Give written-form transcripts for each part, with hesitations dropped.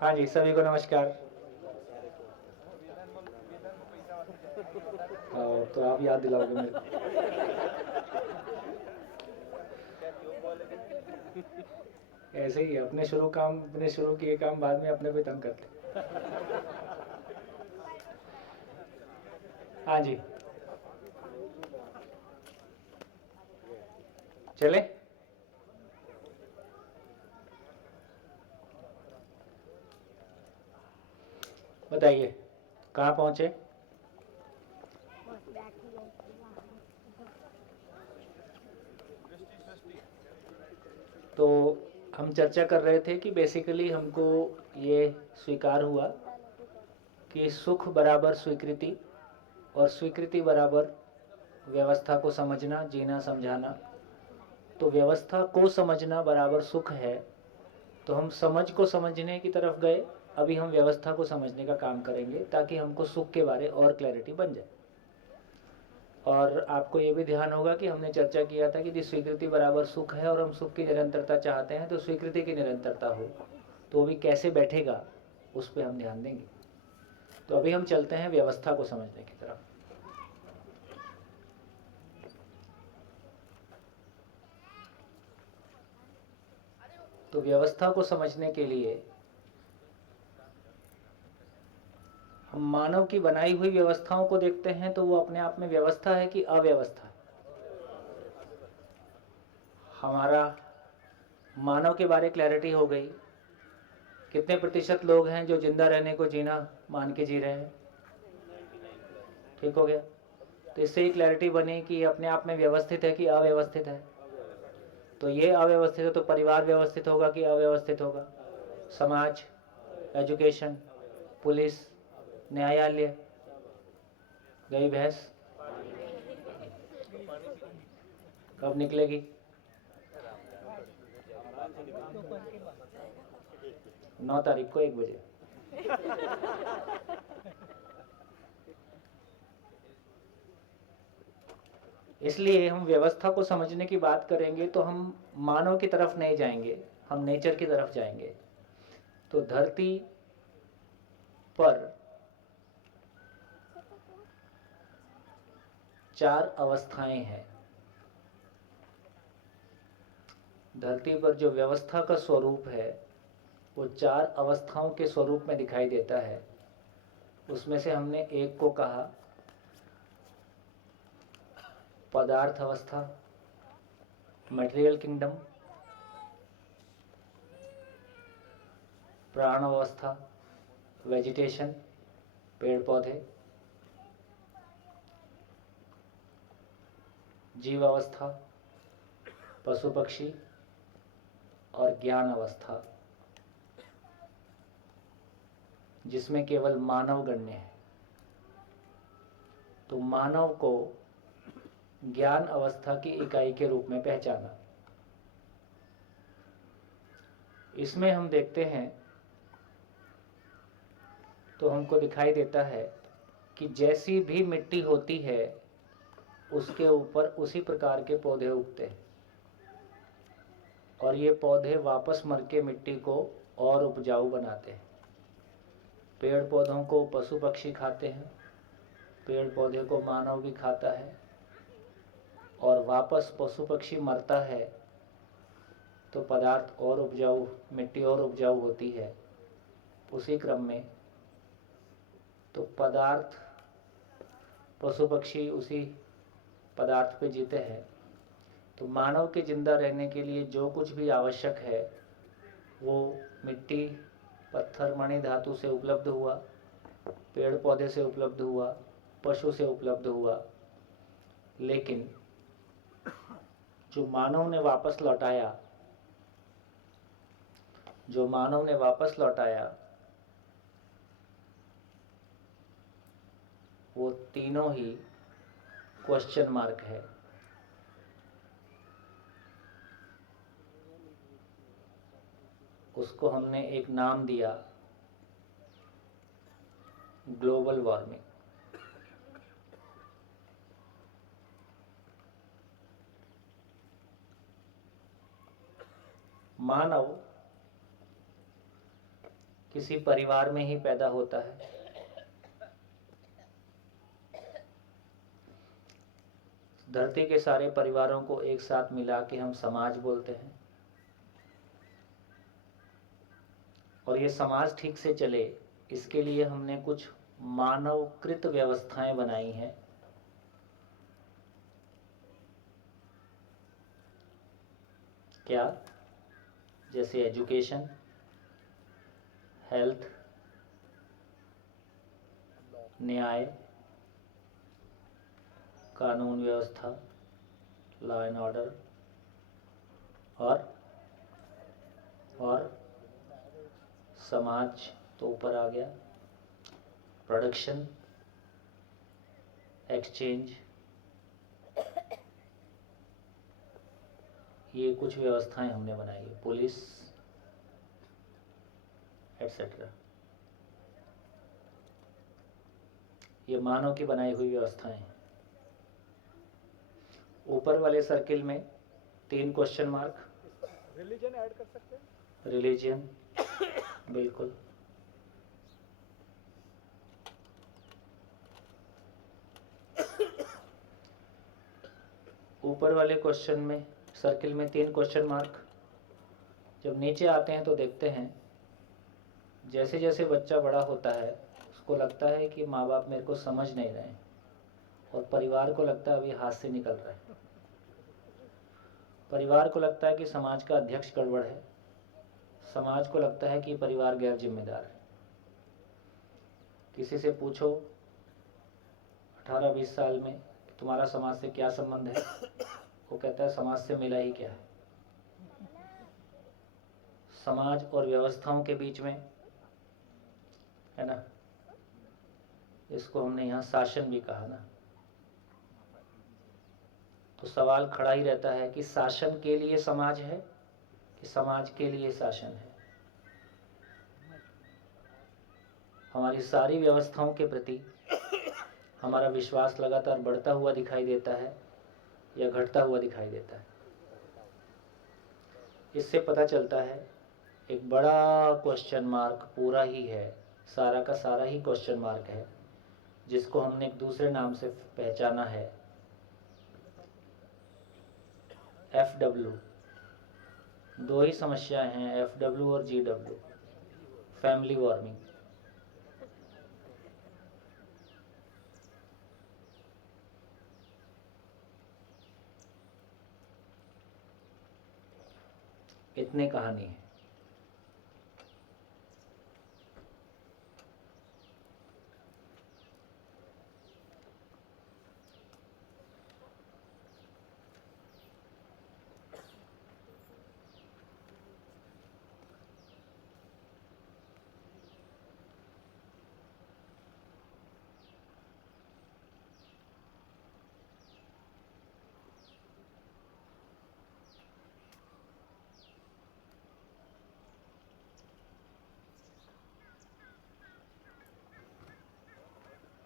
हाँ जी, सभी को नमस्कार। तो आप याद दिलाओगे मेरे को। ऐसे ही अपने शुरू किए काम बाद में अपने को ही तंग करते। हाँ जी, चले। बताइए कहाँ पहुँचे। तो हम चर्चा कर रहे थे कि बेसिकली हमको ये स्वीकार हुआ कि सुख बराबर स्वीकृति और स्वीकृति बराबर व्यवस्था को समझना, जीना, समझाना। तो व्यवस्था को समझना बराबर सुख है। तो हम समझ को समझने की तरफ गए। अभी हम व्यवस्था को समझने का काम करेंगे ताकि हमको सुख के बारे और क्लैरिटी बन जाए। और आपको ये भी ध्यान होगा कि हमने चर्चा किया था कि यदि स्वीकृति बराबर सुख है और हम सुख की निरंतरता चाहते हैं तो स्वीकृति की निरंतरता हो, तो अभी कैसे बैठेगा उस पर हम ध्यान देंगे। तो अभी हम चलते हैं व्यवस्था को समझने की तरफ। तो व्यवस्था को समझने के लिए हम मानव की बनाई हुई व्यवस्थाओं को देखते हैं तो वो अपने आप में व्यवस्था है कि अव्यवस्था। हमारा मानव के बारे क्लैरिटी हो गई। कितने प्रतिशत लोग हैं जो जिंदा रहने को जीना मान के जी रहे हैं। ठीक हो गया। तो इससे ही क्लैरिटी बनी कि अपने आप में व्यवस्थित है कि अव्यवस्थित है। तो ये अव्यवस्थित है तो परिवार व्यवस्थित होगा कि अव्यवस्थित होगा। समाज, एजुकेशन, पुलिस, न्यायालय, गई भैंस। कब निकलेगी? 9 तारीख को 1 बजे। इसलिए हम व्यवस्था को समझने की बात करेंगे तो हम मानव की तरफ नहीं जाएंगे, हम नेचर की तरफ जाएंगे। तो धरती पर 4 अवस्थाएं हैं। धरती पर जो व्यवस्था का स्वरूप है वो 4 अवस्थाओं के स्वरूप में दिखाई देता है। उसमें से हमने एक को कहा पदार्थ अवस्था, मटेरियल किंगडम, प्राण अवस्था, वेजिटेशन, पेड़ पौधे, जीव अवस्था, पशु पक्षी, और ज्ञान अवस्था, जिसमें केवल मानव गण्य है। तो मानव को ज्ञान अवस्था की इकाई के रूप में पहचाना। इसमें हम देखते हैं तो हमको दिखाई देता है कि जैसी भी मिट्टी होती है उसके ऊपर उसी प्रकार के पौधे उगते हैं और ये पौधे वापस मर के मिट्टी को और उपजाऊ बनाते हैं। पेड़ पौधों को पशु पक्षी खाते हैं, पेड़ पौधे को मानव भी खाता है, और वापस पशु पक्षी मरता है तो पदार्थ और उपजाऊ, मिट्टी और उपजाऊ होती है। उसी क्रम में तो पदार्थ, पशु पक्षी उसी पदार्थ पे जीते हैं। तो मानव के जिंदा रहने के लिए जो कुछ भी आवश्यक है वो मिट्टी, पत्थर, मणि, धातु से उपलब्ध हुआ, पेड़ पौधे से उपलब्ध हुआ, पशु से उपलब्ध हुआ। लेकिन जो मानव ने वापस लौटाया, वो तीनों ही क्वेश्चन मार्क है। उसको हमने एक नाम दिया, ग्लोबल वार्मिंग। मानव किसी परिवार में ही पैदा होता है। धरती के सारे परिवारों को एक साथ मिला के हम समाज बोलते हैं। और ये समाज ठीक से चले, इसके लिए हमने कुछ मानवकृत व्यवस्थाएं बनाई हैं। क्या? जैसे एजुकेशन, हेल्थ, न्याय, कानून व्यवस्था, लॉ एंड ऑर्डर, और समाज तो ऊपर आ गया, प्रोडक्शन, एक्सचेंज, ये कुछ व्यवस्थाएं हमने बनाई है, पुलिस एटसेट्रा। ये मानव की बनाई हुई व्यवस्थाएं हैं। ऊपर वाले सर्किल में 3 क्वेश्चन मार्क। रिलीजन ऐड कर सकते हैं? रिलीजन, बिल्कुल। ऊपर वाले क्वेश्चन में, सर्किल में 3 क्वेश्चन मार्क। जब नीचे आते हैं तो देखते हैं जैसे जैसे बच्चा बड़ा होता है उसको लगता है कि माँ बाप मेरे को समझ नहीं रहे हैं, और परिवार को लगता है अभी हाथ से निकल रहा है। परिवार को लगता है कि समाज का अध्यक्ष गड़बड़ है, समाज को लगता है कि परिवार गैर जिम्मेदार है। किसी से पूछो 18-20 साल में तुम्हारा समाज से क्या संबंध है, वो कहता है समाज से मिला ही क्या है। समाज और व्यवस्थाओं के बीच में है ना, इसको हमने यहाँ शासन भी कहा ना। तो सवाल खड़ा ही रहता है कि शासन के लिए समाज है कि समाज के लिए शासन है। हमारी सारी व्यवस्थाओं के प्रति हमारा विश्वास लगातार बढ़ता हुआ दिखाई देता है या घटता हुआ दिखाई देता है। इससे पता चलता है एक बड़ा क्वेश्चन मार्क पूरा ही है, सारा का सारा ही क्वेश्चन मार्क है, जिसको हमने एक दूसरे नाम से पहचाना है, FW। 2 ही समस्याएं हैं, FW और GW, फैमिली वार्मिंग। इतने कहानी है।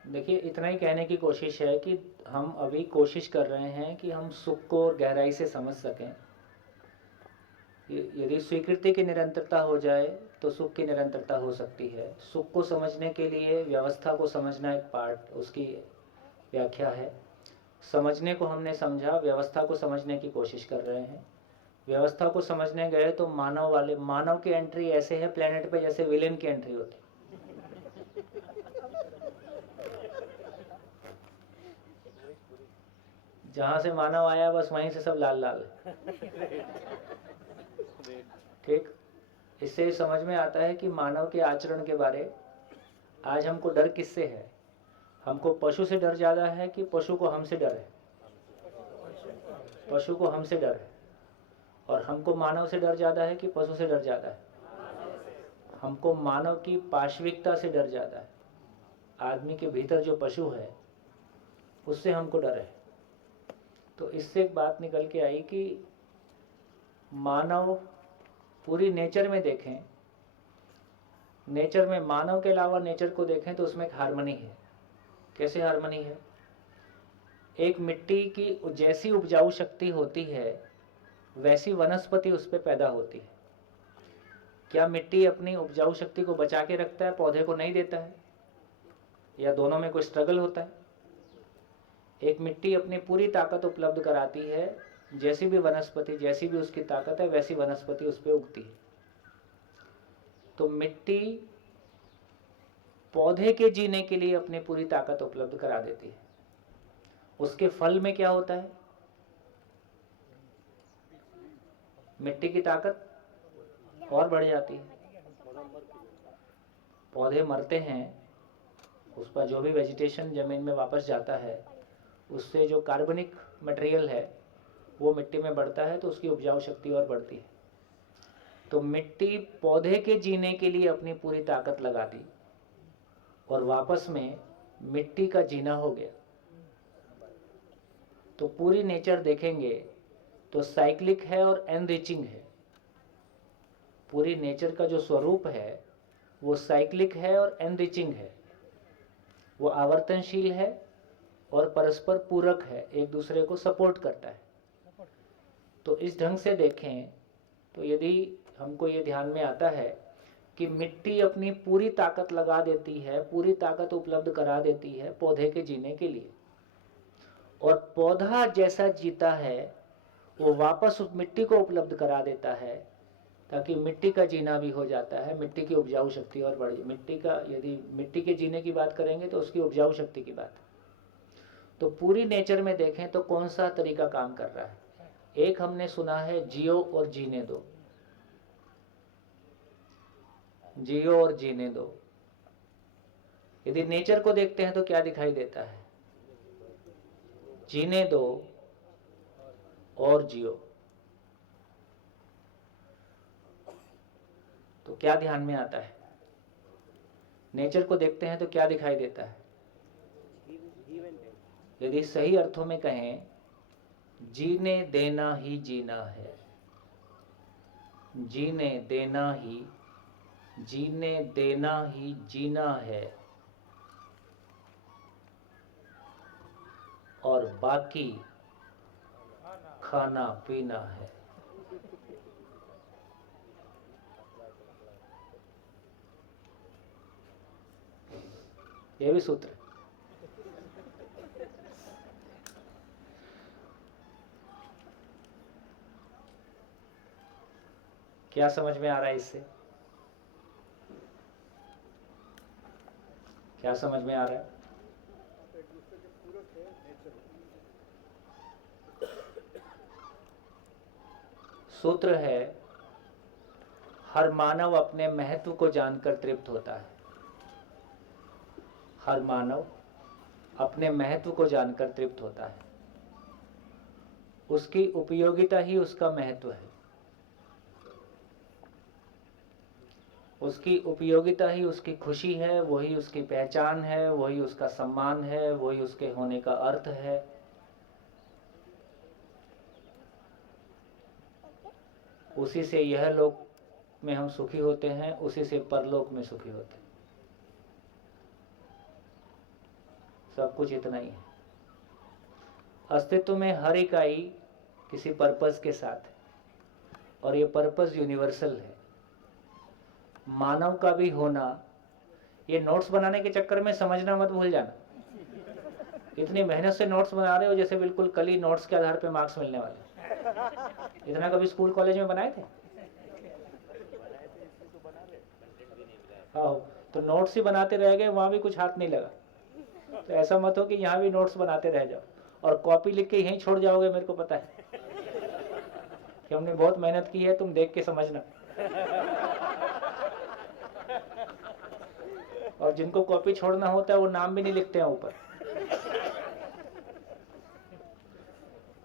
देखिए, इतना ही कहने की कोशिश है कि हम अभी कोशिश कर रहे हैं कि हम सुख को और गहराई से समझ सकें। यदि स्वीकृति की निरंतरता हो जाए तो सुख की निरंतरता हो सकती है। सुख को समझने के लिए व्यवस्था को समझना एक पार्ट, उसकी व्याख्या है। समझने को हमने समझा, व्यवस्था को समझने की कोशिश कर रहे हैं। व्यवस्था को समझने गए तो मानव की एंट्री ऐसे है प्लेनेट पे जैसे विलेन की एंट्री होती। जहां से मानव आया बस वहीं से सब लाल लाल। ठीक, इससे समझ में आता है कि मानव के आचरण के बारे आज हमको डर किससे है। हमको पशु से डर ज़्यादा है कि पशु को हमसे डर है? पशु को हमसे डर है। और हमको मानव से डर ज़्यादा है कि पशु से डर ज़्यादा है? हमको मानव की पाशविकता से डर ज़्यादा है। आदमी के भीतर जो पशु है उससे हमको डर है। तो इससे एक बात निकल के आई कि मानव पूरी नेचर में देखें, नेचर में मानव के अलावा नेचर को देखें तो उसमें एक हार्मनी है। कैसे हार्मनी है? एक मिट्टी की जैसी उपजाऊ शक्ति होती है वैसी वनस्पति उस पर पैदा होती है। क्या मिट्टी अपनी उपजाऊ शक्ति को बचा के रखता है, पौधे को नहीं देता है, या दोनों में कोई स्ट्रगल होता है? एक मिट्टी अपनी पूरी ताकत उपलब्ध कराती है, जैसी भी वनस्पति, जैसी भी उसकी ताकत है वैसी वनस्पति उस पर उगती है। तो मिट्टी पौधे के जीने के लिए अपनी पूरी ताकत उपलब्ध करा देती है। उसके फल में क्या होता है? मिट्टी की ताकत और बढ़ जाती है। पौधे मरते हैं, उस पर जो भी वेजिटेशन जमीन में वापस जाता है, उससे जो कार्बनिक मटेरियल है वो मिट्टी में बढ़ता है, तो उसकी उपजाऊ शक्ति और बढ़ती है। तो मिट्टी पौधे के जीने के लिए अपनी पूरी ताकत लगा दी और वापस में मिट्टी का जीना हो गया। तो पूरी नेचर देखेंगे तो साइक्लिक है और एनरिचिंग है। पूरी नेचर का जो स्वरूप है वो साइक्लिक है और एनरिचिंग है। वो आवर्तनशील है और परस्पर पूरक है, एक दूसरे को सपोर्ट करता है। तो इस ढंग से देखें तो यदि हमको ये ध्यान में आता है कि मिट्टी अपनी पूरी ताकत लगा देती है, पूरी ताकत उपलब्ध करा देती है पौधे के जीने के लिए, और पौधा जैसा जीता है वो वापस उस मिट्टी को उपलब्ध करा देता है, ताकि मिट्टी का जीना भी हो जाता है, मिट्टी की उपजाऊ शक्ति और बढ़। मिट्टी का, यदि मिट्टी के जीने की बात करेंगे तो उसकी उपजाऊ शक्ति की बात। तो पूरी नेचर में देखें तो कौन सा तरीका काम कर रहा है? एक हमने सुना है जियो और जीने दो, जियो और जीने दो। यदि नेचर को देखते हैं तो क्या दिखाई देता है? जीने दो और जियो। तो क्या ध्यान में आता है? नेचर को देखते हैं तो क्या दिखाई देता है? यदि सही अर्थों में कहें, जीने देना ही जीना है, जीने देना ही, जीने देना ही जीना है, और बाकी खाना पीना है। यह भी सूत्र है। क्या समझ में आ रहा है इससे? क्या समझ में आ रहा है? सूत्र है, हर मानव अपने महत्व को जानकर तृप्त होता है। हर मानव अपने महत्व को जानकर तृप्त होता है। उसकी उपयोगिता ही उसका महत्व है। उसकी उपयोगिता ही उसकी खुशी है, वही उसकी पहचान है, वही उसका सम्मान है, वही उसके होने का अर्थ है। उसी से यह लोक में हम सुखी होते हैं, उसी से परलोक में सुखी होते हैं। सब कुछ इतना ही है। अस्तित्व में हर इकाई किसी पर्पस के साथ है, और ये पर्पस यूनिवर्सल है। मानव का भी होना, ये नोट्स बनाने के चक्कर में समझना मत भूल जाना। इतनी मेहनत से नोट्स बना रहे हो जैसे बिल्कुल कल ही नोट्स के आधार पे मार्क्स मिलने वाले। इतना कभी स्कूल कॉलेज में बनाए थे? हाँ, तो नोट्स ही बनाते रह गए, वहां भी कुछ हाथ नहीं लगा। तो ऐसा मत हो कि यहाँ भी नोट्स बनाते रह जाओ और कॉपी लिख के यहीं छोड़ जाओगे। मेरे को पता है कि हमने बहुत मेहनत की है, तुम देख के समझना। और जिनको कॉपी छोड़ना होता है वो नाम भी नहीं लिखते हैं ऊपर।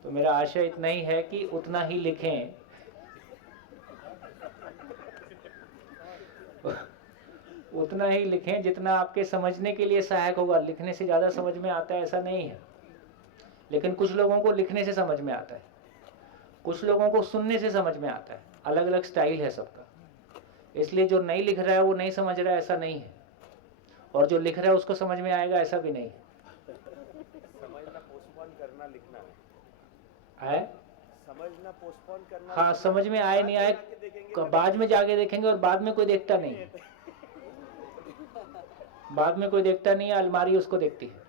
तो मेरा आशय इतना ही है कि उतना ही लिखें, उतना ही लिखें जितना आपके समझने के लिए सहायक होगा। लिखने से ज़्यादा समझ में आता है ऐसा नहीं है, लेकिन कुछ लोगों को लिखने से समझ में आता है, कुछ लोगों को सुनने से समझ में आता है। अलग अलग स्टाइल है सबका। इसलिए जो नहीं लिख रहा है वो नहीं समझ रहा है ऐसा नहीं है, और जो लिख रहा है उसको समझ में आएगा ऐसा भी नहीं है। समझना पोस्टपोन करना लिखना है? समझना पोस्टपोन करना। हाँ, समझ में आए नहीं आए बाद में जाके देखेंगे, और बाद में कोई देखता नहीं है। बाद में कोई देखता नहीं है, अलमारी उसको देखती है।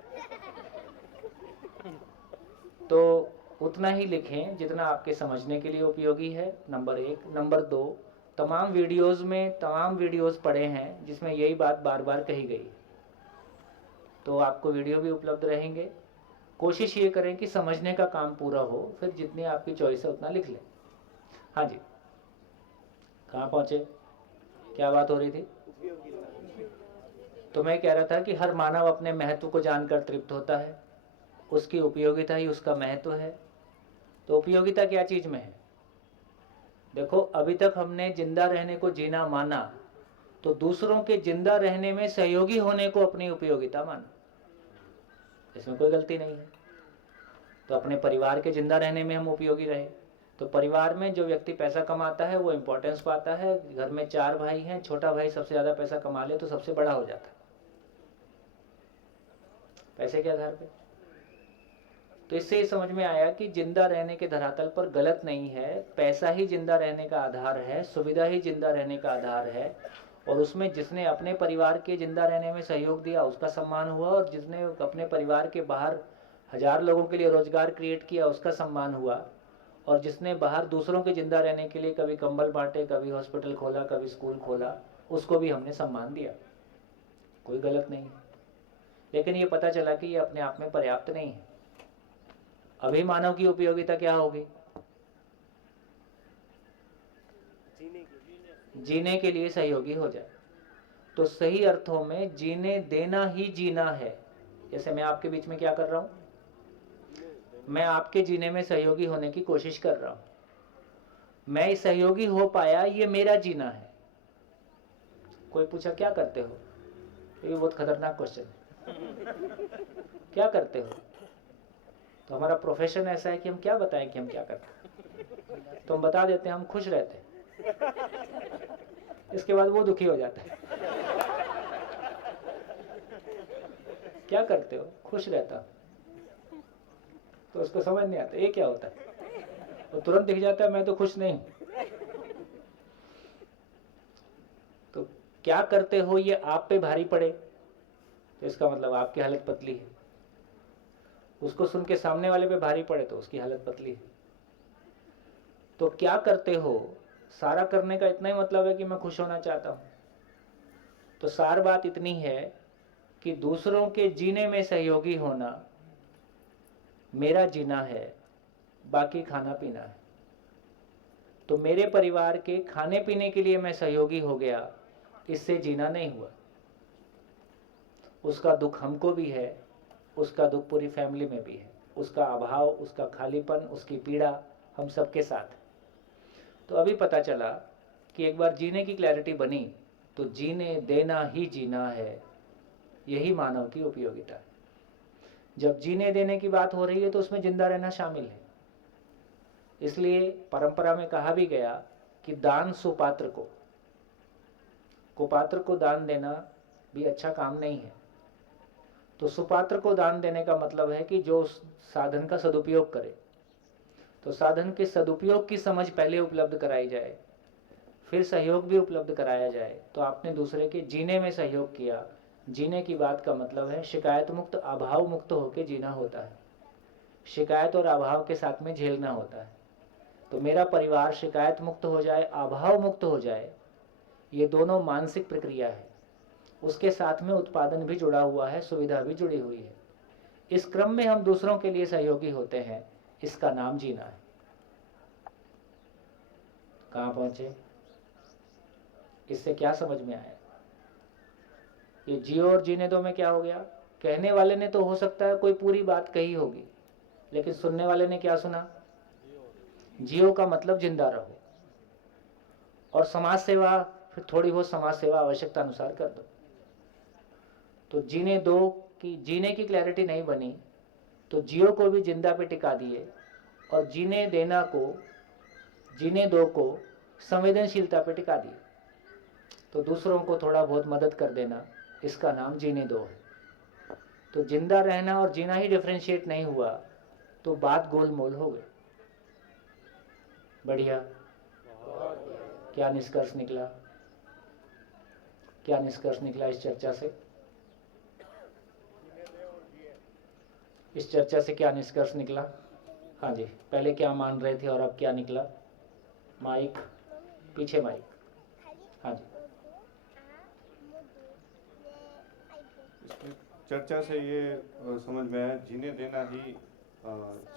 तो उतना ही लिखें जितना आपके समझने के लिए उपयोगी है, नंबर 1। नंबर 2, तमाम वीडियोस पढ़े हैं जिसमें यही बात बार बार कही गई, तो आपको वीडियो भी उपलब्ध रहेंगे। कोशिश ये करें कि समझने का काम पूरा हो, फिर जितनी आपकी चॉइस है उतना लिख लें। हाँ जी, कहाँ पहुँचे, क्या बात हो रही थी? तो मैं कह रहा था कि हर मानव अपने महत्व को जानकर तृप्त होता है, उसकी उपयोगिता ही उसका महत्व है। तो उपयोगिता क्या चीज में है? देखो, अभी तक हमने जिंदा रहने को जीना माना, तो दूसरों के जिंदा रहने में सहयोगी होने को अपनी उपयोगिता माना, इसमें कोई गलती नहीं है। तो अपने परिवार के जिंदा रहने में हम उपयोगी रहे, तो परिवार में जो व्यक्ति पैसा कमाता है वो इंपॉर्टेंस पाता है। घर में 4 भाई हैं, छोटा भाई सबसे ज्यादा पैसा कमा ले तो सबसे बड़ा हो जाता है पैसे के आधार पे। तो इससे समझ में आया कि जिंदा रहने के धरातल पर गलत नहीं है, पैसा ही जिंदा रहने का आधार है, सुविधा ही जिंदा रहने का आधार है। और उसमें जिसने अपने परिवार के जिंदा रहने में सहयोग दिया उसका सम्मान हुआ, और जिसने अपने परिवार के बाहर 1000 लोगों के लिए रोजगार क्रिएट किया उसका सम्मान हुआ, और जिसने बाहर दूसरों के जिंदा रहने के लिए कभी कंबल बांटे, कभी हॉस्पिटल खोला, कभी स्कूल खोला, उसको भी हमने सम्मान दिया। कोई गलत नहीं है, लेकिन ये पता चला कि ये अपने आप में पर्याप्त नहीं है। अभी मानव की उपयोगिता क्या होगी? जीने के लिए सहयोगी हो जाए। तो सही अर्थों में जीने देना ही जीना है। जैसे मैं आपके बीच में क्या कर रहा हूं, मैं आपके जीने में सहयोगी होने की कोशिश कर रहा हूं। मैं सहयोगी हो पाया, ये मेरा जीना है। कोई पूछा क्या करते हो, ये बहुत खतरनाक क्वेश्चन है। क्या करते हो? तो हमारा प्रोफेशन ऐसा है कि हम क्या बताएं कि हम क्या करते हैं, तो हम बता देते हैं हम खुश रहते हैं, इसके बाद वो दुखी हो जाता है। क्या करते हो? खुश रहता। तो उसको समझ नहीं आता ये क्या होता है, तो तुरंत दिख जाता है मैं तो खुश नहीं हूं। तो क्या करते हो ये आप पे भारी पड़े तो इसका मतलब आपकी हालत पतली है, उसको सुन के सामने वाले पे भारी पड़े तो उसकी हालत पतली है। तो क्या करते हो, सारा करने का इतना ही मतलब है कि मैं खुश होना चाहता हूं। तो सार बात इतनी है कि दूसरों के जीने में सहयोगी होना मेरा जीना है, बाकी खाना पीना है। तो मेरे परिवार के खाने पीने के लिए मैं सहयोगी हो गया, इससे जीना नहीं हुआ। उसका दुख हमको भी है, उसका दुख पूरी फैमिली में भी है, उसका अभाव, उसका खालीपन, उसकी पीड़ा हम सबके साथ है। तो अभी पता चला कि एक बार जीने की क्लैरिटी बनी तो जीने देना ही जीना है, यही मानव की उपयोगिता है। जब जीने देने की बात हो रही है तो उसमें जिंदा रहना शामिल है। इसलिए परंपरा में कहा भी गया कि दान सुपात्र को, कुपात्र को दान देना भी अच्छा काम नहीं है। तो सुपात्र को दान देने का मतलब है कि जो साधन का सदुपयोग करे। तो साधन के सदुपयोग की समझ पहले उपलब्ध कराई जाए, फिर सहयोग भी उपलब्ध कराया जाए। तो आपने दूसरे के जीने में सहयोग किया। जीने की बात का मतलब है शिकायत मुक्त, अभाव मुक्त होकर जीना होता है। शिकायत और अभाव के साथ में झेलना होता है। तो मेरा परिवार शिकायत मुक्त हो जाए, अभाव मुक्त हो जाए, ये दोनों मानसिक प्रक्रिया है। उसके साथ में उत्पादन भी जुड़ा हुआ है, सुविधा भी जुड़ी हुई है। इस क्रम में हम दूसरों के लिए सहयोगी होते हैं, इसका नाम जीना है। कहाँ पहुंचे? इससे क्या समझ में आया? ये जियो और जीने दो में क्या हो गया? कहने वाले ने तो हो सकता है कोई पूरी बात कही होगी, लेकिन सुनने वाले ने क्या सुना? जियो का मतलब जिंदा रहो, और समाज सेवा, फिर थोड़ी बहुत समाज सेवा आवश्यकता अनुसार कर दो। तो जीने दो की जीने की क्लैरिटी नहीं बनी, तो जियो को भी जिंदा पे टिका दिए, और जीने देना को, जीने दो को संवेदनशीलता पे टिका दिए। तो दूसरों को थोड़ा बहुत मदद कर देना, इसका नाम जीने दो है। तो जिंदा रहना और जीना ही डिफरेंशिएट नहीं हुआ तो बात गोलमोल हो गई। बढ़िया। क्या निष्कर्ष निकला? क्या निष्कर्ष निकला इस चर्चा से? इस चर्चा से क्या निष्कर्ष निकला? हाँ जी, पहले क्या मान रहे थे और अब क्या निकला? माइक पीछे, माइक। हाँ जी। इसमें चर्चा से ये समझ में आया, जीने देना ही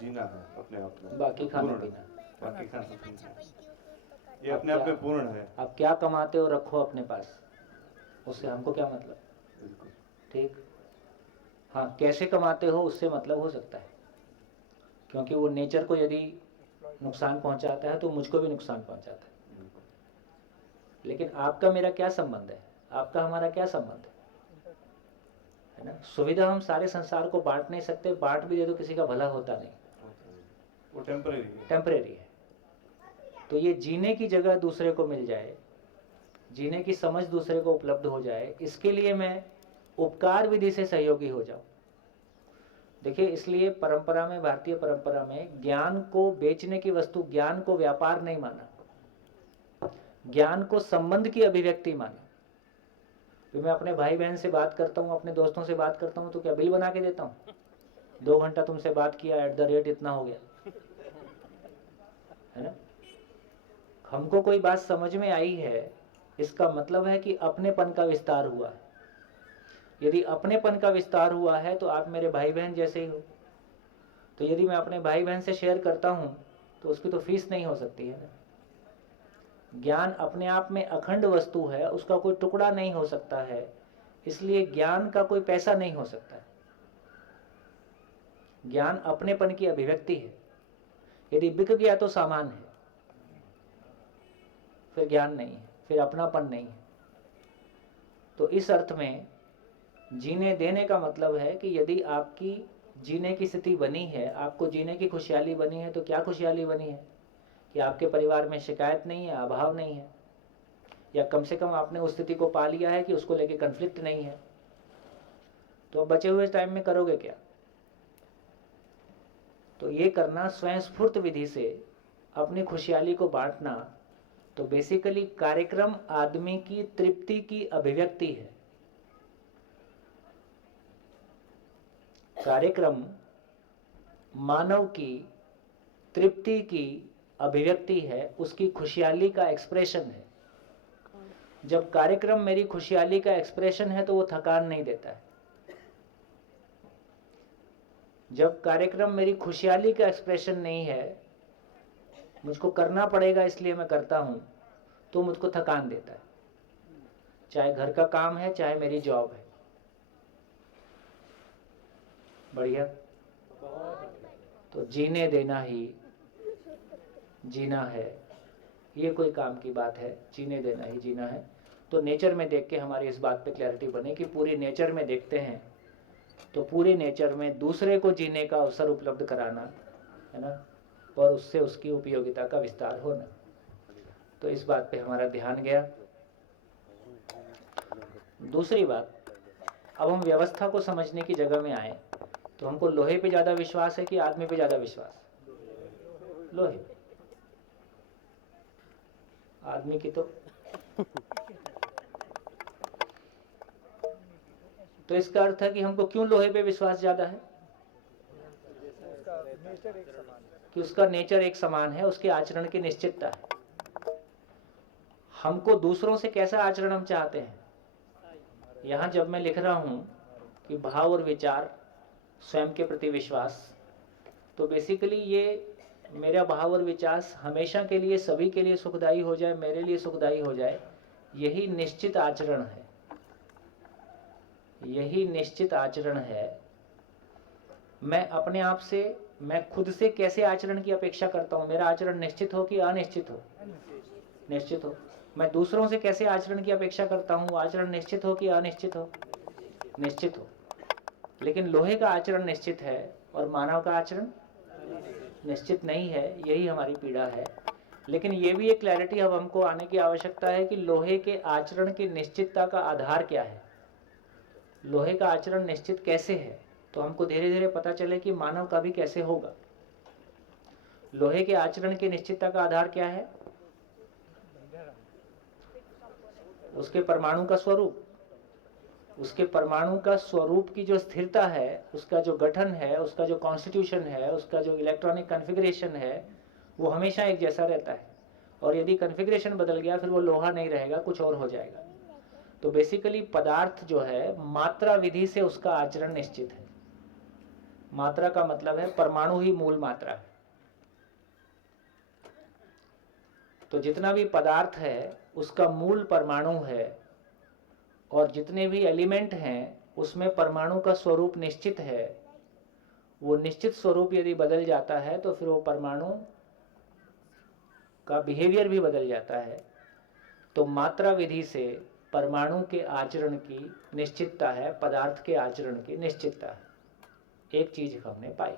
जीना है अपने आप में। बाकी खाना पूर्ण। पीना। बाकी खाना पीना ये अपने आप में पूर्ण है। आप क्या कमाते हो रखो अपने पास, उससे हमको क्या मतलब? बिल्कुल ठीक। हाँ, कैसे कमाते हो उससे मतलब हो सकता है, क्योंकि वो नेचर को यदि नुकसान पहुंचाता है तो मुझको भी नुकसान पहुंचाता है। लेकिन आपका मेरा क्या संबंध है? आपका हमारा क्या संबंध है ना? सुविधा हम सारे संसार को बांट नहीं सकते, बांट भी दे तो किसी का भला होता नहीं, वो टेम्परेरी है। तो ये जीने की जगह दूसरे को मिल जाए, जीने की समझ दूसरे को उपलब्ध हो जाए, इसके लिए मैं उपकार विधि से सहयोगी हो जाऊं। देखिए, इसलिए परंपरा में, भारतीय परंपरा में ज्ञान को बेचने की वस्तु, ज्ञान को व्यापार नहीं माना, ज्ञान को संबंध की अभिव्यक्ति माना। तो मैं अपने भाई बहन से बात करता हूँ, अपने दोस्तों से बात करता हूँ, तो क्या बिल बना के देता हूँ? 2 घंटा तुमसे बात किया, @ इतना हो गया, है ना? हमको कोई बात समझ में आई है, इसका मतलब है कि अपनेपन का विस्तार हुआ है। यदि अपनेपन का विस्तार हुआ है तो आप मेरे भाई बहन जैसे ही हो। तो यदि मैं अपने भाई बहन से शेयर करता हूँ तो उसकी तो फीस नहीं हो सकती है ना। ज्ञान अपने आप में अखंड वस्तु है, उसका कोई टुकड़ा नहीं हो सकता है, इसलिए ज्ञान का कोई पैसा नहीं हो सकता है। ज्ञान अपनेपन की अभिव्यक्ति है। यदि बिक गया तो सामान है, फिर ज्ञान नहीं है, फिर अपनापन नहीं है। तो इस अर्थ में जीने देने का मतलब है कि यदि आपकी जीने की स्थिति बनी है, आपको जीने की खुशहाली बनी है, तो क्या खुशहाली बनी है कि आपके परिवार में शिकायत नहीं है, अभाव नहीं है, या कम से कम आपने उस स्थिति को पा लिया है कि उसको लेके कन्फ्लिक्ट नहीं है। तो अब बचे हुए टाइम में करोगे क्या? तो ये करना स्वयं स्फूर्त विधि से अपनी खुशहाली को बांटना, तो बेसिकली कार्यक्रम आदमी की तृप्ति की अभिव्यक्ति है। कार्यक्रम मानव की तृप्ति की अभिव्यक्ति है, उसकी खुशहाली का एक्सप्रेशन है। जब कार्यक्रम मेरी खुशहाली का एक्सप्रेशन है तो वो थकान नहीं देता है। जब कार्यक्रम मेरी खुशहाली का एक्सप्रेशन नहीं है, मुझको करना पड़ेगा इसलिए मैं करता हूं, तो मुझको थकान देता है। चाहे घर का काम है, चाहे मेरी जॉब है। बढ़िया। तो जीने देना ही जीना है, ये कोई काम की बात है। जीने देना ही जीना है। तो नेचर में देख के हमारी इस बात पे क्लैरिटी बने कि पूरी नेचर में देखते हैं तो पूरे नेचर में दूसरे को जीने का अवसर उपलब्ध कराना, है ना, और उससे उसकी उपयोगिता का विस्तार होना। तो इस बात पे हमारा ध्यान गया। दूसरी बात, अब हम व्यवस्था को समझने की जगह में आए तो हमको लोहे पे ज़्यादा विश्वास है कि आदमी पे ज़्यादा विश्वास? लोहे। आदमी की तो इसका अर्थ है कि हमको क्यों लोहे पे विश्वास ज़्यादा है? कि उसका नेचर एक समान है, उसके आचरण की निश्चितता है। हमको दूसरों से कैसा आचरण हम चाहते हैं? यहाँ जब मैं लिख रहा हूँ कि भाव और विचार, स्वयं के प्रति विश्वास, तो बेसिकली ये मेरा भाव और विचार हमेशा के लिए सभी के लिए सुखदायी हो जाए, मेरे लिए सुखदायी हो जाए, यही निश्चित आचरण है। यही निश्चित आचरण है। मैं अपने आप से, मैं खुद से कैसे आचरण की अपेक्षा करता हूँ? मेरा आचरण निश्चित हो कि अनिश्चित हो? निश्चित हो। मैं दूसरों से कैसे आचरण की अपेक्षा करता हूँ? आचरण निश्चित हो कि अनिश्चित हो? निश्चित हो। लेकिन लोहे का आचरण निश्चित है और मानव का आचरण निश्चित नहीं है। यही हमारी पीड़ा है। लेकिन ये भी एक क्लैरिटी अब हमको आने की आवश्यकता है कि लोहे के आचरण की निश्चितता का आधार क्या है, लोहे का आचरण निश्चित कैसे है, तो हमको धीरे धीरे पता चले कि मानव का भी कैसे होगा। लोहे के आचरण की निश्चितता का आधार क्या है? उसके परमाणु का स्वरूप। उसके परमाणु का स्वरूप की जो स्थिरता है, उसका जो गठन है, उसका जो कॉन्स्टिट्यूशन है, उसका जो इलेक्ट्रॉनिक कॉन्फ़िगरेशन है, वो हमेशा एक जैसा रहता है। और यदि कॉन्फ़िगरेशन बदल गया फिर वो लोहा नहीं रहेगा, कुछ और हो जाएगा। तो बेसिकली पदार्थ जो है मात्रा विधि से उसका आचरण निश्चित है। मात्रा का मतलब है परमाणु ही मूल मात्रा है। तो जितना भी पदार्थ है उसका मूल परमाणु है, और जितने भी एलिमेंट हैं उसमें परमाणु का स्वरूप निश्चित है। वो निश्चित स्वरूप यदि बदल जाता है तो फिर वो परमाणु का बिहेवियर भी बदल जाता है। तो मात्रा विधि से परमाणु के आचरण की निश्चितता है, पदार्थ के आचरण की निश्चितता है। एक चीज हमने पाई।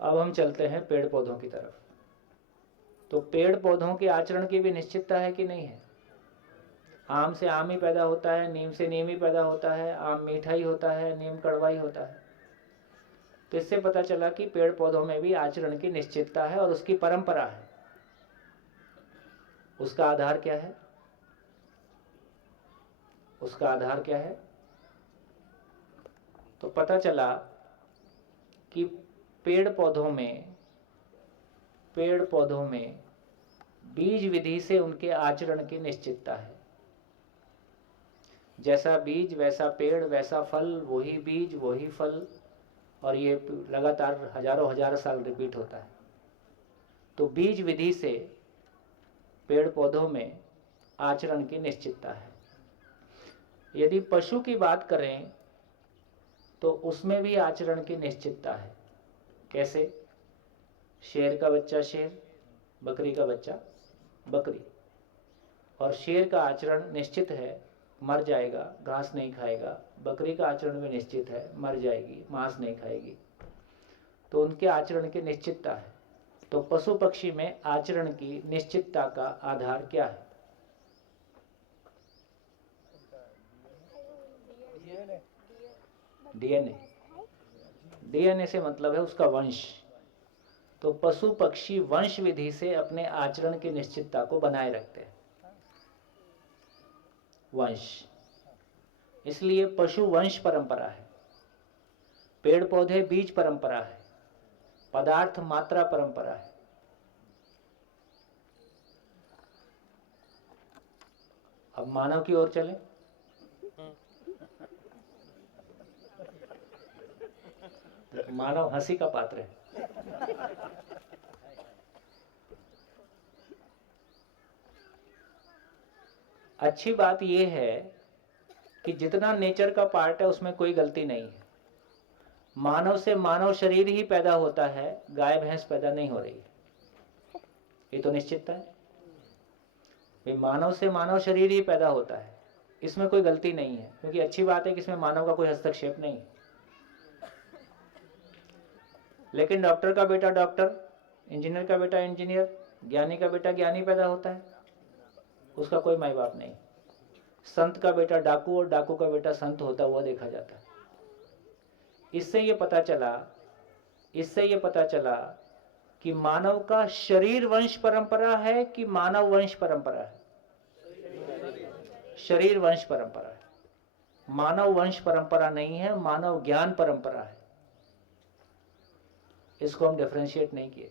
अब हम चलते हैं पेड़ पौधों की तरफ। तो पेड़ पौधों के आचरण की भी निश्चितता है कि नहीं है? आम से आम ही पैदा होता है, नीम से नीम ही पैदा होता है, आम मीठा ही होता है, नीम कड़वा ही होता है। तो इससे पता चला कि पेड़ पौधों में भी आचरण की निश्चितता है और उसकी परंपरा है। उसका आधार क्या है? उसका आधार क्या है? तो पता चला कि पेड़ पौधों में बीज विधि से उनके आचरण की निश्चितता है। जैसा बीज वैसा पेड़, वैसा फल, वही बीज वही फल, और ये लगातार हजारों हजार साल रिपीट होता है। तो बीज विधि से पेड़ पौधों में आचरण की निश्चितता है। यदि पशु की बात करें तो उसमें भी आचरण की निश्चितता है। कैसे? शेर का बच्चा शेर, बकरी का बच्चा बकरी। और शेर का आचरण निश्चित है, मर जाएगा, घास नहीं खाएगा। बकरी का आचरण भी निश्चित है, मर जाएगी, मांस नहीं खाएगी। तो उनके आचरण की निश्चितता है। तो पशु पक्षी में आचरण की निश्चितता का आधार क्या है? डीएनए। डीएनए से मतलब है उसका वंश। तो पशु पक्षी वंश विधि से अपने आचरण की निश्चितता को बनाए रखते हैं। वंश, इसलिए पशु वंश परंपरा है, पेड़ पौधे बीज परंपरा है, पदार्थ मात्रा परंपरा है। अब मानव की ओर चलें। मानव हंसी का पात्र है। अच्छी बात यह है कि जितना नेचर का पार्ट है उसमें कोई गलती नहीं है। मानव से मानव शरीर ही पैदा होता है, गाय भैंस पैदा नहीं हो रही है। ये तो निश्चितता है भाई, मानव से मानव शरीर ही पैदा होता है, इसमें कोई गलती नहीं है। क्योंकि अच्छी बात है कि इसमें मानव का कोई हस्तक्षेप नहीं है। लेकिन डॉक्टर का बेटा डॉक्टर, इंजीनियर का बेटा इंजीनियर, ज्ञानी का बेटा ज्ञानी पैदा होता है, उसका कोई माई बाप नहीं। संत का बेटा डाकू और डाकू का बेटा संत होता हुआ देखा जाता है। इससे ये पता चला कि मानव का शरीर वंश परंपरा है कि मानव वंश परंपरा है? शरीर वंश परंपरा है, मानव वंश परंपरा नहीं है, मानव ज्ञान परंपरा है। इसको हम डिफरेंशिएट नहीं किए।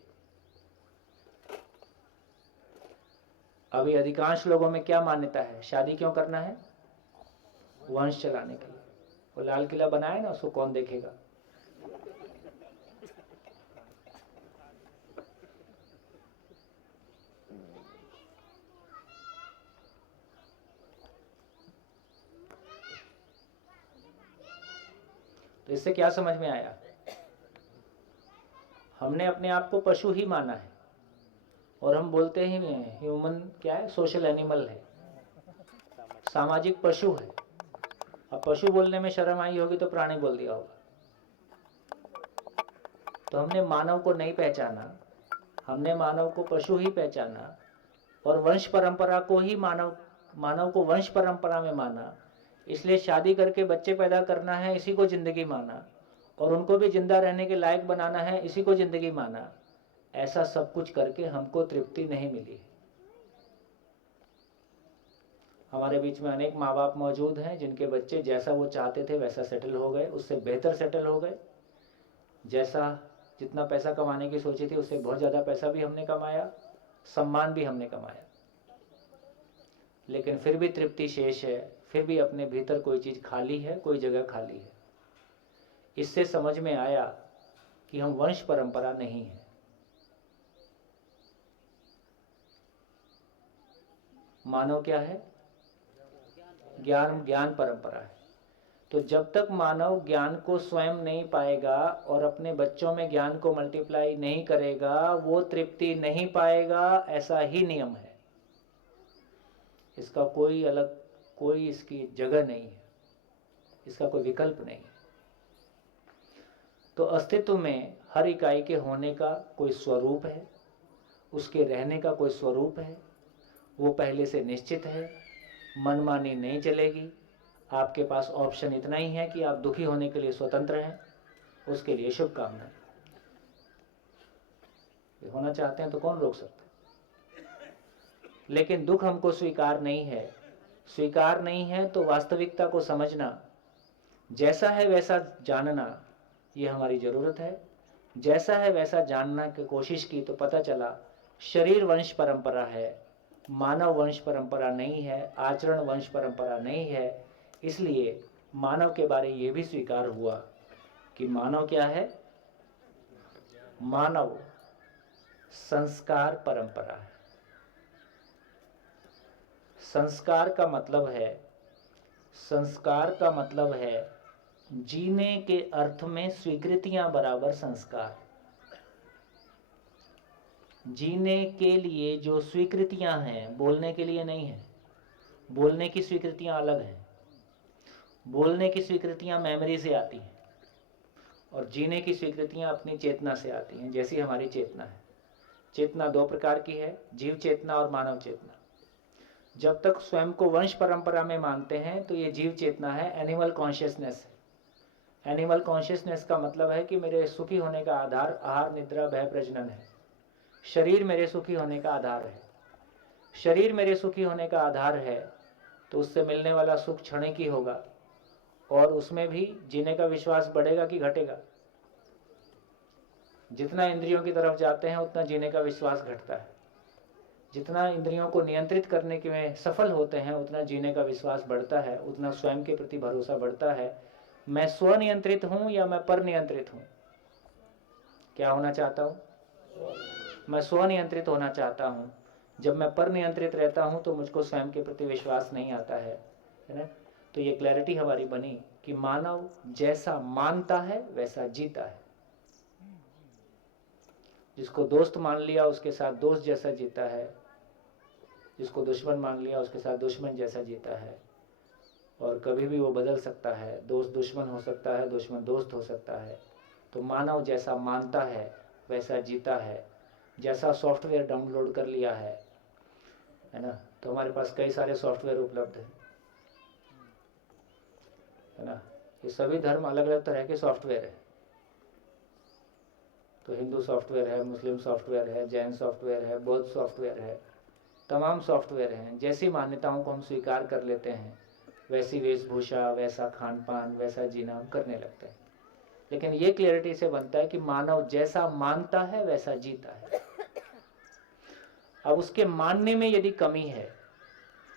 अभी अधिकांश लोगों में क्या मान्यता है? शादी क्यों करना है? वंश चलाने के लिए। वो लाल किला बनाया ना, उसको कौन देखेगा? तो इससे क्या समझ में आया? हमने अपने आप को पशु ही माना है, और हम बोलते ही ह्यूमन क्या है? सोशल एनिमल है, सामाजिक पशु है। अब पशु बोलने में शर्म आई होगी तो प्राणी बोल दिया होगा। तो हमने मानव को नहीं पहचाना, हमने मानव को पशु ही पहचाना, और वंश परंपरा को ही मानव को वंश परंपरा में माना। इसलिए शादी करके बच्चे पैदा करना है, इसी को जिंदगी माना, और उनको भी जिंदा रहने के लायक बनाना है, इसी को जिंदगी माना। ऐसा सब कुछ करके हमको तृप्ति नहीं मिली। हमारे बीच में अनेक माँ बाप मौजूद हैं जिनके बच्चे जैसा वो चाहते थे वैसा सेटल हो गए, उससे बेहतर सेटल हो गए। जैसा जितना पैसा कमाने की सोची थी उससे बहुत ज़्यादा पैसा भी हमने कमाया, सम्मान भी हमने कमाया, लेकिन फिर भी तृप्ति शेष है। फिर भी अपने भीतर कोई चीज़ खाली है, कोई जगह खाली है। इससे समझ में आया कि हम वंश परंपरा नहीं है। मानव क्या है? ज्ञान परंपरा है। तो जब तक मानव ज्ञान को स्वयं नहीं पाएगा और अपने बच्चों में ज्ञान को मल्टीप्लाई नहीं करेगा, वो तृप्ति नहीं पाएगा। ऐसा ही नियम है, इसका कोई इसकी जगह नहीं है, इसका कोई विकल्प नहीं है। तो अस्तित्व में हर इकाई के होने का कोई स्वरूप है, उसके रहने का कोई स्वरूप है, वो पहले से निश्चित है। मनमानी नहीं चलेगी। आपके पास ऑप्शन इतना ही है कि आप दुखी होने के लिए स्वतंत्र हैं, उसके लिए शुभकामनाएं। होना चाहते हैं तो कौन रोक सकता है? लेकिन दुख हमको स्वीकार नहीं है। स्वीकार नहीं है तो वास्तविकता को समझना, जैसा है वैसा जानना, ये हमारी जरूरत है। जैसा है वैसा जानना की कोशिश की तो पता चला शरीर वंश परंपरा है, मानव वंश परंपरा नहीं है, आचरण वंश परंपरा नहीं है। इसलिए मानव के बारे ये भी स्वीकार हुआ कि मानव क्या है? मानव संस्कार परंपरा है। संस्कार का मतलब है जीने के अर्थ में स्वीकृतियां बराबर संस्कार। जीने के लिए जो स्वीकृतियां हैं, बोलने के लिए नहीं है। बोलने की स्वीकृतियां अलग हैं। बोलने की स्वीकृतियां मेमोरी से आती हैं और जीने की स्वीकृतियां अपनी चेतना से आती हैं, जैसी हमारी चेतना है। चेतना दो प्रकार की है, जीव चेतना और मानव चेतना। जब तक स्वयं को वंश परंपरा में मानते हैं तो ये जीव चेतना है, एनिमल कॉन्शियसनेस है। एनिमल कॉन्शियसनेस का मतलब है कि मेरे सुखी होने का आधार आहार, निद्रा, भय, प्रजनन है। शरीर मेरे सुखी होने का आधार है। शरीर मेरे सुखी होने का आधार है तो उससे मिलने वाला सुख क्षणिक ही होगा, और उसमें भी जीने का विश्वास बढ़ेगा कि घटेगा? जितना इंद्रियों की तरफ जाते हैं उतना जीने का विश्वास घटता है। जितना इंद्रियों को नियंत्रित करने के में सफल होते हैं उतना जीने का विश्वास बढ़ता है, उतना स्वयं के प्रति भरोसा बढ़ता है। मैं स्वनियंत्रित हूं या मैं पर नियंत्रित हूं? क्या होना चाहता हूं? मैं स्वनियंत्रित होना चाहता हूं। जब मैं पर नियंत्रित रहता हूं तो मुझको स्वयं के प्रति विश्वास नहीं आता है ना? तो ये क्लैरिटी हमारी बनी कि मानव जैसा मानता है वैसा जीता है। जिसको दोस्त मान लिया उसके साथ दोस्त जैसा जीता है, जिसको दुश्मन मान लिया उसके साथ दुश्मन जैसा जीता है। और कभी भी वो बदल सकता है, दोस्त दुश्मन हो सकता है, दुश्मन दोस्त हो सकता है। तो मानव जैसा मानता है वैसा जीता है। जैसा सॉफ्टवेयर डाउनलोड कर लिया है ना, तो हमारे पास कई सारे सॉफ्टवेयर उपलब्ध है ना। ये सभी धर्म अलग अलग तरह के सॉफ्टवेयर है। तो हिंदू सॉफ्टवेयर है, मुस्लिम सॉफ्टवेयर है, जैन सॉफ्टवेयर है, बौद्ध सॉफ्टवेयर है, तमाम सॉफ्टवेयर हैं। जैसी मान्यताओं को हम स्वीकार कर लेते हैं वैसी वेशभूषा, वैसा खान पान, वैसा जीना हम करने लगते हैं। लेकिन ये क्लियरिटी से बनता है कि मानव जैसा मानता है वैसा जीता है। अब उसके मानने में यदि कमी है,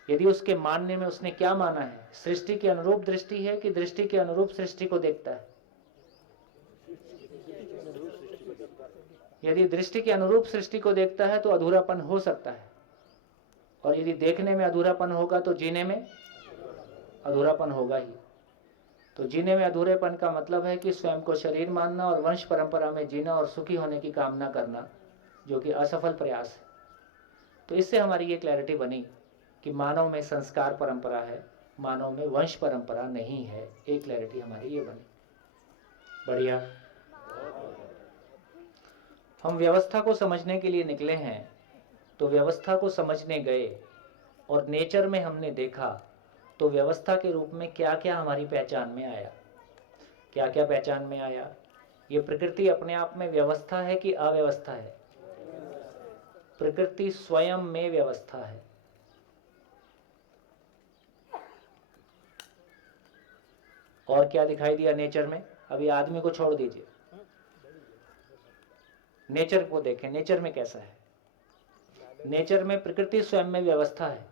यदि उसके मानने में उसने क्या माना है, सृष्टि के अनुरूप दृष्टि है कि दृष्टि के अनुरूप सृष्टि को देखता है? यदि दृष्टि के अनुरूप सृष्टि को देखता है तो अधूरापन हो सकता है, और यदि देखने में अधूरापन होगा तो जीने में अधूरापन होगा ही। तो जीने में अधूरेपन का मतलब है कि स्वयं को शरीर मानना और वंश परंपरा में जीना और सुखी होने की कामना करना, जो कि असफल प्रयास है। तो इससे हमारी ये क्लैरिटी बनी कि मानव में संस्कार परंपरा है, मानव में वंश परंपरा नहीं है। एक क्लैरिटी हमारी ये बनी। बढ़िया। हम व्यवस्था को समझने के लिए निकले हैं, तो व्यवस्था को समझने गए और नेचर में हमने देखा तो व्यवस्था के रूप में क्या क्या हमारी पहचान में आया, क्या क्या पहचान में आया? ये प्रकृति अपने आप में व्यवस्था है कि अव्यवस्था है? प्रकृति स्वयं में व्यवस्था है। और क्या दिखाई दिया नेचर में? अभी आदमी को छोड़ दीजिए, नेचर को देखें, नेचर में कैसा है? नेचर में प्रकृति स्वयं में व्यवस्था है।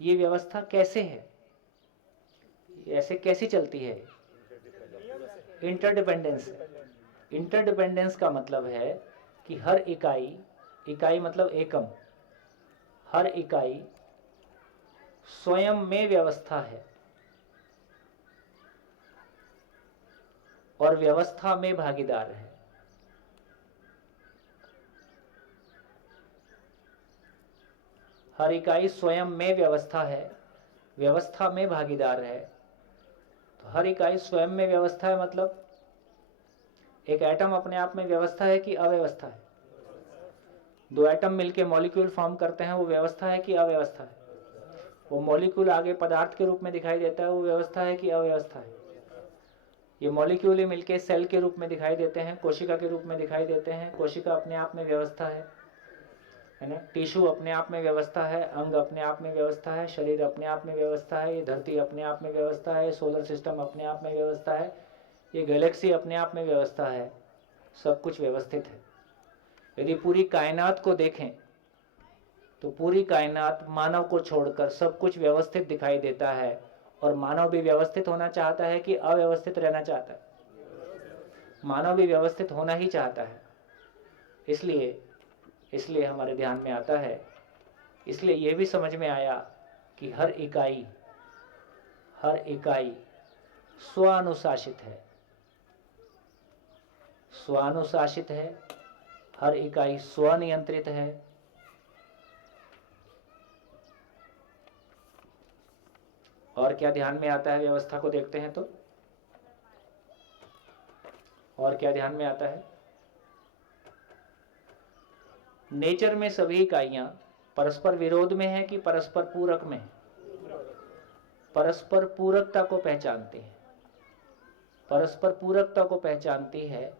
ये व्यवस्था कैसे है? ऐसे कैसी चलती है? इंटरडिपेंडेंस। इंटरडिपेंडेंस का मतलब है कि हर इकाई, इकाई मतलब एकम, हर इकाई स्वयं में व्यवस्था है और व्यवस्था में भागीदार है। हर इकाई स्वयं में व्यवस्था है, व्यवस्था में भागीदार है। तो हर इकाई स्वयं में व्यवस्था है मतलब एक एटम अपने आप में व्यवस्था है कि अव्यवस्था है? दो एटम मिलके मॉलिक्यूल फॉर्म करते हैं, वो व्यवस्था है कि अव्यवस्था है? वो मॉलिक्यूल आगे पदार्थ के रूप में दिखाई देता है, वो व्यवस्था है कि अव्यवस्था है? ये मॉलिक्यूल ही मिलके सेल के रूप में दिखाई देते हैं, कोशिका के रूप में दिखाई देते हैं। कोशिका अपने आप में व्यवस्था है ना? टिश्यू अपने आप में व्यवस्था है, अंग अपने आप में व्यवस्था है, शरीर अपने आप में व्यवस्था है, ये धरती अपने आप में व्यवस्था है, सोलर सिस्टम अपने आप में व्यवस्था है, ये गैलेक्सी अपने आप में व्यवस्था है। सब कुछ व्यवस्थित है। यदि पूरी कायनात को देखें तो पूरी कायनात मानव को छोड़कर सब कुछ व्यवस्थित दिखाई देता है, और मानव भी व्यवस्थित होना चाहता है कि अव्यवस्थित रहना चाहता है? मानव भी व्यवस्थित होना ही चाहता है। इसलिए हमारे ध्यान में आता है, इसलिए यह भी समझ में आया कि हर इकाई स्वानुशासित है। स्वानुशासित है, हर इकाई स्वनियंत्रित है। और क्या ध्यान में आता है? व्यवस्था को देखते हैं तो और क्या ध्यान में आता है? नेचर में सभी इकाइयां परस्पर विरोध में है कि परस्पर पूरक में है? परस्पर पूरकता को पहचानती है, परस्पर पूरकता को पहचानती है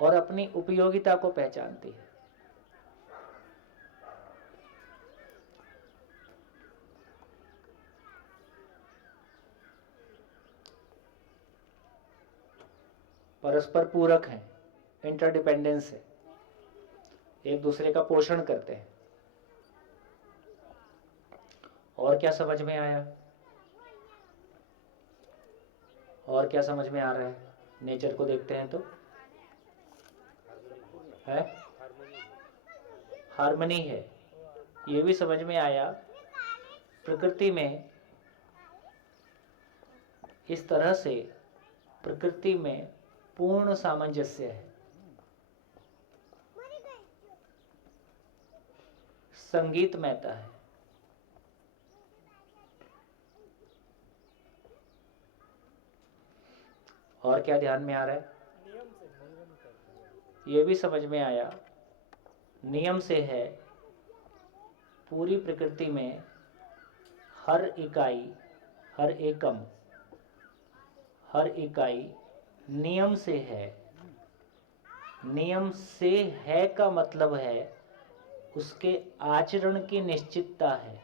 और अपनी उपयोगिता को पहचानती है। परस्पर पूरक है, इंटरडिपेंडेंस है, एक दूसरे का पोषण करते हैं। और क्या समझ में आया? और क्या समझ में आ रहा है? नेचर को देखते हैं तो है हार्मनी है। ये भी समझ में आया, प्रकृति में इस तरह से प्रकृति में पूर्ण सामंजस्य है, संगीतमयता है। और क्या ध्यान में आ रहा है? ये भी समझ में आया, नियम से है। पूरी प्रकृति में हर इकाई, हर एकम, हर इकाई नियम से है। नियम से है का मतलब है उसके आचरण की निश्चितता है।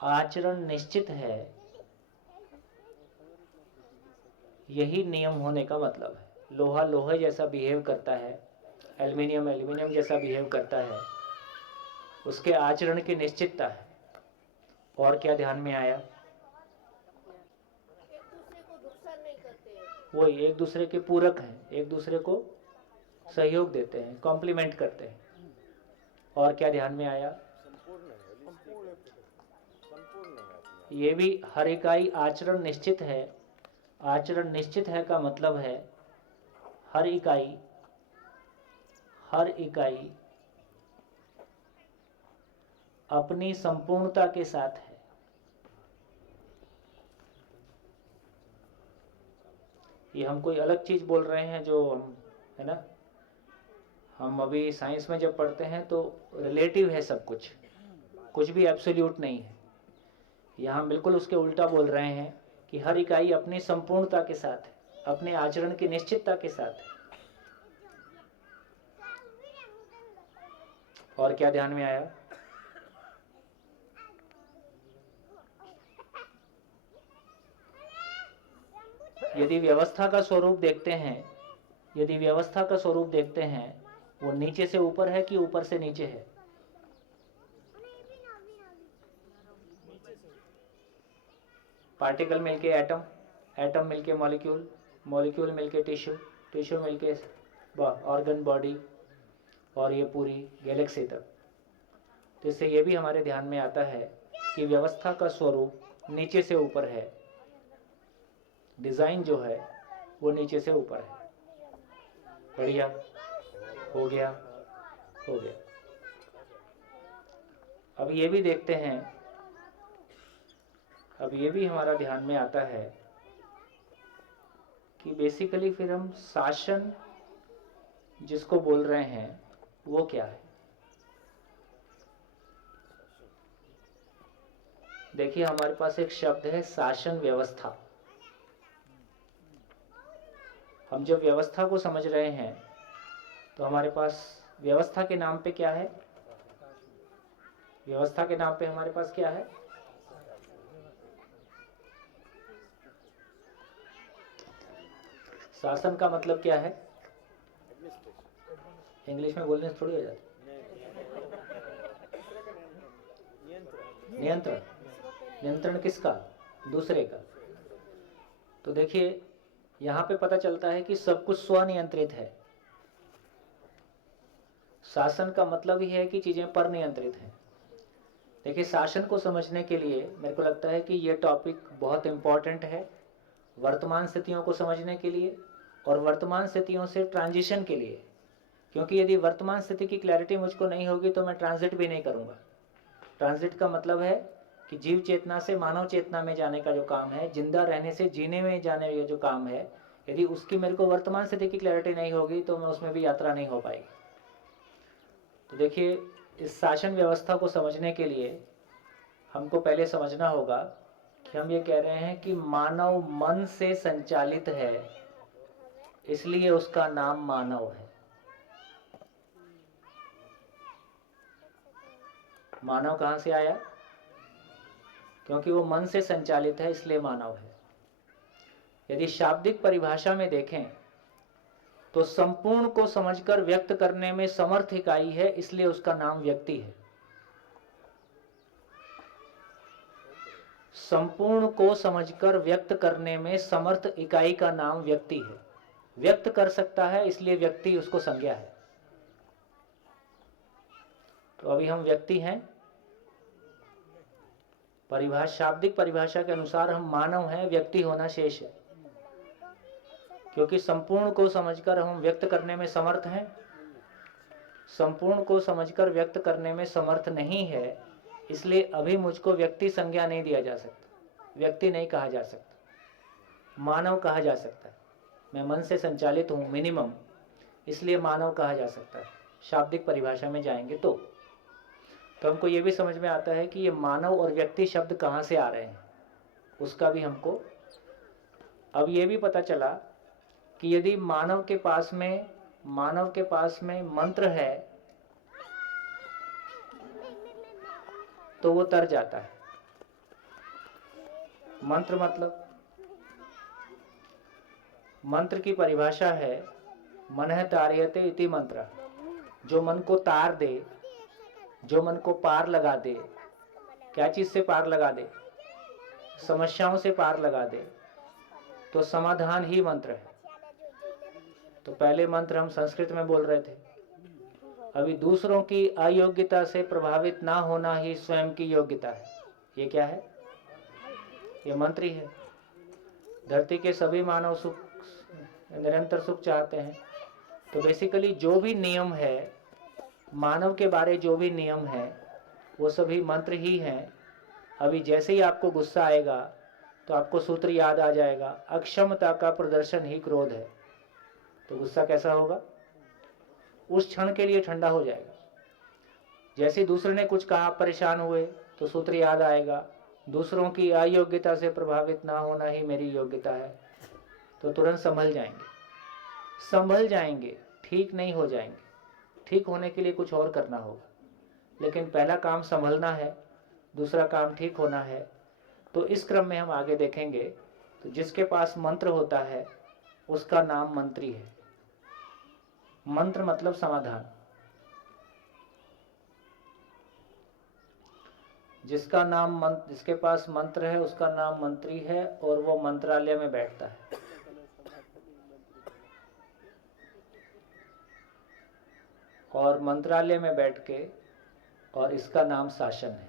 आचरण निश्चित है, यही नियम होने का मतलब है। लोहा लोहे जैसा बिहेव करता है, एल्युमिनियम एल्युमिनियम जैसा बिहेव करता है, उसके आचरण की निश्चितता है। और क्या ध्यान में आया? एक दूसरे को नुकसान नहीं करते हैं। वही एक दूसरे के पूरक हैं, एक दूसरे को सहयोग देते हैं, कॉम्प्लीमेंट करते हैं। और क्या ध्यान में आया? ये भी हर इकाई आचरण निश्चित है। आचरण निश्चित है का मतलब है हर इकाई अपनी संपूर्णता के साथ है। ये हम कोई अलग चीज बोल रहे हैं जो हम, है ना, हम अभी साइंस में जब पढ़ते हैं तो रिलेटिव है सब कुछ भी एब्सोल्यूट नहीं है। यहाँ बिल्कुल उसके उल्टा बोल रहे हैं कि हर इकाई अपनी संपूर्णता के साथ है, अपने आचरण की निश्चितता के साथ है। और क्या ध्यान में आया? यदि व्यवस्था का स्वरूप देखते हैं, यदि व्यवस्था का स्वरूप देखते हैं, वो नीचे से ऊपर है कि ऊपर से नीचे है? पार्टिकल मिलके एटम, एटम मिलके मॉलिक्यूल, मॉलिक्यूल मिलके टिश्यू, टिश्यू मिलके ऑर्गन बॉडी, और ये पूरी गैलेक्सी तक। तो इससे ये भी हमारे ध्यान में आता है कि व्यवस्था का स्वरूप नीचे से ऊपर है, डिजाइन जो है वो नीचे से ऊपर है। बढ़िया, हो गया, हो गया। अब ये भी देखते हैं, अब ये भी हमारा ध्यान में आता है कि बेसिकली फिर हम शासन जिसको बोल रहे हैं वो क्या है। देखिए हमारे पास एक शब्द है शासन व्यवस्था। हम जब व्यवस्था को समझ रहे हैं तो हमारे पास व्यवस्था के नाम पे क्या है? व्यवस्था के नाम पे हमारे पास क्या है? शासन का मतलब क्या है? इंग्लिश में बोलने से थोड़ी हो जाती। नियंत्रण। नियंत्रण किसका? दूसरे का। तो देखिए यहां पे पता चलता है कि सब कुछ स्वनियंत्रित है। शासन का मतलब ही है कि चीजें पर नियंत्रित हैं। देखिए शासन को समझने के लिए मेरे को लगता है कि यह टॉपिक बहुत इंपॉर्टेंट है वर्तमान स्थितियों को समझने के लिए और वर्तमान स्थितियों से ट्रांजिशन के लिए। क्योंकि यदि वर्तमान स्थिति की क्लैरिटी मुझको नहीं होगी तो मैं ट्रांजिट भी नहीं करूंगा। ट्रांजिट का मतलब है कि जीव चेतना से मानव चेतना में जाने का जो काम है, जिंदा रहने से जीने में जाने का जो काम है, यदि उसकी मेरे को वर्तमान स्थिति की क्लैरिटी नहीं होगी तो मैं उसमें भी यात्रा नहीं हो पाएगी। तो देखिए इस शासन व्यवस्था को समझने के लिए हमको पहले समझना होगा कि हम ये कह रहे हैं कि मानव मन से संचालित है, इसलिए उसका नाम मानव है। मानव कहां से आया? क्योंकि वो मन से संचालित है, इसलिए मानव है। यदि शाब्दिक परिभाषा में देखें तो संपूर्ण को समझकर व्यक्त करने में समर्थ इकाई है, इसलिए उसका नाम व्यक्ति है। संपूर्ण को समझकर व्यक्त करने में समर्थ इकाई का नाम व्यक्ति है। व्यक्त कर सकता है इसलिए व्यक्ति उसको संज्ञा है। तो अभी हम व्यक्ति हैं। शाब्दिक परिभाषा के अनुसार हम मानव हैं, व्यक्ति होना शेष है। क्योंकि संपूर्ण को समझकर हम व्यक्त करने में समर्थ हैं, संपूर्ण को समझकर व्यक्त करने में समर्थ नहीं है, इसलिए अभी मुझको व्यक्ति संज्ञा नहीं दिया जा सकता, व्यक्ति नहीं कहा जा सकता, मानव कहा जा सकता है। मैं मन से संचालित हूं मिनिमम, इसलिए मानव कहा जा सकता है। शाब्दिक परिभाषा में जाएंगे तो हमको ये भी समझ में आता है कि ये मानव और व्यक्ति शब्द कहाँ से आ रहे हैं, उसका भी हमको अब ये भी पता चला कि यदि मानव के पास में मंत्र है तो वो तर जाता है। मंत्र मतलब, मंत्र की परिभाषा है मनः तारयते इति मंत्र। जो मन को तार दे, जो मन को पार लगा दे। क्या चीज से पार लगा दे? समस्याओं से पार लगा दे, तो समाधान ही मंत्र है। तो पहले मंत्र हम संस्कृत में बोल रहे थे, अभी दूसरों की अयोग्यता से प्रभावित ना होना ही स्वयं की योग्यता है। ये क्या है? ये मंत्र ही है। धरती के सभी मानव सुख, निरंतर सुख चाहते हैं। तो बेसिकली जो भी नियम है, मानव के बारे जो भी नियम है, वो सभी मंत्र ही हैं। अभी जैसे ही आपको गुस्सा आएगा तो आपको सूत्र याद आ जाएगा, अक्षमता का प्रदर्शन ही क्रोध है। तो गुस्सा कैसा होगा? उस क्षण के लिए ठंडा हो जाएगा। जैसे दूसरे ने कुछ कहा, परेशान हुए, तो सूत्र याद आएगा, दूसरों की अयोग्यता से प्रभावित ना होना ही मेरी योग्यता है, तो तुरंत संभल जाएंगे, ठीक नहीं हो जाएंगे। ठीक होने के लिए कुछ और करना होगा, लेकिन पहला काम संभलना है, दूसरा काम ठीक होना है। तो इस क्रम में हम आगे देखेंगे। तो जिसके पास मंत्र होता है उसका नाम मंत्री है। मंत्र मतलब समाधान। जिसके पास मंत्र है उसका नाम मंत्री है, और वो मंत्रालय में बैठता है। और मंत्रालय में बैठ के, और इसका नाम शासन है।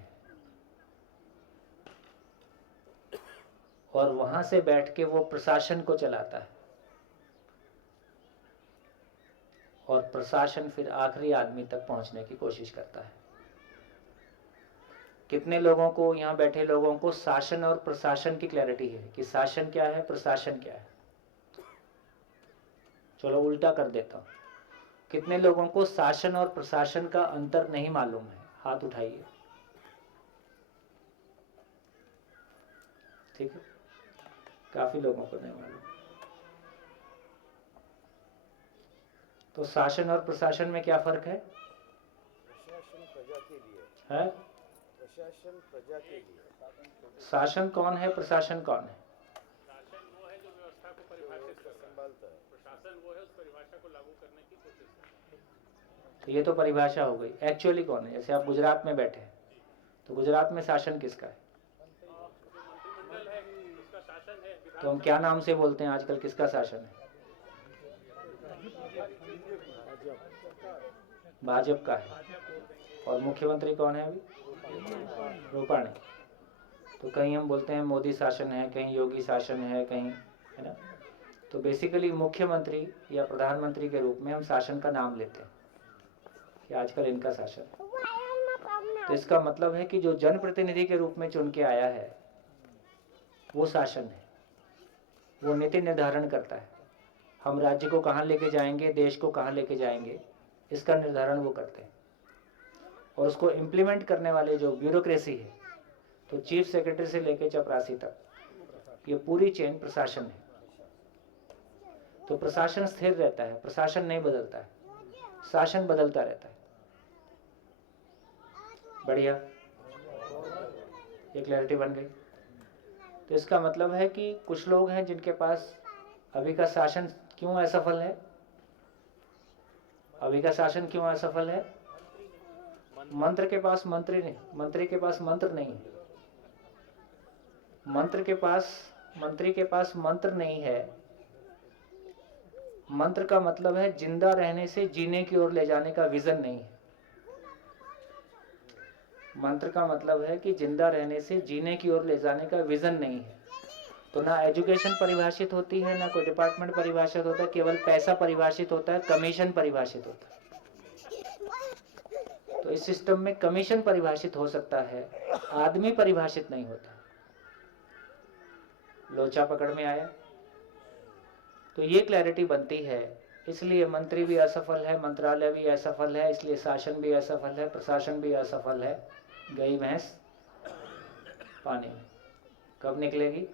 और वहां से बैठ के वो प्रशासन को चलाता है, और प्रशासन फिर आखिरी आदमी तक पहुंचने की कोशिश करता है। कितने लोगों को, यहाँ बैठे लोगों को शासन और प्रशासन की क्लैरिटी है कि शासन क्या है, प्रशासन क्या है? चलो उल्टा कर देता हूं। कितने लोगों को शासन और प्रशासन का अंतर नहीं मालूम है? हाथ उठाइए। ठीक है, काफी लोगों को नहीं मालूम। तो शासन और प्रशासन में क्या फर्क है? प्रशासन प्रजा के लिए है? प्रशासन प्रजा के लिए। शासन कौन है, प्रशासन कौन है? शासन वो है जो व्यवस्था को परिभाषित करता संभालता है। है, प्रशासन वो है उस परिभाषा को लागू करने की कोशिश करता है। तो ये तो परिभाषा हो गई। एक्चुअली कौन है? जैसे आप गुजरात में बैठे हैं, तो गुजरात में शासन किसका है? मंत्रिमंडल है, उसका शासन है। तो हम क्या नाम से बोलते हैं आजकल, किसका शासन है? भाजपा का है। और मुख्यमंत्री कौन है अभी? रूपाणी। तो कहीं हम बोलते हैं मोदी शासन है, कहीं योगी शासन है, कहीं, है ना? तो बेसिकली मुख्यमंत्री या प्रधानमंत्री के रूप में हम शासन का नाम लेते हैं कि आजकल इनका शासन है। तो इसका मतलब है कि जो जनप्रतिनिधि के रूप में चुन के आया है वो शासन है। वो नीति निर्धारण करता है। हम राज्य को कहाँ लेके जाएंगे, देश को कहाँ लेके जाएंगे, इसका निर्धारण वो करते हैं। और उसको इम्प्लीमेंट करने वाले जो ब्यूरोक्रेसी है, तो चीफ सेक्रेटरी से लेके चपरासी तक, ये पूरी चेन प्रशासन है। तो प्रशासन स्थिर रहता है, प्रशासन नहीं बदलता है, शासन बदलता रहता है। बढ़िया, ये क्लैरिटी बन गई। तो इसका मतलब है कि कुछ लोग हैं जिनके पास अभी का शासन क्यों असफल है? अभी का शासन क्यों असफल है? मंत्री के पास मंत्री नहीं, मंत्री के पास मंत्र नहीं है। मंत्री के पास मंत्र नहीं है। मंत्र का मतलब है जिंदा रहने से जीने की ओर ले जाने का विजन नहीं है। मंत्र का मतलब है कि जिंदा रहने से जीने की ओर ले जाने का विजन नहीं है। तो ना एजुकेशन परिभाषित होती है, ना कोई डिपार्टमेंट परिभाषित होता है, केवल पैसा परिभाषित होता है, कमीशन परिभाषित होता है। तो इस सिस्टम में कमीशन परिभाषित हो सकता है, आदमी परिभाषित नहीं होता। लोचा पकड़ में आया? तो ये क्लैरिटी बनती है। इसलिए मंत्री भी असफल है, मंत्रालय भी असफल है, इसलिए शासन भी असफल है, प्रशासन भी असफल है। गई भैंस पानी में। कब निकलेगी?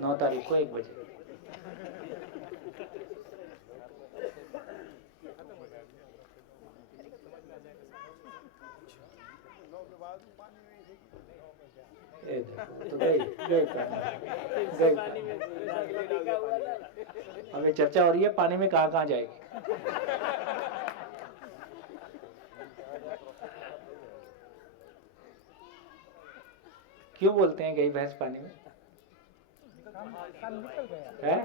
9 तारीख को 1 बजे। तो गई पानी में। हमें चर्चा हो रही है पानी में कहाँ कहाँ जाएगी। क्यों बोलते हैं गई भैंस पानी में? है?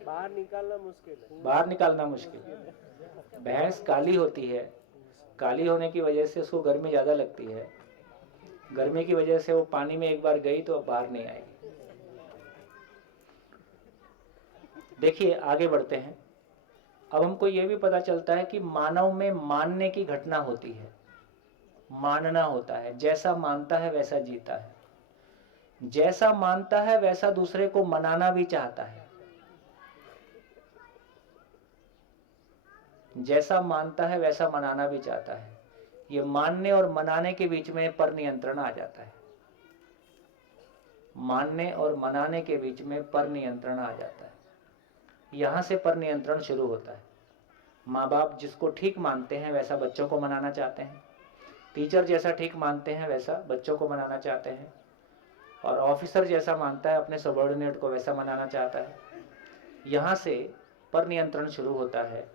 बाहर निकालना मुश्किल है। बाहर निकालना मुश्किल। भैंस काली होती है, काली होने की वजह से उसको गर्मी ज्यादा लगती है। गर्मी की वजह से वो पानी में एक बार गई तो अब बाहर नहीं आएगी। देखिए आगे बढ़ते हैं। अब हमको ये भी पता चलता है कि मानव में मानने की घटना होती है, मानना होता है। जैसा मानता है वैसा जीता है, जैसा मानता है वैसा दूसरे को मनाना भी चाहता है। जैसा मानता है वैसा मनाना भी चाहता है। ये मानने और मनाने के बीच में पर नियंत्रण आ जाता है। मानने और मनाने के बीच में पर नियंत्रण आ जाता है। यहां से पर नियंत्रण शुरू होता है। माँ बाप जिसको ठीक मानते हैं वैसा बच्चों को मनाना चाहते हैं, टीचर जैसा ठीक मानते हैं वैसा बच्चों को मनाना चाहते हैं, और ऑफिसर जैसा मानता है अपने सबॉर्डिनेट को वैसा मनाना चाहता है। यहाँ से पर नियंत्रण शुरू होता है।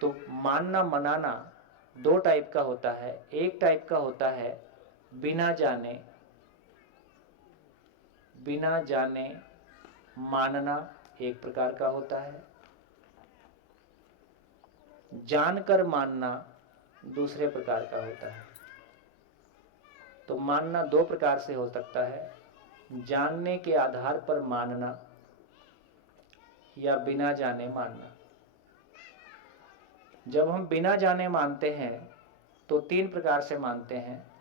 तो मानना मनाना दो टाइप का होता है। एक टाइप का होता है बिना जाने मानना, एक प्रकार का होता है। जानकर मानना दूसरे प्रकार का होता है। तो मानना दो प्रकार से हो सकता है, जानने के आधार पर मानना या बिना जाने मानना। जब हम बिना जाने मानते हैं तो तीन प्रकार से मानते हैं।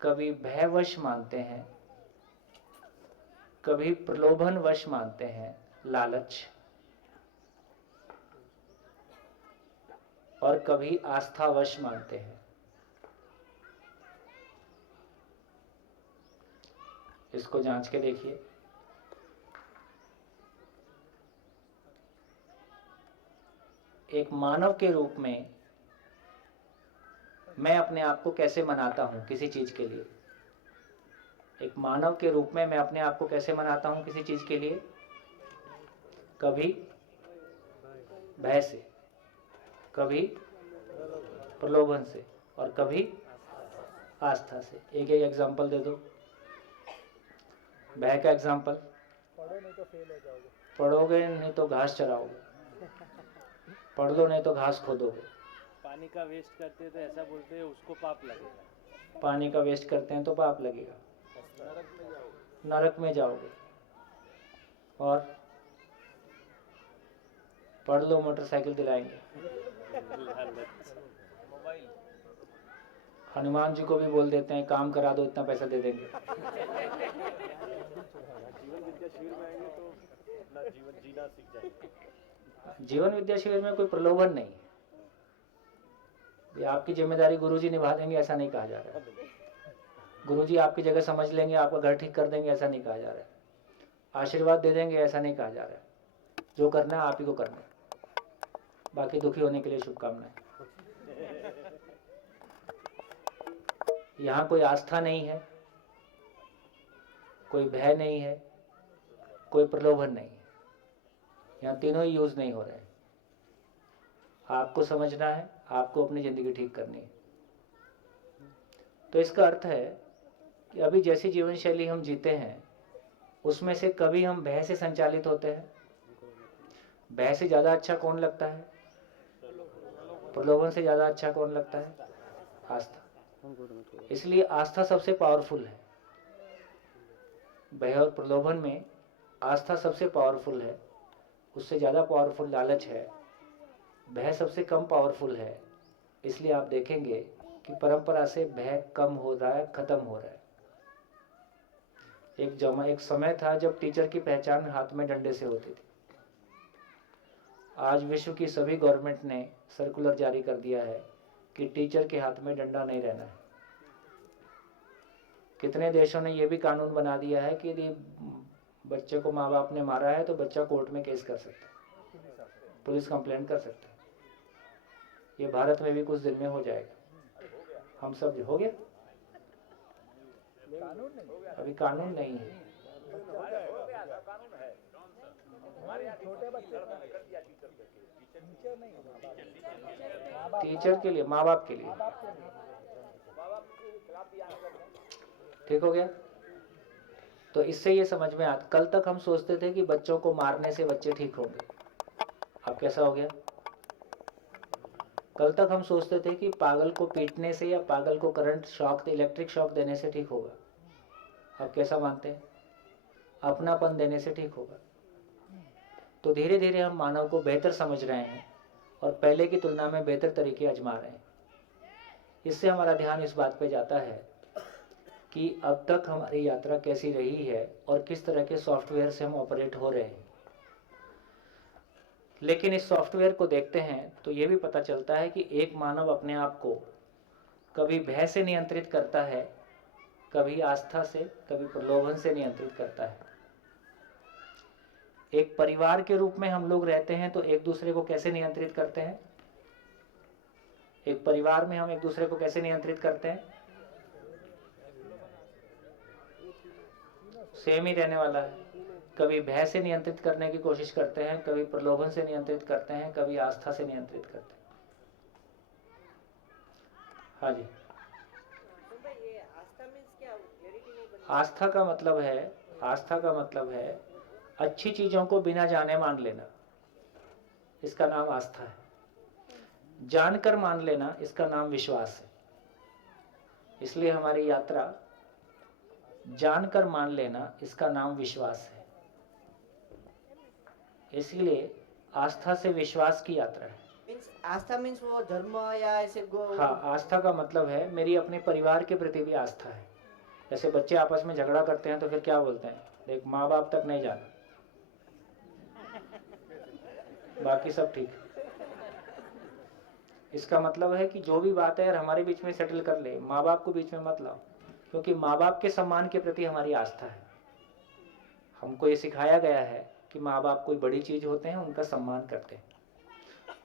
कभी भयवश मानते हैं, कभी प्रलोभनवश मानते हैं, लालच, और कभी आस्थावश मानते हैं। इसको जांच के देखिए। एक मानव के रूप में मैं अपने आप को कैसे मनाता हूं किसी चीज के लिए। एक मानव के रूप में मैं अपने आप को कैसे मनाता हूं किसी चीज के लिए। कभी भय से, कभी प्रलोभन से, और कभी आस्था से। एक एक एग्जांपल दे दो। भय का एग्जांपल, पढ़ो नहीं तो फेल हो जाओगे। पढ़ोगे नहीं तो घास चराओगे, पढ़ लो नहीं तो घास खोदोगे। पानी का वेस्ट करते हैं तो ऐसा बोलते हैं उसको पाप लगेगा। पानी का वेस्ट करते हैं तो पाप लगेगा, नरक में जाओगे। और पढ़ लो मोटरसाइकिल दिलाएंगे। हनुमान जी को भी बोल देते हैं काम करा दो इतना पैसा दे देंगे। जीवन विद्या शिविर में आएंगे तो अपना जीवन जीना सीख जाएंगे। जीवन विद्या शिविर में कोई प्रलोभन नहीं है। ये आपकी जिम्मेदारी गुरुजी निभा देंगे ऐसा नहीं कहा जा रहा है। गुरुजी आपकी जगह समझ लेंगे, आपका घर ठीक कर देंगे ऐसा नहीं कहा जा रहा है। आशीर्वाद दे देंगे ऐसा नहीं कहा जा रहा है। जो करना है आप ही को करना है। बाकी दुखी होने के लिए शुभकामनाएं। यहाँ कोई आस्था नहीं है, कोई भय नहीं है, कोई प्रलोभन नहीं है। यहाँ तीनों ही यूज नहीं हो रहे हैं। आपको समझना है, आपको अपनी जिंदगी ठीक करनी है। तो इसका अर्थ है कि अभी जैसी जीवन शैली हम जीते हैं उसमें से कभी हम भय से संचालित होते हैं। भय से ज्यादा अच्छा कौन लगता है? प्रलोभन से ज्यादा अच्छा कौन लगता है? आस्था। इसलिए आस्था सबसे पावरफुल है। भय और प्रलोभन में आस्था सबसे पावरफुल है। उससे ज्यादा पावरफुल लालच है। भय सबसे कम पावरफुल है। इसलिए आप देखेंगे कि परंपरा से भय कम हो रहा है, खत्म हो रहा है। एक समय था जब टीचर की पहचान हाथ में डंडे से होती थी। आज विश्व की सभी गवर्नमेंट ने सर्कुलर जारी कर दिया है कि टीचर के हाथ में डंडा नहीं रहना है। कितने देशों ने यह भी कानून बना दिया है कि यदि बच्चे को माँ बाप ने मारा है तो बच्चा कोर्ट में केस कर सकता है, पुलिस कंप्लेंट कर सकता है। ये भारत में भी कुछ दिन में हो जाएगा। हम सब हो गया, अभी कानून नहीं है। टीचर के लिए, माँ बाप के लिए ठीक हो गया। तो इससे ये समझ में आता, कल तक हम सोचते थे कि बच्चों को मारने से बच्चे ठीक होंगे। अब कैसा हो गया? कल तक हम सोचते थे कि पागल को पीटने से या पागल को करंट शॉक, इलेक्ट्रिक शॉक देने से ठीक होगा। अब कैसा मानते हैं? अपनापन देने से ठीक होगा। तो धीरे धीरे हम मानव को बेहतर समझ रहे हैं और पहले की तुलना में बेहतर तरीके आजमा रहे हैं। इससे हमारा ध्यान इस बात पे जाता है कि अब तक हमारी यात्रा कैसी रही है और किस तरह के सॉफ्टवेयर से हम ऑपरेट हो रहे हैं। लेकिन इस सॉफ्टवेयर को देखते हैं तो ये भी पता चलता है कि एक मानव अपने आप को कभी भय से नियंत्रित करता है, कभी आस्था से, कभी प्रलोभन से नियंत्रित करता है। एक परिवार के रूप में हम लोग रहते हैं तो एक दूसरे को कैसे नियंत्रित करते हैं? एक परिवार में हम एक दूसरे को कैसे नियंत्रित करते हैं? सेम ही रहने वाला है। कभी भय से नियंत्रित करने की कोशिश करते हैं, कभी प्रलोभन से नियंत्रित करते हैं, कभी आस्था से नियंत्रित करते हैं। हाँ जी। आस्था का मतलब है अच्छी चीजों को बिना जाने मान लेना, इसका नाम आस्था है। जानकर मान लेना, इसका नाम विश्वास है। इसलिए हमारी यात्रा जानकर मान लेना, इसका नाम विश्वास है। इसलिए आस्था से विश्वास की यात्रा है। आस्था मीन्स वो धर्म या ऐसे हाँ, आस्था का मतलब है मेरी अपने परिवार के प्रति भी आस्था है। जैसे बच्चे आपस में झगड़ा करते हैं तो फिर क्या बोलते हैं? देख, माँ बाप तक नहीं जाना, बाकी सब ठीक। इसका मतलब है कि जो भी बात है यार हमारे बीच में सेटल कर ले, माँ बाप को बीच में मत लाओ, क्योंकि माँ बाप के सम्मान के प्रति हमारी आस्था है। हमको ये सिखाया गया है कि माँ बाप कोई बड़ी चीज होते हैं, उनका सम्मान करते हैं।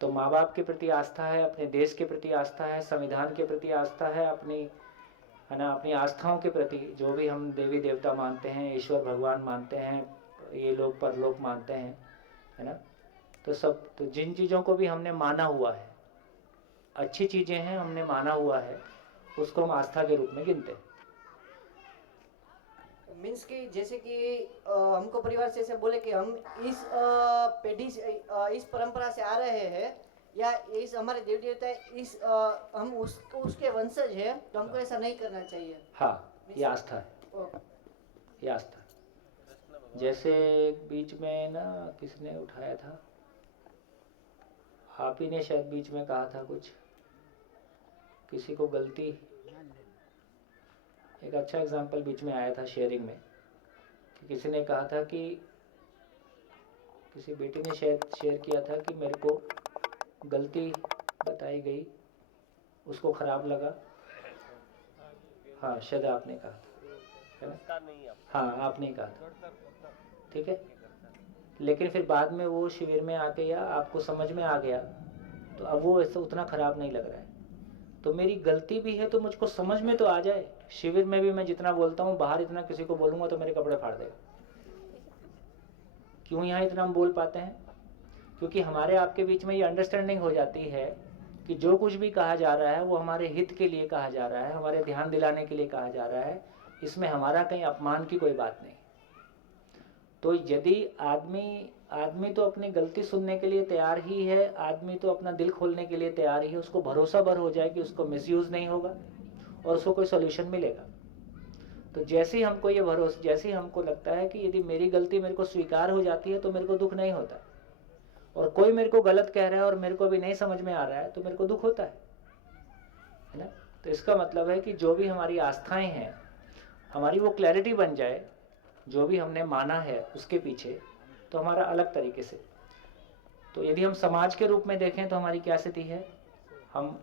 तो माँ बाप के प्रति आस्था है, अपने देश के प्रति आस्था है, संविधान के प्रति आस्था है, अपनी आस्थाओं के प्रति, जो भी हम देवी देवता मानते हैं, ईश्वर भगवान मानते हैं, ये लोग परलोक मानते हैं, है ना। तो जिन चीज़ों को भी हमने माना हुआ है, अच्छी चीज़ें हैं, हमने माना हुआ है, उसको हम आस्था के रूप में गिनते हैं। मीन्स कि जैसे कि हमको परिवार से ऐसे बोले कि हम इस पीढ़ी से इस परंपरा से आ रहे हैं, या इस हमारे देवी देवता इस हम उसके वंशज है, तो हमको ऐसा नहीं करना चाहिए। हाँ, ये आस्था है, ये आस्था। जैसे बीच में ना किसने उठाया था, आप ही ने शायद बीच में कहा था कुछ, किसी को गलती, एक अच्छा एग्जाम्पल बीच में आया था शेयरिंग में, कि किसी ने कहा था कि किसी बेटी ने शायद शेयर किया था कि मेरे को गलती बताई गई, उसको खराब लगा। हाँ, शायद आपने कहा था, है ना? हाँ, आपने कहा था, ठीक है। लेकिन फिर बाद में वो शिविर में आके या आपको समझ में आ गया, तो अब वो ऐसा उतना खराब नहीं लग रहा है। तो मेरी गलती भी है तो मुझको समझ में तो आ जाए। शिविर में भी मैं जितना बोलता हूँ, बाहर इतना किसी को बोलूँगा तो मेरे कपड़े फाड़ देगा। क्यों यहाँ इतना हम बोल पाते हैं? क्योंकि हमारे आपके बीच में ये अंडरस्टैंडिंग हो जाती है कि जो कुछ भी कहा जा रहा है वो हमारे हित के लिए कहा जा रहा है, हमारे ध्यान दिलाने के लिए कहा जा रहा है। इसमें हमारा कहीं अपमान की कोई बात नहीं। तो यदि आदमी तो अपनी गलती सुनने के लिए तैयार ही है, आदमी तो अपना दिल खोलने के लिए तैयार ही है, उसको भरोसा भर हो जाए कि उसको मिसयूज नहीं होगा और उसको कोई सॉल्यूशन मिलेगा। तो जैसे ही हमको लगता है कि यदि मेरी गलती मेरे को स्वीकार हो जाती है तो मेरे को दुख नहीं होता, और कोई मेरे को गलत कह रहा है और मेरे को भी नहीं समझ में आ रहा है तो मेरे को दुख होता है ना। तो इसका मतलब है कि जो भी हमारी आस्थाएं हैं, हमारी वो क्लैरिटी बन जाए, जो भी हमने माना है उसके पीछे, तो हमारा अलग तरीके से। तो यदि हम समाज के रूप में देखें तो हमारी क्या स्थिति है? हम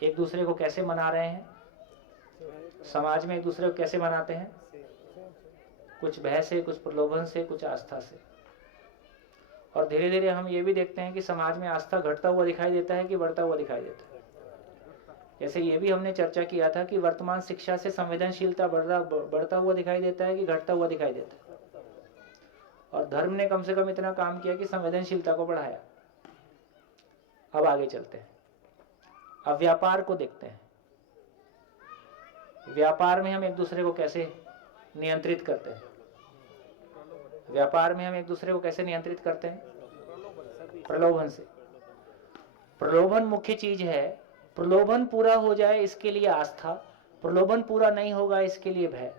एक दूसरे को कैसे मना रहे हैं? समाज में एक दूसरे को कैसे मनाते हैं? कुछ भय से, कुछ प्रलोभन से, कुछ आस्था से। और धीरे धीरे हम ये भी देखते हैं कि समाज में आस्था घटता हुआ दिखाई देता है कि बढ़ता हुआ दिखाई देता है। जैसे ये भी हमने चर्चा किया था कि वर्तमान शिक्षा से संवेदनशीलता बढ़ता हुआ दिखाई देता है कि घटता हुआ दिखाई देता है। और धर्म ने कम से कम इतना काम किया कि संवेदनशीलता को बढ़ाया। अब आगे चलते हैं, अब व्यापार को देखते हैं। व्यापार में हम एक दूसरे को कैसे नियंत्रित करते हैं? व्यापार में हम एक दूसरे को कैसे नियंत्रित करते हैं? प्रलोभन से। प्रलोभन मुख्य चीज है। प्रलोभन पूरा हो जाए इसके लिए आस्था, प्रलोभन पूरा नहीं होगा इसके लिए भय।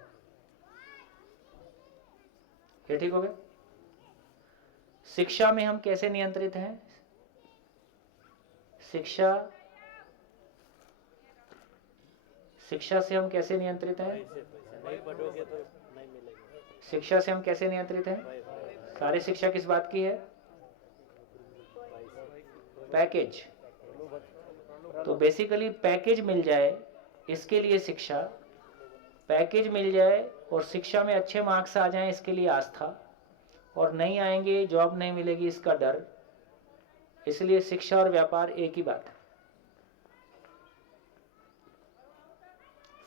ये ठीक हो गया? शिक्षा में हम कैसे नियंत्रित हैं? शिक्षा से हम कैसे नियंत्रित हैं? शिक्षा से हम कैसे नियंत्रित हैं? सारी शिक्षा किस बात की है? पैकेज। तो बेसिकली पैकेज मिल जाए इसके लिए शिक्षा, पैकेज मिल जाए और शिक्षा में अच्छे मार्क्स आ जाएं इसके लिए आस्था, और नहीं आएंगे जॉब नहीं मिलेगी इसका डर। इसलिए शिक्षा और व्यापार एक ही बात है।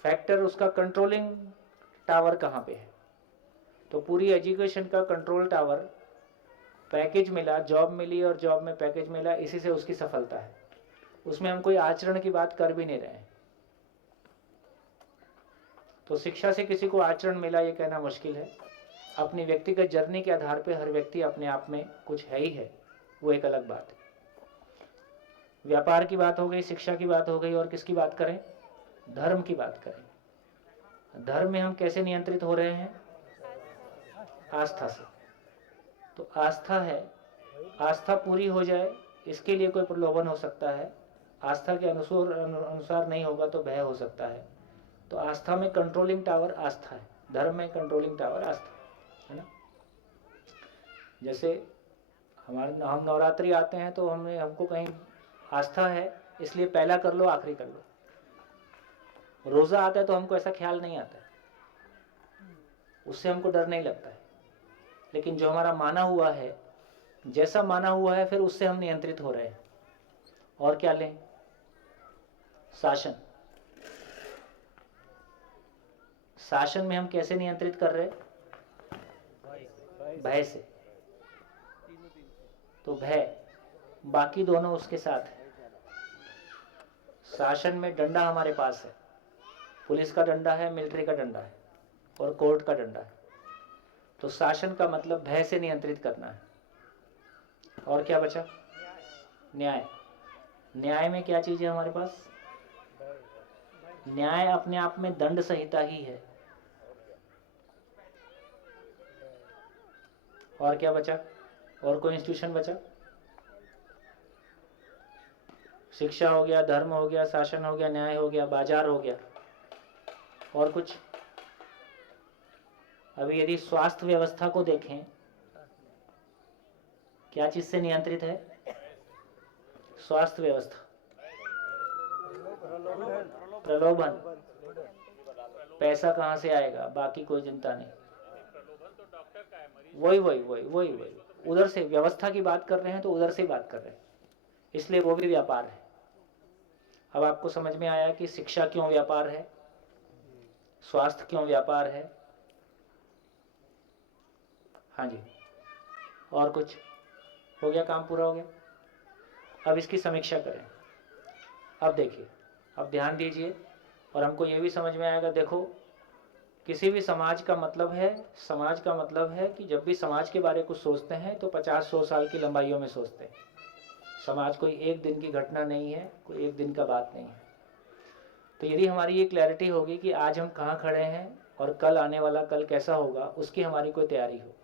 फैक्टर उसका कंट्रोलिंग टावर कहाँ पे है? तो पूरी एजुकेशन का कंट्रोल टावर, पैकेज मिला, जॉब मिली और जॉब में पैकेज मिला, इसी से उसकी सफलता है। उसमें हम कोई आचरण की बात कर भी नहीं रहे हैं। तो शिक्षा से किसी को आचरण मिला ये कहना मुश्किल है। अपनी व्यक्तिगत जर्नी के आधार पे हर व्यक्ति अपने आप में कुछ है ही है, वो एक अलग बात है। व्यापार की बात हो गई, शिक्षा की बात हो गई, और किसकी बात करें? धर्म की बात करें। धर्म में हम कैसे नियंत्रित हो रहे हैं? आस्था से। तो आस्था है, आस्था पूरी हो जाए इसके लिए कोई प्रलोभन हो सकता है, आस्था के अनुसार नहीं होगा तो भय हो सकता है। तो आस्था में कंट्रोलिंग टावर आस्था है, धर्म में कंट्रोलिंग टावर आस्था है ना। जैसे हम नवरात्रि आते हैं तो हमको कहीं आस्था है इसलिए पहला कर लो आखिरी कर लो। रोजा आता है तो हमको ऐसा ख्याल नहीं आता है, उससे हमको डर नहीं लगता है। लेकिन जो हमारा माना हुआ है, जैसा माना हुआ है, फिर उससे हम नियंत्रित हो रहे हैं। और क्या लें? शासन। शासन में हम कैसे नियंत्रित कर रहे हैं? भय से। तो भय, बाकी दोनों उसके साथ है। शासन में डंडा हमारे पास है, पुलिस का डंडा है, मिलिट्री का डंडा है और कोर्ट का डंडा है। तो शासन का मतलब भय से नियंत्रित करना है। और क्या बचा? न्याय। न्याय में क्या चीज है हमारे पास? न्याय अपने आप में दंड संहिता ही है। और क्या बचा? और कोई इंस्टीट्यूशन बचा? शिक्षा हो गया, धर्म हो गया, शासन हो गया, न्याय हो गया, बाजार हो गया। और कुछ? अभी यदि स्वास्थ्य व्यवस्था को देखें, क्या चीज से नियंत्रित है? स्वास्थ्य व्यवस्था। प्रलोभन। पैसा कहां से आएगा? बाकी कोई चिंता नहीं। वही उधर से व्यवस्था की बात कर रहे हैं तो उधर से बात कर रहे हैं, इसलिए वो भी व्यापार है। अब आपको समझ में आया कि शिक्षा क्यों व्यापार है, स्वास्थ्य क्यों व्यापार है। हाँ जी, और कुछ? हो गया, काम पूरा हो गया। अब इसकी समीक्षा करें। अब देखिए, अब ध्यान दीजिए और हमको ये भी समझ में आएगा। देखो, किसी भी समाज का मतलब है कि जब भी समाज के बारे में कुछ सोचते हैं तो 50-100 साल की लंबाइयों में सोचते हैं। समाज कोई एक दिन की घटना नहीं है, कोई एक दिन का बात नहीं है। तो यदि हमारी ये क्लैरिटी होगी कि आज हम कहाँ खड़े हैं और कल आने वाला कल कैसा होगा, उसकी हमारी कोई तैयारी हो।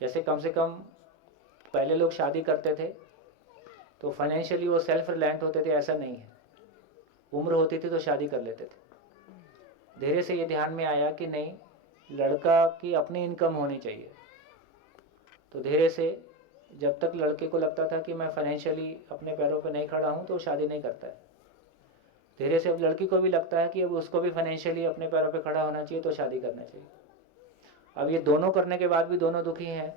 जैसे कम से कम पहले लोग शादी करते थे तो फाइनेंशियली वो सेल्फ रिलायंट होते थे, ऐसा नहीं है। उम्र होती थी तो शादी कर लेते थे। धीरे से ये ध्यान में आया कि नहीं, लड़का की अपनी इनकम होनी चाहिए। तो धीरे से जब तक लड़के को लगता था कि मैं फाइनेंशियली अपने पैरों पर नहीं खड़ा हूँ तो शादी नहीं करता है। धीरे से अब लड़की को भी लगता है कि अब उसको भी फाइनेंशियली अपने पैरों पर खड़ा होना चाहिए तो शादी करना चाहिए। अब ये दोनों करने के बाद भी दोनों दुखी हैं,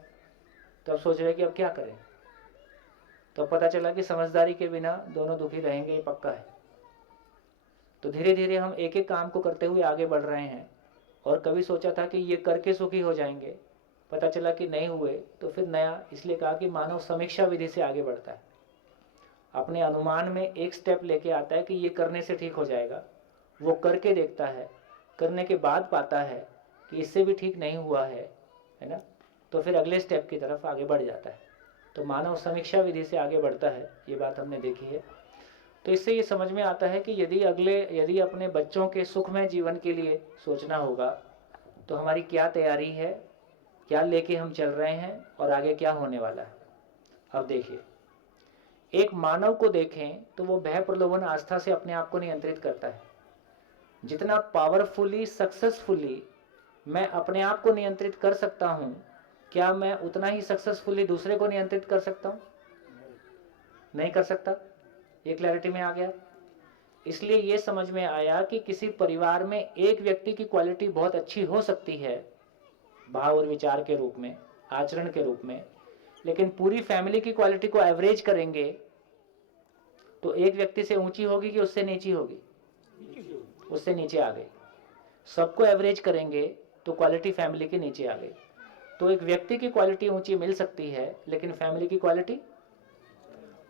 तो अब सोच रहे कि अब क्या करें। तो पता चला कि समझदारी के बिना दोनों दुखी रहेंगे, ये पक्का है। तो धीरे धीरे हम एक एक काम को करते हुए आगे बढ़ रहे हैं। और कभी सोचा था कि ये करके सुखी हो जाएंगे, पता चला कि नहीं हुए, तो फिर नया इसलिए कहा कि मानव समीक्षा विधि से आगे बढ़ता है। अपने अनुमान में एक स्टेप लेके आता है कि ये करने से ठीक हो जाएगा, वो करके देखता है, करने के बाद पाता है कि इससे भी ठीक नहीं हुआ है ना, तो फिर अगले स्टेप की तरफ आगे बढ़ जाता है। तो मानव समीक्षा विधि से आगे बढ़ता है, ये बात हमने देखी है। तो इससे ये समझ में आता है कि यदि अपने बच्चों के सुखमय जीवन के लिए सोचना होगा तो हमारी क्या तैयारी है, क्या लेके हम चल रहे हैं और आगे क्या होने वाला है। अब देखिए, एक मानव को देखें तो वो भय, प्रलोभन, आस्था से अपने आप को नियंत्रित करता है। जितना पावरफुली, सक्सेसफुली मैं अपने आप को नियंत्रित कर सकता हूं, क्या मैं उतना ही सक्सेसफुली दूसरे को नियंत्रित कर सकता हूं? नहीं कर सकता। ये क्लैरिटी में आ गया। इसलिए ये समझ में आया कि किसी परिवार में एक व्यक्ति की क्वालिटी बहुत अच्छी हो सकती है भाव और विचार के रूप में, आचरण के रूप में, लेकिन पूरी फैमिली की क्वालिटी को एवरेज करेंगे तो एक व्यक्ति से ऊंची होगी कि उससे नीची होगी? उससे नीचे आ गई। सबको एवरेज करेंगे तो क्वालिटी फैमिली के नीचे आ गई। तो एक व्यक्ति की क्वालिटी ऊंची मिल सकती है लेकिन फैमिली की क्वालिटी,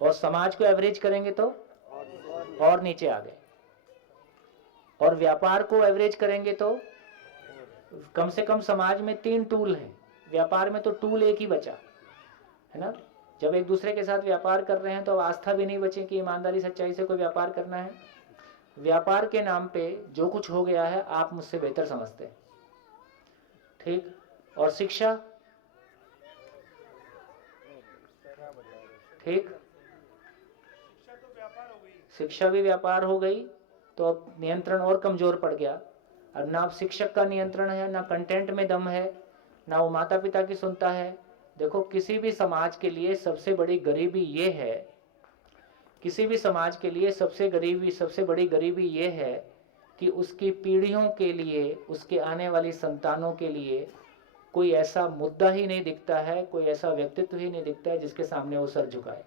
और समाज को एवरेज करेंगे तो और नीचे आ गए, और व्यापार को एवरेज करेंगे तो कम से कम समाज में 3 टूल हैं, व्यापार में तो टूल एक ही बचा है ना। जब एक दूसरे के साथ व्यापार कर रहे हैं तो आस्था भी नहीं बची कि ईमानदारी सच्चाई से कोई व्यापार करना है। व्यापार के नाम पे जो कुछ हो गया है आप मुझसे बेहतर समझते हैं, ठीक। और शिक्षा, ठीक, शिक्षा भी व्यापार हो गई तो अब नियंत्रण और कमजोर पड़ गया। अब ना अब शिक्षक का नियंत्रण है, ना कंटेंट में दम है, ना वो माता पिता की सुनता है। देखो किसी भी समाज के लिए सबसे बड़ी गरीबी ये है, किसी भी समाज के लिए सबसे बड़ी गरीबी ये है कि उसकी पीढ़ियों के लिए, उसके आने वाली संतानों के लिए कोई ऐसा मुद्दा ही नहीं दिखता है, कोई ऐसा व्यक्तित्व ही नहीं दिखता है जिसके सामने वो सर झुकाए।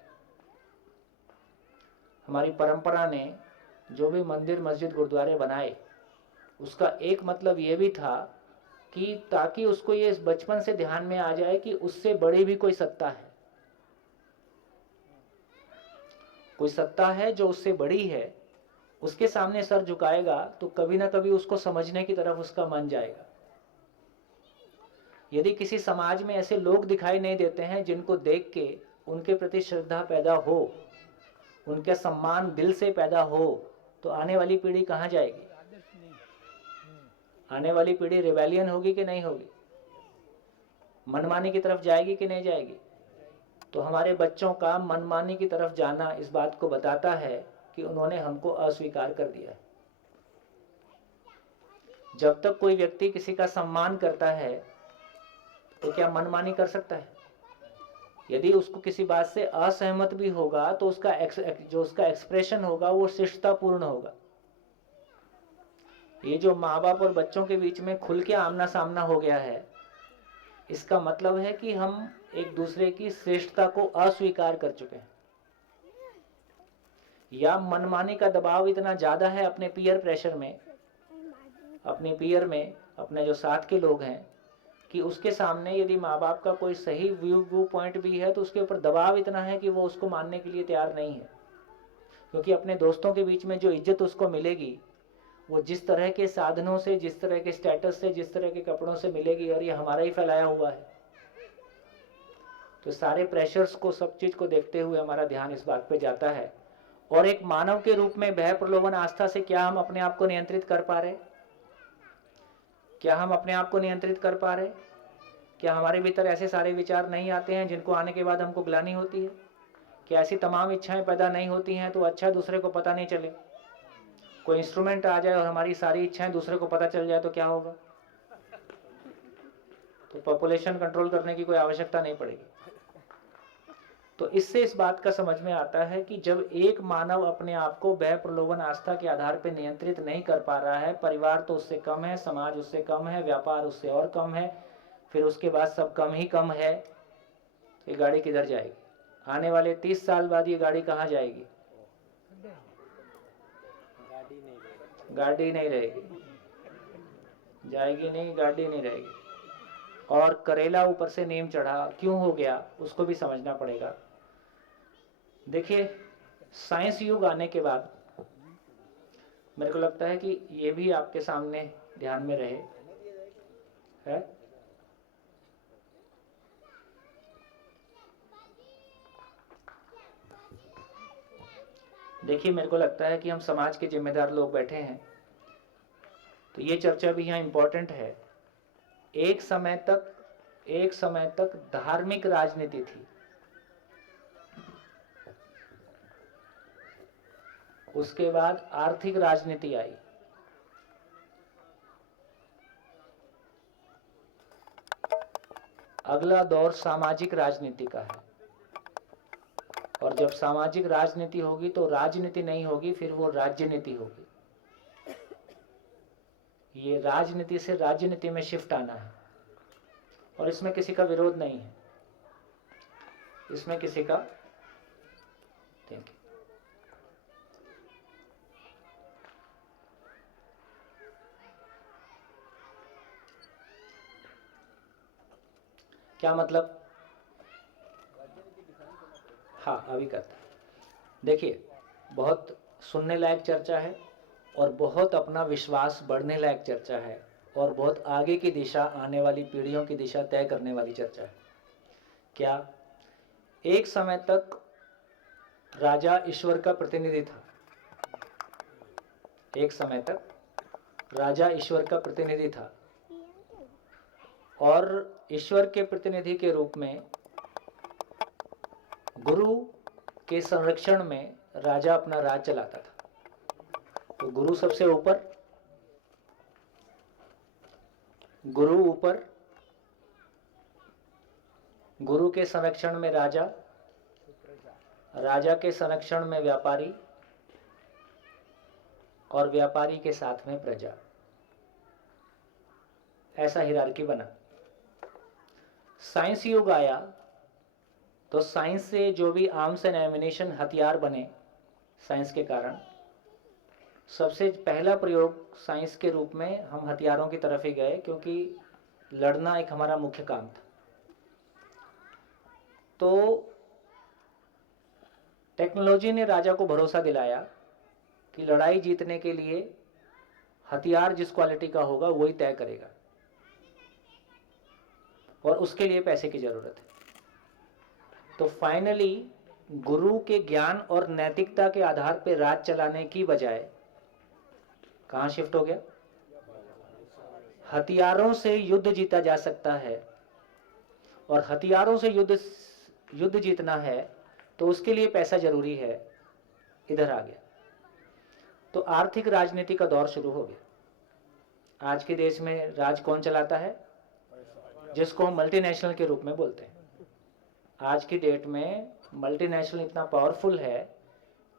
हमारी परंपरा ने जो भी मंदिर मस्जिद गुरुद्वारे बनाए उसका एक मतलब ये भी था कि ताकि उसको ये बचपन से ध्यान में आ जाए कि उससे बड़ी भी कोई सत्ता है, कोई सत्ता है जो उससे बड़ी है, उसके सामने सर झुकाएगा तो कभी ना कभी उसको समझने की तरफ उसका मन जाएगा। यदि किसी समाज में ऐसे लोग दिखाई नहीं देते हैं जिनको देख के उनके प्रति श्रद्धा पैदा हो, उनका सम्मान दिल से पैदा हो, तो आने वाली पीढ़ी कहाँ जाएगी? आने वाली पीढ़ी रिबेलियन होगी कि नहीं होगी? मनमानी की तरफ जाएगी कि नहीं जाएगी? तो हमारे बच्चों का मनमानी की तरफ जाना इस बात को बताता है कि उन्होंने हमको अस्वीकार कर दिया है। जब तक कोई व्यक्ति किसी का सम्मान करता है तो क्या मनमानी कर सकता है? यदि उसको किसी बात से असहमत भी होगा तो उसका एक्सप्रेशन होगा वो शिष्टतापूर्ण होगा। ये जो माँ बाप और बच्चों के बीच में खुल के आमना सामना हो गया है, इसका मतलब है कि हम एक दूसरे की श्रेष्ठता को अस्वीकार कर चुके हैं, या मनमानी का दबाव इतना ज्यादा है अपने पीयर प्रेशर में, अपने पीयर में, अपने जो साथ के लोग हैं, कि उसके सामने यदि माँ बाप का कोई सही व्यू पॉइंट भी है तो उसके ऊपर दबाव इतना है कि वो उसको मानने के लिए तैयार नहीं है। क्योंकि अपने दोस्तों के बीच में जो इज्जत उसको मिलेगी वो जिस तरह के साधनों से, जिस तरह के स्टेटस से, जिस तरह के कपड़ों से मिलेगी, और ये हमारा ही फैलाया हुआ है। तो सारे प्रेशर्स को, सब चीज को देखते हुए हमारा ध्यान इस बात पे जाता है। और एक मानव के रूप में भय, प्रलोभन, आस्था से क्या हम अपने आप को नियंत्रित कर पा रहे? क्या हम अपने आप को नियंत्रित कर पा रहे? क्या हमारे भीतर ऐसे सारे विचार नहीं आते हैं जिनको आने के बाद हमको ग्लानि होती है? क्या ऐसी तमाम इच्छाएं पैदा नहीं होती हैं तो अच्छा दूसरे को पता नहीं चले? कोई इंस्ट्रूमेंट आ जाए और हमारी सारी इच्छाएं दूसरे को पता चल जाए तो क्या होगा? तो पॉपुलेशन कंट्रोल करने की कोई आवश्यकता नहीं पड़ेगी। तो इससे इस बात का समझ में आता है कि जब एक मानव अपने आप को भय, प्रलोभन, आस्था के आधार पर नियंत्रित नहीं कर पा रहा है, परिवार तो उससे कम है, समाज उससे कम है, व्यापार उससे और कम है, फिर उसके बाद सब कम ही कम है, ये गाड़ी किधर जाएगी? आने वाले 30 साल बाद ये गाड़ी कहाँ जाएगी? गाड़ी नहीं रहेगी, जाएगी नहीं, गाड़ी नहीं रहेगी। और करेला ऊपर से नीम चढ़ा क्यों हो गया उसको भी समझना पड़ेगा। देखिए, साइंस युग आने के बाद मेरे को लगता है कि ये भी आपके सामने ध्यान में रहे है। देखिए, मेरे को लगता है कि हम समाज के जिम्मेदार लोग बैठे हैं तो ये चर्चा भी यहाँ इम्पोर्टेंट है। एक समय तक धार्मिक राजनीति थी, उसके बाद आर्थिक राजनीति आई, अगला दौर सामाजिक राजनीति का है, और और जब सामाजिक राजनीति होगी तो राजनीति नहीं होगी, फिर वो राज्यनीति होगी। ये राजनीति से राज्यनीति में शिफ्ट आना है और इसमें किसी का विरोध नहीं है, इसमें किसी का थैंक यू। क्या मतलब? हाँ, अभी करता है। देखिए, बहुत सुनने लायक चर्चा है और बहुत अपना विश्वास बढ़ने लायक चर्चा है और बहुत आगे की दिशा, आने वाली पीढ़ियों की दिशा तय करने वाली चर्चा है। क्या? एक समय तक राजा ईश्वर का प्रतिनिधि था। एक समय तक राजा ईश्वर का प्रतिनिधि था और ईश्वर के प्रतिनिधि के रूप में गुरु के संरक्षण में राजा अपना राज चलाता था। तो गुरु सबसे ऊपर, गुरु ऊपर, गुरु के संरक्षण में राजा, राजा के संरक्षण में व्यापारी और व्यापारी के साथ में प्रजा। ऐसा हिरार्की बना। साइंस युग आया तो साइंस से जो भी आर्म्स एंड एमिनेशन हथियार बने, साइंस के कारण सबसे पहला प्रयोग साइंस के रूप में हम हथियारों की तरफ ही गए, क्योंकि लड़ना एक हमारा मुख्य काम था। तो टेक्नोलॉजी ने राजा को भरोसा दिलाया कि लड़ाई जीतने के लिए हथियार जिस क्वालिटी का होगा वही तय करेगा और उसके लिए पैसे की जरूरत है। तो फाइनली गुरु के ज्ञान और नैतिकता के आधार पर राज चलाने की बजाय कहां शिफ्ट हो गया? हथियारों से युद्ध जीता जा सकता है और हथियारों से युद्ध जीतना है तो उसके लिए पैसा जरूरी है, इधर आ गया। तो आर्थिक राजनीति का दौर शुरू हो गया। आज के देश में राज कौन चलाता है? जिसको हम मल्टीनेशनल के रूप में बोलते हैं। आज की डेट में मल्टीनेशनल इतना पावरफुल है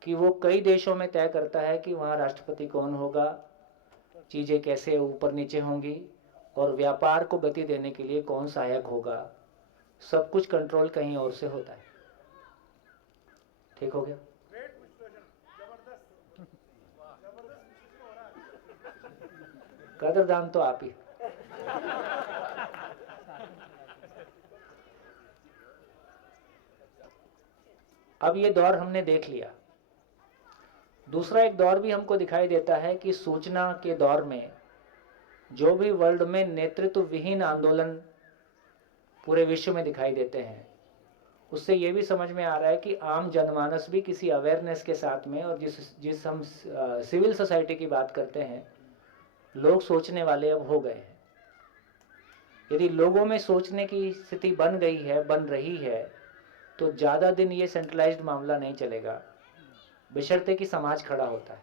कि वो कई देशों में तय करता है कि वहाँ राष्ट्रपति कौन होगा, चीज़ें कैसे ऊपर नीचे होंगी और व्यापार को गति देने के लिए कौन सहायक होगा। सब कुछ कंट्रोल कहीं और से होता है। ठीक हो गया? कदरदान तो आप ही। अब ये दौर हमने देख लिया। दूसरा एक दौर भी हमको दिखाई देता है कि सूचना के दौर में जो भी वर्ल्ड में नेतृत्व विहीन आंदोलन पूरे विश्व में दिखाई देते हैं, उससे ये भी समझ में आ रहा है कि आम जनमानस भी किसी अवेयरनेस के साथ में, और जिस हम सिविल सोसाइटी की बात करते हैं, लोग सोचने वाले अब हो गए हैं। यदि लोगों में सोचने की स्थिति बन गई है, बन रही है, तो ज़्यादा दिन ये सेंट्रलाइज्ड मामला नहीं चलेगा, बशर्ते कि समाज खड़ा होता है।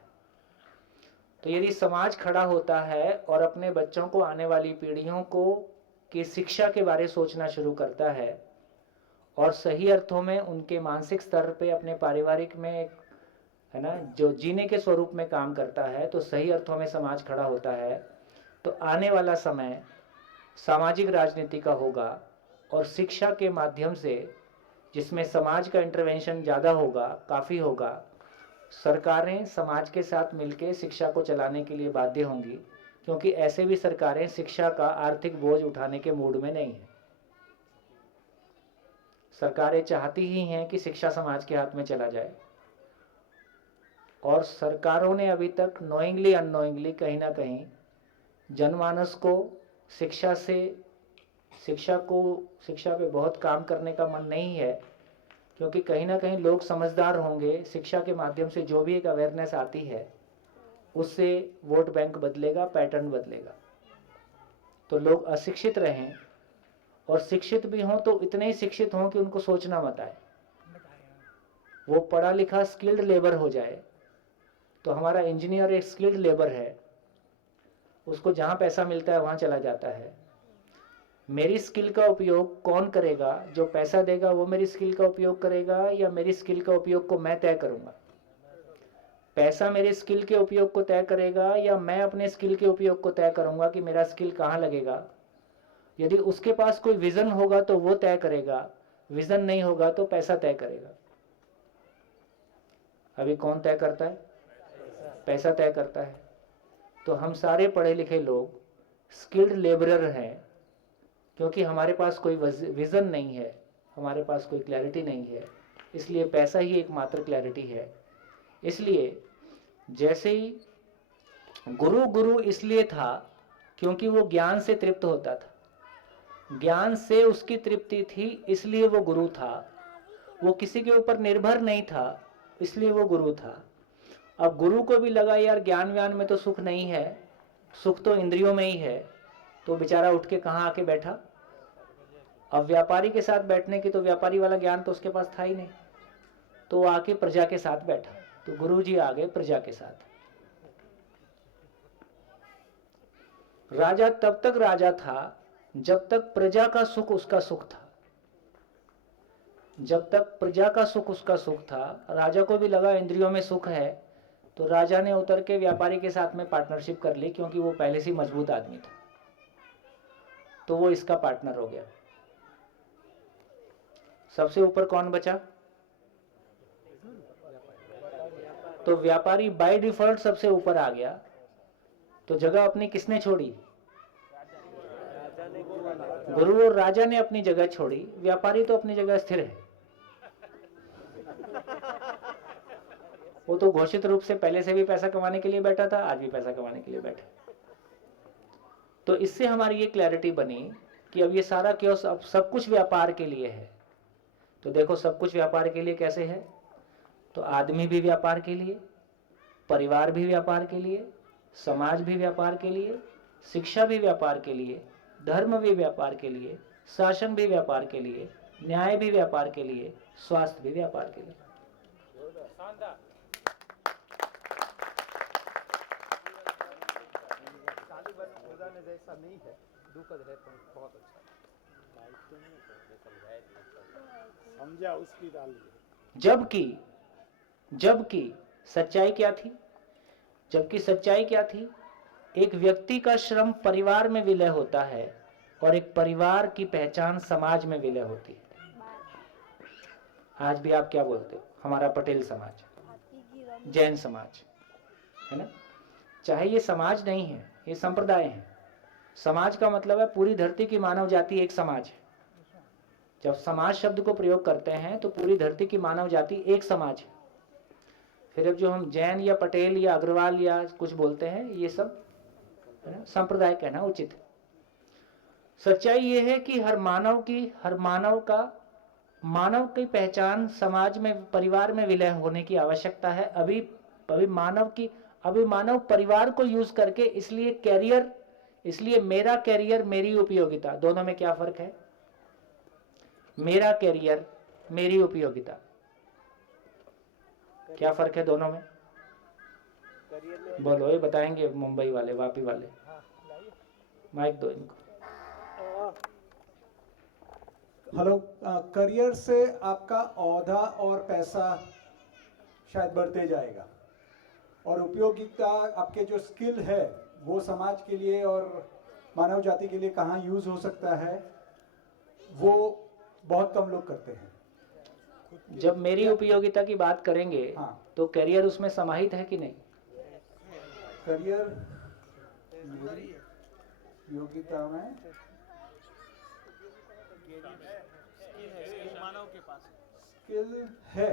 तो यदि समाज खड़ा होता है और अपने बच्चों को, आने वाली पीढ़ियों को की शिक्षा के बारे सोचना शुरू करता है और सही अर्थों में उनके मानसिक स्तर पे, अपने पारिवारिक में, है ना, जो जीने के स्वरूप में काम करता है, तो सही अर्थों में समाज खड़ा होता है। तो आने वाला समय सामाजिक राजनीति का होगा और शिक्षा के माध्यम से, जिसमें समाज का इंटरवेंशन ज़्यादा होगा, काफ़ी होगा, सरकारें समाज के साथ मिलकर शिक्षा को चलाने के लिए बाध्य होंगी, क्योंकि ऐसे भी सरकारें शिक्षा का आर्थिक बोझ उठाने के मूड में नहीं हैं। सरकारें चाहती ही हैं कि शिक्षा समाज के हाथ में चला जाए, और सरकारों ने अभी तक नोइंगली अननोइंगली कहीं ना कहीं जनमानस को शिक्षा पे बहुत काम करने का मन नहीं है, क्योंकि कहीं ना कहीं लोग समझदार होंगे। शिक्षा के माध्यम से जो भी एक अवेयरनेस आती है, उससे वोट बैंक बदलेगा, पैटर्न बदलेगा। तो लोग अशिक्षित रहें और शिक्षित भी हों तो इतने ही शिक्षित हों कि उनको सोचना मत आए। वो पढ़ा लिखा स्किल्ड लेबर हो जाए। तो हमारा इंजीनियर एक स्किल्ड लेबर है, उसको जहाँ पैसा मिलता है वहाँ चला जाता है। मेरी स्किल का उपयोग कौन करेगा? जो पैसा देगा वो मेरी स्किल का उपयोग करेगा या मेरी स्किल का उपयोग को मैं तय करूंगा? पैसा मेरे स्किल के उपयोग को तय करेगा या मैं अपने स्किल के उपयोग को तय करूंगा कि मेरा स्किल कहाँ लगेगा? यदि उसके पास कोई विजन होगा तो वो तय करेगा, विजन नहीं होगा तो पैसा तय करेगा। अभी कौन तय करता है? पैसा तय करता है। तो हम सारे पढ़े लिखे लोग स्किल्ड लेबरर हैं, क्योंकि हमारे पास कोई विजन नहीं है, हमारे पास कोई क्लैरिटी नहीं है, इसलिए पैसा ही एकमात्र क्लैरिटी है। इसलिए जैसे ही गुरु इसलिए था क्योंकि वो ज्ञान से तृप्त होता था, ज्ञान से उसकी तृप्ति थी, इसलिए वो गुरु था। वो किसी के ऊपर निर्भर नहीं था, इसलिए वो गुरु था। अब गुरु को भी लगा यार ज्ञान व्यान में तो सुख नहीं है, सुख तो इंद्रियों में ही है, तो बेचारा उठ के कहाँ आके बैठा? अब व्यापारी के साथ बैठने की तो व्यापारी वाला ज्ञान तो उसके पास था ही नहीं, तो वो आके प्रजा के साथ बैठा। तो गुरु जी आ गए प्रजा के साथ। राजा तब तक राजा था जब तक प्रजा का सुख उसका सुख था, जब तक प्रजा का सुख उसका सुख था। राजा को भी लगा इंद्रियों में सुख है, तो राजा ने उतर के व्यापारी के साथ में पार्टनरशिप कर ली, क्योंकि वो पहले से मजबूत आदमी था, तो वो इसका पार्टनर हो गया। सबसे ऊपर कौन बचा? तो व्यापारी बाय डिफॉल्ट सबसे ऊपर आ गया। तो जगह अपनी किसने छोड़ी? गुरु और राजा ने अपनी जगह छोड़ी, व्यापारी तो अपनी जगह स्थिर है। वो तो घोषित रूप से पहले से भी पैसा कमाने के लिए बैठा था, आज भी पैसा कमाने के लिए बैठा। तो इससे हमारी ये क्लैरिटी बनी कि अब ये सारा क्योस, अब सब कुछ व्यापार के लिए है। तो देखो सब कुछ व्यापार के लिए कैसे है? तो आदमी भी व्यापार के लिए, परिवार भी व्यापार के लिए, समाज भी व्यापार के लिए, शिक्षा भी व्यापार के लिए, धर्म भी व्यापार के लिए, शासन भी व्यापार के लिए, न्याय भी व्यापार के लिए, स्वास्थ्य भी व्यापार के लिए। जैसा नहीं है, दुखद है, तो बहुत अच्छा समझा उसकी डाल। जबकि सच्चाई क्या थी? जबकि सच्चाई क्या थी? एक व्यक्ति का श्रम परिवार में विलय होता है और एक परिवार की पहचान समाज में विलय होती है। आज भी आप क्या बोलते हो? हमारा पटेल समाज, जैन समाज, है ना? चाहे ये समाज नहीं है, ये संप्रदाय है। समाज का मतलब है पूरी धरती की मानव जाति एक समाज है। जब समाज शब्द को प्रयोग करते हैं तो पूरी धरती की मानव जाति एक समाज है। फिर अब जो हम जैन या पटेल या अग्रवाल या कुछ बोलते हैं, ये सब है ना, संप्रदाय कहना उचित है। सच्चाई ये है कि हर मानव की पहचान समाज में, परिवार में विलय होने की आवश्यकता है। अभी मानव परिवार को यूज करके, इसलिए मेरा कैरियर मेरी उपयोगिता, दोनों में क्या फर्क है? मेरा कैरियर मेरी उपयोगिता, क्या फर्क है दोनों में? बोलो, ये बताएंगे मुंबई वाले, वापी वाले। माइक दो इनको। हेलो, करियर से आपका औहदा और पैसा शायद बढ़ते जाएगा, और उपयोगिता, आपके जो स्किल है वो समाज के लिए और मानव जाति के लिए कहाँ यूज हो सकता है, वो बहुत कम लोग करते हैं। जब मेरी उपयोगिता की बात करेंगे, हाँ, तो करियर उसमें समाहित है कि नहीं? करियर योग्यता में स्किल है।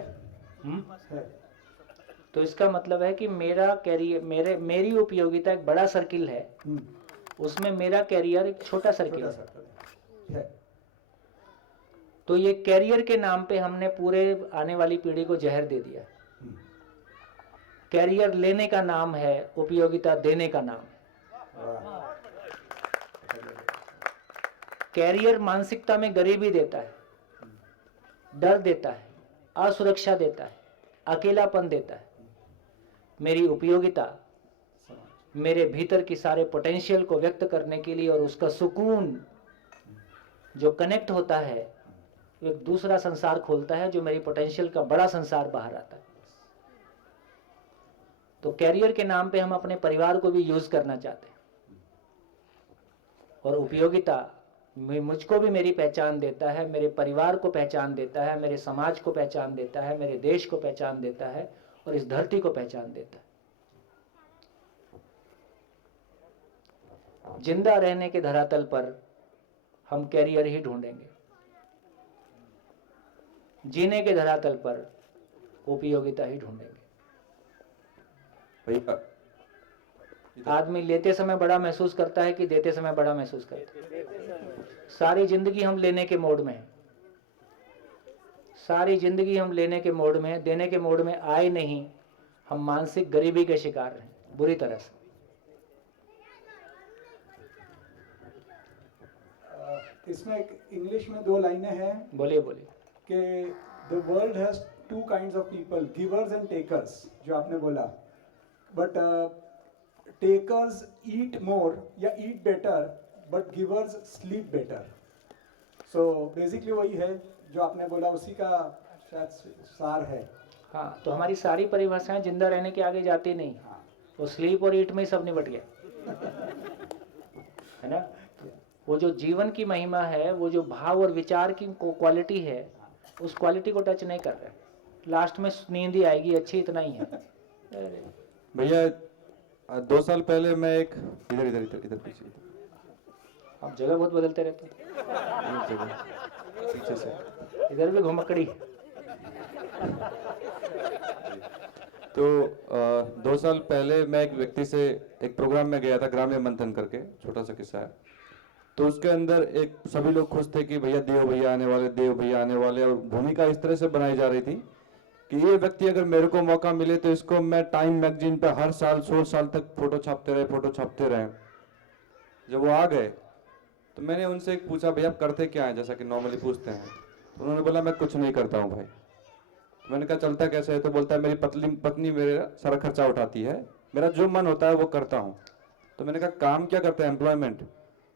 तो इसका मतलब है कि मेरा कैरियर, मेरी उपयोगिता एक बड़ा सर्किल है, उसमें मेरा कैरियर एक छोटा सर्किल है। तो ये कैरियर के नाम पे हमने पूरे आने वाली पीढ़ी को जहर दे दिया। कैरियर लेने का नाम है, उपयोगिता देने का नाम है। कैरियर मानसिकता में गरीबी देता है, डर देता है, असुरक्षा देता है, अकेलापन देता है। मेरी उपयोगिता मेरे भीतर की सारे पोटेंशियल को व्यक्त करने के लिए और उसका सुकून जो कनेक्ट होता है वो एक दूसरा संसार खोलता है, जो मेरी पोटेंशियल का बड़ा संसार बाहर आता है। तो कैरियर के नाम पे हम अपने परिवार को भी यूज करना चाहते हैं, और उपयोगिता मुझको भी मेरी पहचान देता है, मेरे परिवार को पहचान देता है, मेरे समाज को पहचान देता है, मेरे देश को पहचान देता है, और इस धरती को पहचान देता है। जिंदा रहने के धरातल पर हम कैरियर ही ढूंढेंगे, जीने के धरातल पर उपयोगिता ही ढूंढेंगे। भैया आदमी लेते समय बड़ा महसूस करता है कि देते समय बड़ा महसूस करता है? सारी जिंदगी हम लेने के मोड में हैं, सारी जिंदगी हम लेने के मोड में, देने के मोड में आए नहीं। हम मानसिक गरीबी के शिकार हैं बुरी तरह से। इसमें एक इंग्लिश में 2 लाइनें हैं बोलिए बोलिए। कि the world has 2 kinds of people, givers and takers, जो आपने बोला। बट टेकर्स ईट मोर या eat better, but givers sleep better. So basically वही है जो आपने बोला, उसी का शायद सार है। हाँ, तो हमारी सारी परिभाषाएं जिंदा रहने के आगे जाती नहीं, वो स्लीप और ईट में ही सब निपट गया है ना। वो जो जीवन की महिमा है, वो जो भाव और विचार की क्वालिटी है, उस क्वालिटी को टच नहीं कर रहे। लास्ट में नींद ही आएगी अच्छी, इतना ही है। भैया 2 साल पहले मैं एक इधर इधर इधर इधर पीछे आप जगह बहुत बदलते रहते हैं, पीछे से। इधर भी घुमकड़ी। तो 2 साल पहले मैं एक व्यक्ति से एक प्रोग्राम में गया था, ग्राम्य मंथन करके, छोटा सा किस्सा है। तो उसके अंदर एक सभी लोग खुश थे कि भैया देव भैया आने वाले, देव भैया आने वाले, और भूमिका इस तरह से बनाई जा रही थी कि ये व्यक्ति अगर मेरे को मौका मिले तो इसको मैं टाइम मैगजीन पे हर साल 100 साल तक फोटो छापते रहे। जब वो आ गए तो मैंने उनसे एक पूछा, भैया आप करते क्या हैं, जैसा कि नॉर्मली पूछते हैं। तो उन्होंने बोला मैं कुछ नहीं करता हूँ भाई। मैंने कहा चलता कैसे है? तो बोलता है मेरी पत्नी मेरा सारा खर्चा उठाती है, मेरा जो मन होता है वो करता हूँ। तो मैंने कहा काम क्या करते हैं? एम्प्लॉयमेंट।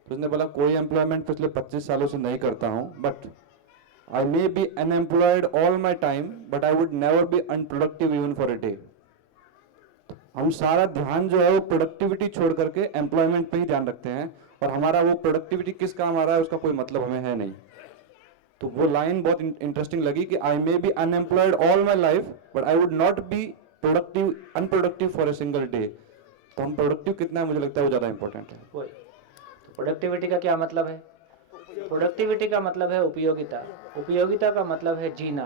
तो उसने बोला कोई एम्प्लॉयमेंट पिछले 25 सालों से नहीं करता हूँ, but I may be unemployed all my time, but I would never be unproductive even for a day. हम सारा ध्यान जो है वो प्रोडक्टिविटी छोड़ करके एम्प्लॉयमेंट पे ही ध्यान रखते हैं, और हमारा वो प्रोडक्टिविटी किस काम आ रहा है उसका कोई मतलब हमें है नहीं। तो वो लाइन बहुत इंटरेस्टिंग लगी कि I may be unemployed all my life, but I would not be unproductive for a single day. तो हम प्रोडक्टिव कितना है, मुझे लगता है वो ज्यादा इंपॉर्टेंट है। तो प्रोडक्टिविटी का क्या मतलब है? प्रोडक्टिविटी का मतलब है उपयोगिता, उपयोगिता का मतलब है जीना,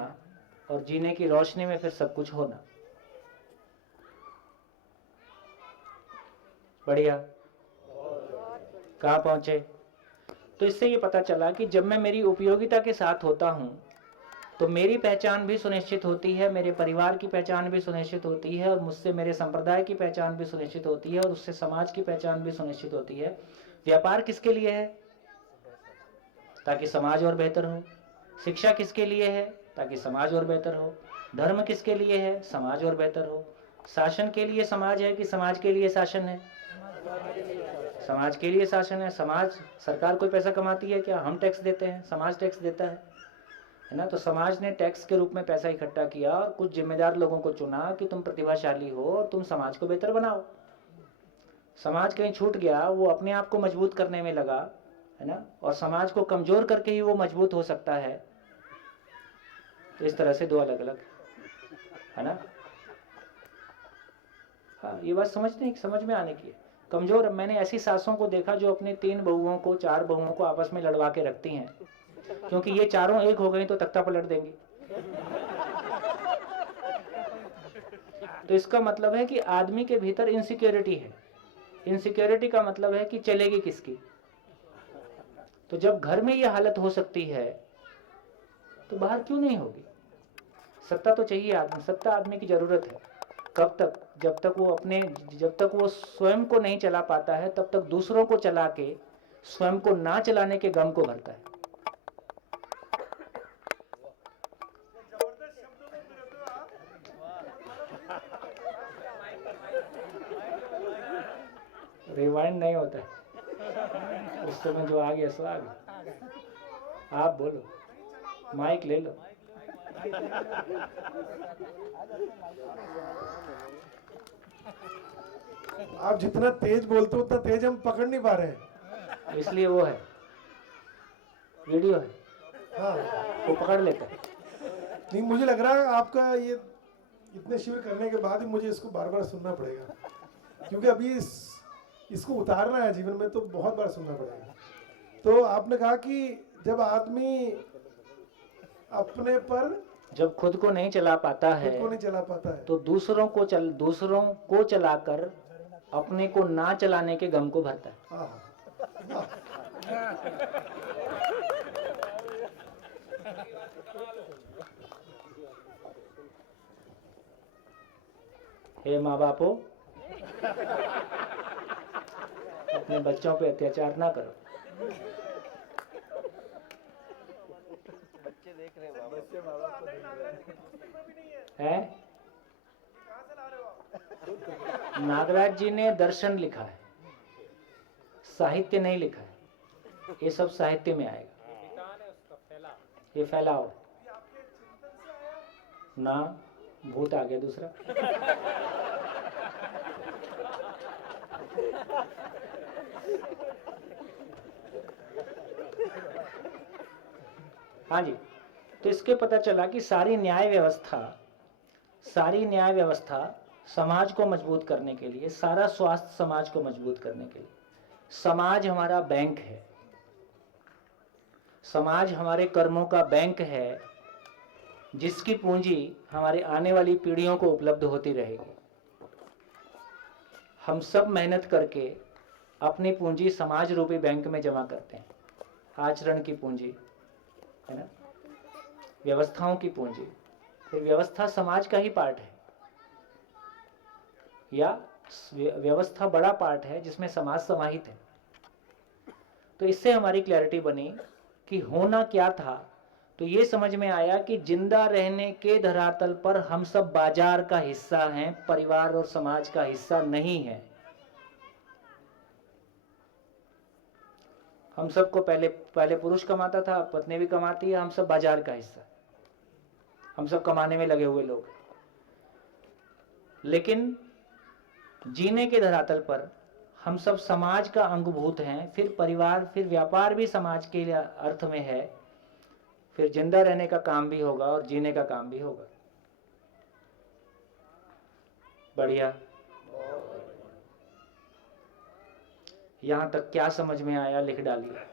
और जीने की रोशनी में फिर सब कुछ होना। बढ़िया, कहाँ पहुंचे? तो इससे ये पता चला कि जब मैं मेरी उपयोगिता के साथ होता हूं तो मेरी पहचान भी सुनिश्चित होती है, मेरे परिवार की पहचान भी सुनिश्चित होती है, और मुझसे मेरे संप्रदाय की पहचान भी सुनिश्चित होती है, और उससे समाज की पहचान भी सुनिश्चित होती है। व्यापार किसके लिए है? ताकि समाज और बेहतर हो। शिक्षा किसके लिए है? ताकि समाज और बेहतर हो। धर्म किसके लिए है? समाज और बेहतर हो। शासन के लिए समाज है कि समाज के लिए शासन है? समाज के लिए शासन है। समाज, सरकार कोई पैसा कमाती है क्या? हम टैक्स देते हैं, समाज टैक्स देता है ना। तो समाज ने टैक्स के रूप में पैसा इकट्ठा किया और कुछ जिम्मेदार लोगों को चुना कि तुम प्रतिभाशाली हो और तुम समाज को बेहतर बनाओ। समाज कहीं छूट गया, वो अपने आप को मजबूत करने में लगा, है ना, और समाज को कमजोर करके ही वो मजबूत हो सकता है। तो इस तरह से 2 अलग अलग, है ना। हाँ, ये बात समझ में आने की है। कमजोर, मैंने ऐसी सासों को देखा जो अपने 3 बहुओं को, 4 बहुओं को आपस में लड़वा के रखती हैं, क्योंकि ये चारों एक हो गई तो तख्ता पलट देंगी। तो इसका मतलब है कि आदमी के भीतर इनसिक्योरिटी है। इनसिक्योरिटी का मतलब है कि चलेगी किसकी। तो जब घर में ये हालत हो सकती है तो बाहर क्यों नहीं होगी? सत्ता तो चाहिए आदमी, सत्ता आदमी की जरूरत है। कब तक? जब तक वो स्वयं को नहीं चला पाता है, तब तक दूसरों को चला के स्वयं को ना चलाने के गम को भरता है। रिवाइंड नहीं होता है, उस समय जो आ गया सो आ गया। आप बोलो, माइक ले लो। आप जितना तेज बोलते हो उतना तेज हम पकड़ नहीं पा रहे हैं। इसलिए वो है, वीडियो है, हाँ वो पकड़ लेता है। नहीं, मुझे लग रहा है आपका ये इतने शिविर करने के बाद ही मुझे इसको बार बार सुनना पड़ेगा, क्योंकि अभी इसको उतारना है जीवन में तो बहुत बार सुनना पड़ेगा। तो आपने कहा कि जब आदमी अपने पर जब खुद को नहीं चला पाता है, खुद को नहीं चला पाता है, तो दूसरों को चलाकर अपने को ना चलाने के गम को भरता है। हाँ, हे माँ बापो, अपने बच्चों पे अत्याचार ना करो। बच्चे देख रहे हैं, बच्चे माँ बाप को देख रहे हैं। है नागराज जी ने दर्शन लिखा है, साहित्य नहीं लिखा है। ये सब साहित्य में आएगा। ये फैलाओ ना, भूत आ गया दूसरा। हाँ जी, तो इसके पता चला कि सारी न्याय व्यवस्था समाज को मजबूत करने के लिए, सारा स्वास्थ्य समाज को मजबूत करने के लिए, समाज हमारा बैंक है, समाज हमारे कर्मों का बैंक है, जिसकी पूंजी हमारे आने वाली पीढ़ियों को उपलब्ध होती रहेगी। हम सब मेहनत करके अपनी पूंजी समाज रूपी बैंक में जमा करते हैं। आचरण की पूंजी है ना, व्यवस्थाओं की पूंजी। फिर व्यवस्था समाज का ही पार्ट है, या व्यवस्था बड़ा पार्ट है जिसमें समाज समाहित है। तो इससे हमारी क्लैरिटी बनी कि होना क्या था। तो ये समझ में आया कि जिंदा रहने के धरातल पर हम सब बाजार का हिस्सा हैं, परिवार और समाज का हिस्सा नहीं है। हम सबको पहले पुरुष कमाता था, पत्नी भी कमाती है, हम सब बाजार का हिस्सा, हम सब कमाने में लगे हुए लोग। लेकिन जीने के धरातल पर हम सब समाज का अंगभूत हैं, फिर परिवार, फिर व्यापार भी समाज के अर्थ में है, फिर जिंदा रहने का काम भी होगा और जीने का काम भी होगा। बढ़िया। यहां तक क्या समझ में आया लिख डालिए।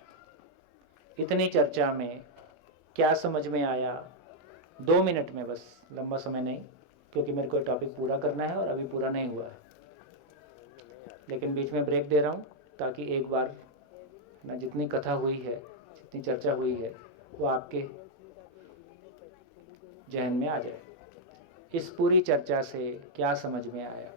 इतनी चर्चा में क्या समझ में आया? 2 मिनट में बस, लंबा समय नहीं, क्योंकि मेरे को टॉपिक पूरा करना है और अभी पूरा नहीं हुआ है। लेकिन बीच में ब्रेक दे रहा हूँ ताकि एक बार ना जितनी कथा हुई है, जितनी चर्चा हुई है, वो आपके जहन में आ जाए। इस पूरी चर्चा से क्या समझ में आया?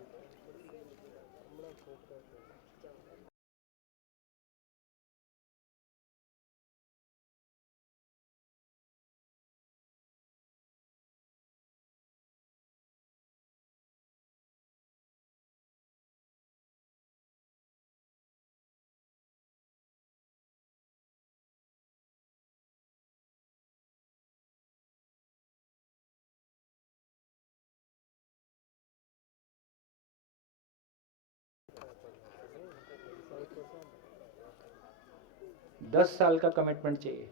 दस साल का कमिटमेंट चाहिए।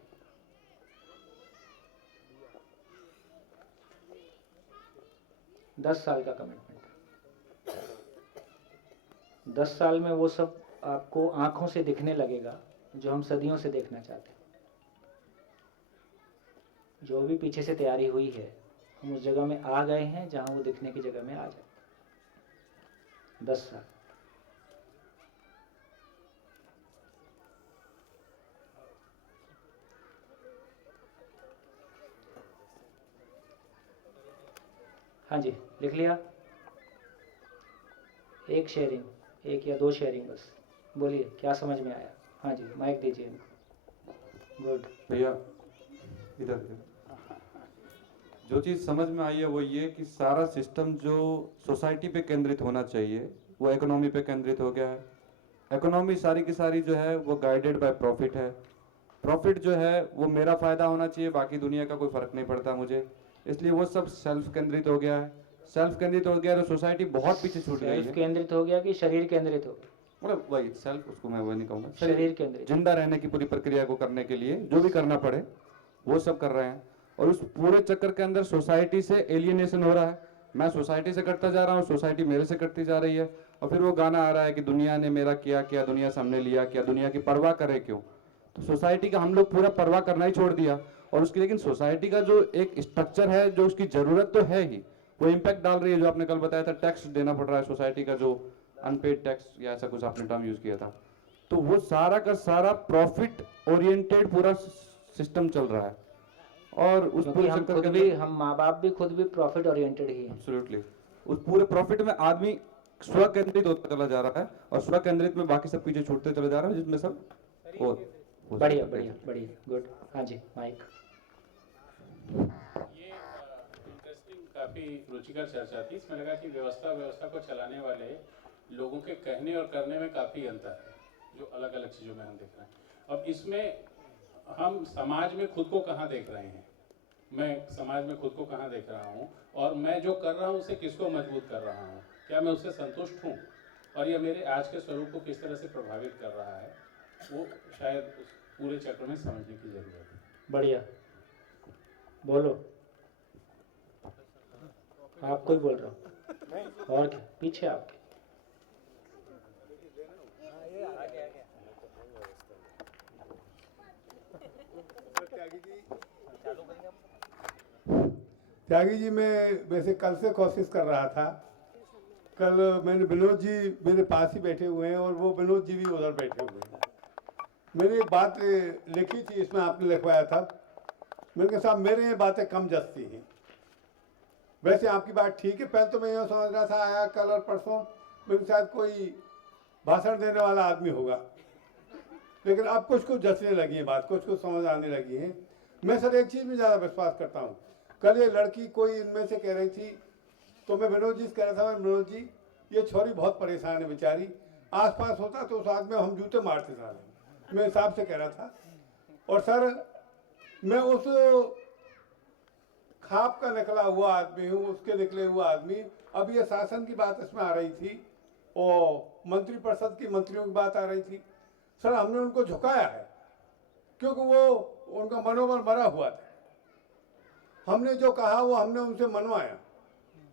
दस साल का कमिटमेंट। 10 साल में वो सब आपको आंखों से दिखने लगेगा जो हम सदियों से देखना चाहते हैं। जो भी पीछे से तैयारी हुई है, हम उस जगह में आ गए हैं जहां वो दिखने की जगह में आ जाए। 10 साल। हाँ जी, लिख लिया? एक शेयरिंग, 1 या 2 शेयरिंग बस। बोलिए क्या समझ में आया? हाँ जी, माइक दीजिए इनको। गुड। भैया इधर जो चीज़ समझ में आई है वो ये कि सारा सिस्टम जो सोसाइटी पे केंद्रित होना चाहिए वो इकोनॉमी पे केंद्रित हो गया है। इकोनॉमी सारी की सारी जो है वो गाइडेड बाय प्रॉफिट है। प्रॉफिट जो है वो मेरा फ़ायदा होना चाहिए, बाकी दुनिया का कोई फ़र्क नहीं पड़ता मुझे, इसलिए वो सब सेल्फ केंद्रित हो गया है। सेल्फ केंद्रित हो गया तो सोसाइटी बहुत पीछे छूट गई सेल्फ है। केंद्रित हो गया कि शरीर केंद्रित हो गया? मतलब वही सेल्फ, उसको मैं वो नहीं कहूँगा, शरीर केंद्रित। जिंदा रहने की पूरी प्रक्रिया को करने के लिए जो भी करना पड़े वो सब कर रहे हैं, और उस पूरे चक्कर के अंदर सोसाइटी से एलियनेशन हो रहा है। मैं सोसाइटी से कटता जा रहा हूँ, सोसाइटी मेरे से कटती जा रही है, और फिर वो गाना आ रहा है कि दुनिया ने मेरा किया क्या, दुनिया से हमने लिया क्या, दुनिया की परवाह करे क्यों। तो सोसाइटी का हम लोग पूरा परवाह करना ही छोड़ दिया, और उसकी लेकिन सोसाइटी का जो एक स्ट्रक्चर है, जो उसकी ज़रूरत तो है ही, वो इम्पैक्ट डाल रही है। जो आपने कल बताया था, टैक्स देना पड़ रहा है सोसाइटी का, जो अनपेड टैक्स या ऐसा कुछ आपने टर्म यूज़ किया था, तो वो सारा का सारा प्रॉफिट ओरिएंटेड पूरा सिस्टम चल रहा है। और उस पूरे हम चक्कर खुद के भी, अंदर हम माँ बाप भी खुद भी प्रॉफिट ओरिएंटेड ही हैं। एब्सोल्युटली उस पूरे प्रॉफिट में आदमी स्व केंद्रित होता चला जा रहा है, और स्व केंद्रित में बाकी सब पीछे छूटते चले जा रहे हैं, जिसमें सब और बढ़िया बढ़िया बढ़िया, गुड। हाँ जी, माइक। ये इंटरेस्टिंग, काफ़ी रुचिकर चर्चा थी। इसमें लगा कि व्यवस्था को चलाने वाले लोगों के कहने और करने में काफ़ी अंतर है, जो अलग अलग चीज़ों में हम देख रहे हैं। अब इसमें हम समाज में खुद को कहाँ देख रहे हैं, मैं समाज में खुद को कहाँ देख रहा हूँ, और मैं जो कर रहा हूँ उसे किसको मजबूत कर रहा हूँ, क्या मैं उससे संतुष्ट हूँ, और यह मेरे आज के स्वरूप को किस तरह से प्रभावित कर रहा है, वो शायद उस पूरे चक्र में समझने की ज़रूरत है। बढ़िया, बोलो। आपको ही बोल रहा हूँ, और क्या, पीछे आपके। त्यागी जी, मैं वैसे कल से कोशिश कर रहा था। कल मैंने विनोद जी मेरे पास ही बैठे हुए हैं, और वो विनोद जी भी उधर बैठे हुए हैं। मैंने एक बात लिखी थी, इसमें आपने लिखवाया था। मैंने कहा साहब, मेरे ये बातें कम जचती हैं। वैसे आपकी बात ठीक है। पहले तो मैं ये समझ रहा था, आया कल और परसों मैंने शायद कोई भाषण देने वाला आदमी होगा, लेकिन अब कुछ कुछ जचने लगी है बात, कुछ कुछ समझ आने लगी है। मैं सर एक चीज़ में ज़्यादा विश्वास करता हूँ। कल ये लड़की कोई इनमें से कह रही थी, तो मैं विनोद जी से कह रहा था, विनोद जी ये छोरी बहुत परेशान है बेचारी, आसपास होता तो उस आदमी हम जूते मारते सारे, मैं हिसाब से कह रहा था। और सर मैं उस खाप का निकला हुआ आदमी हूँ, उसके निकले हुआ आदमी। अब ये शासन की बात इसमें आ रही थी, और मंत्रिपरिषद की मंत्रियों की बात आ रही थी। सर हमने उनको झुकाया है, क्योंकि वो उनका मनोबल मरा हुआ था। हमने जो कहा वो हमने उनसे मनवाया।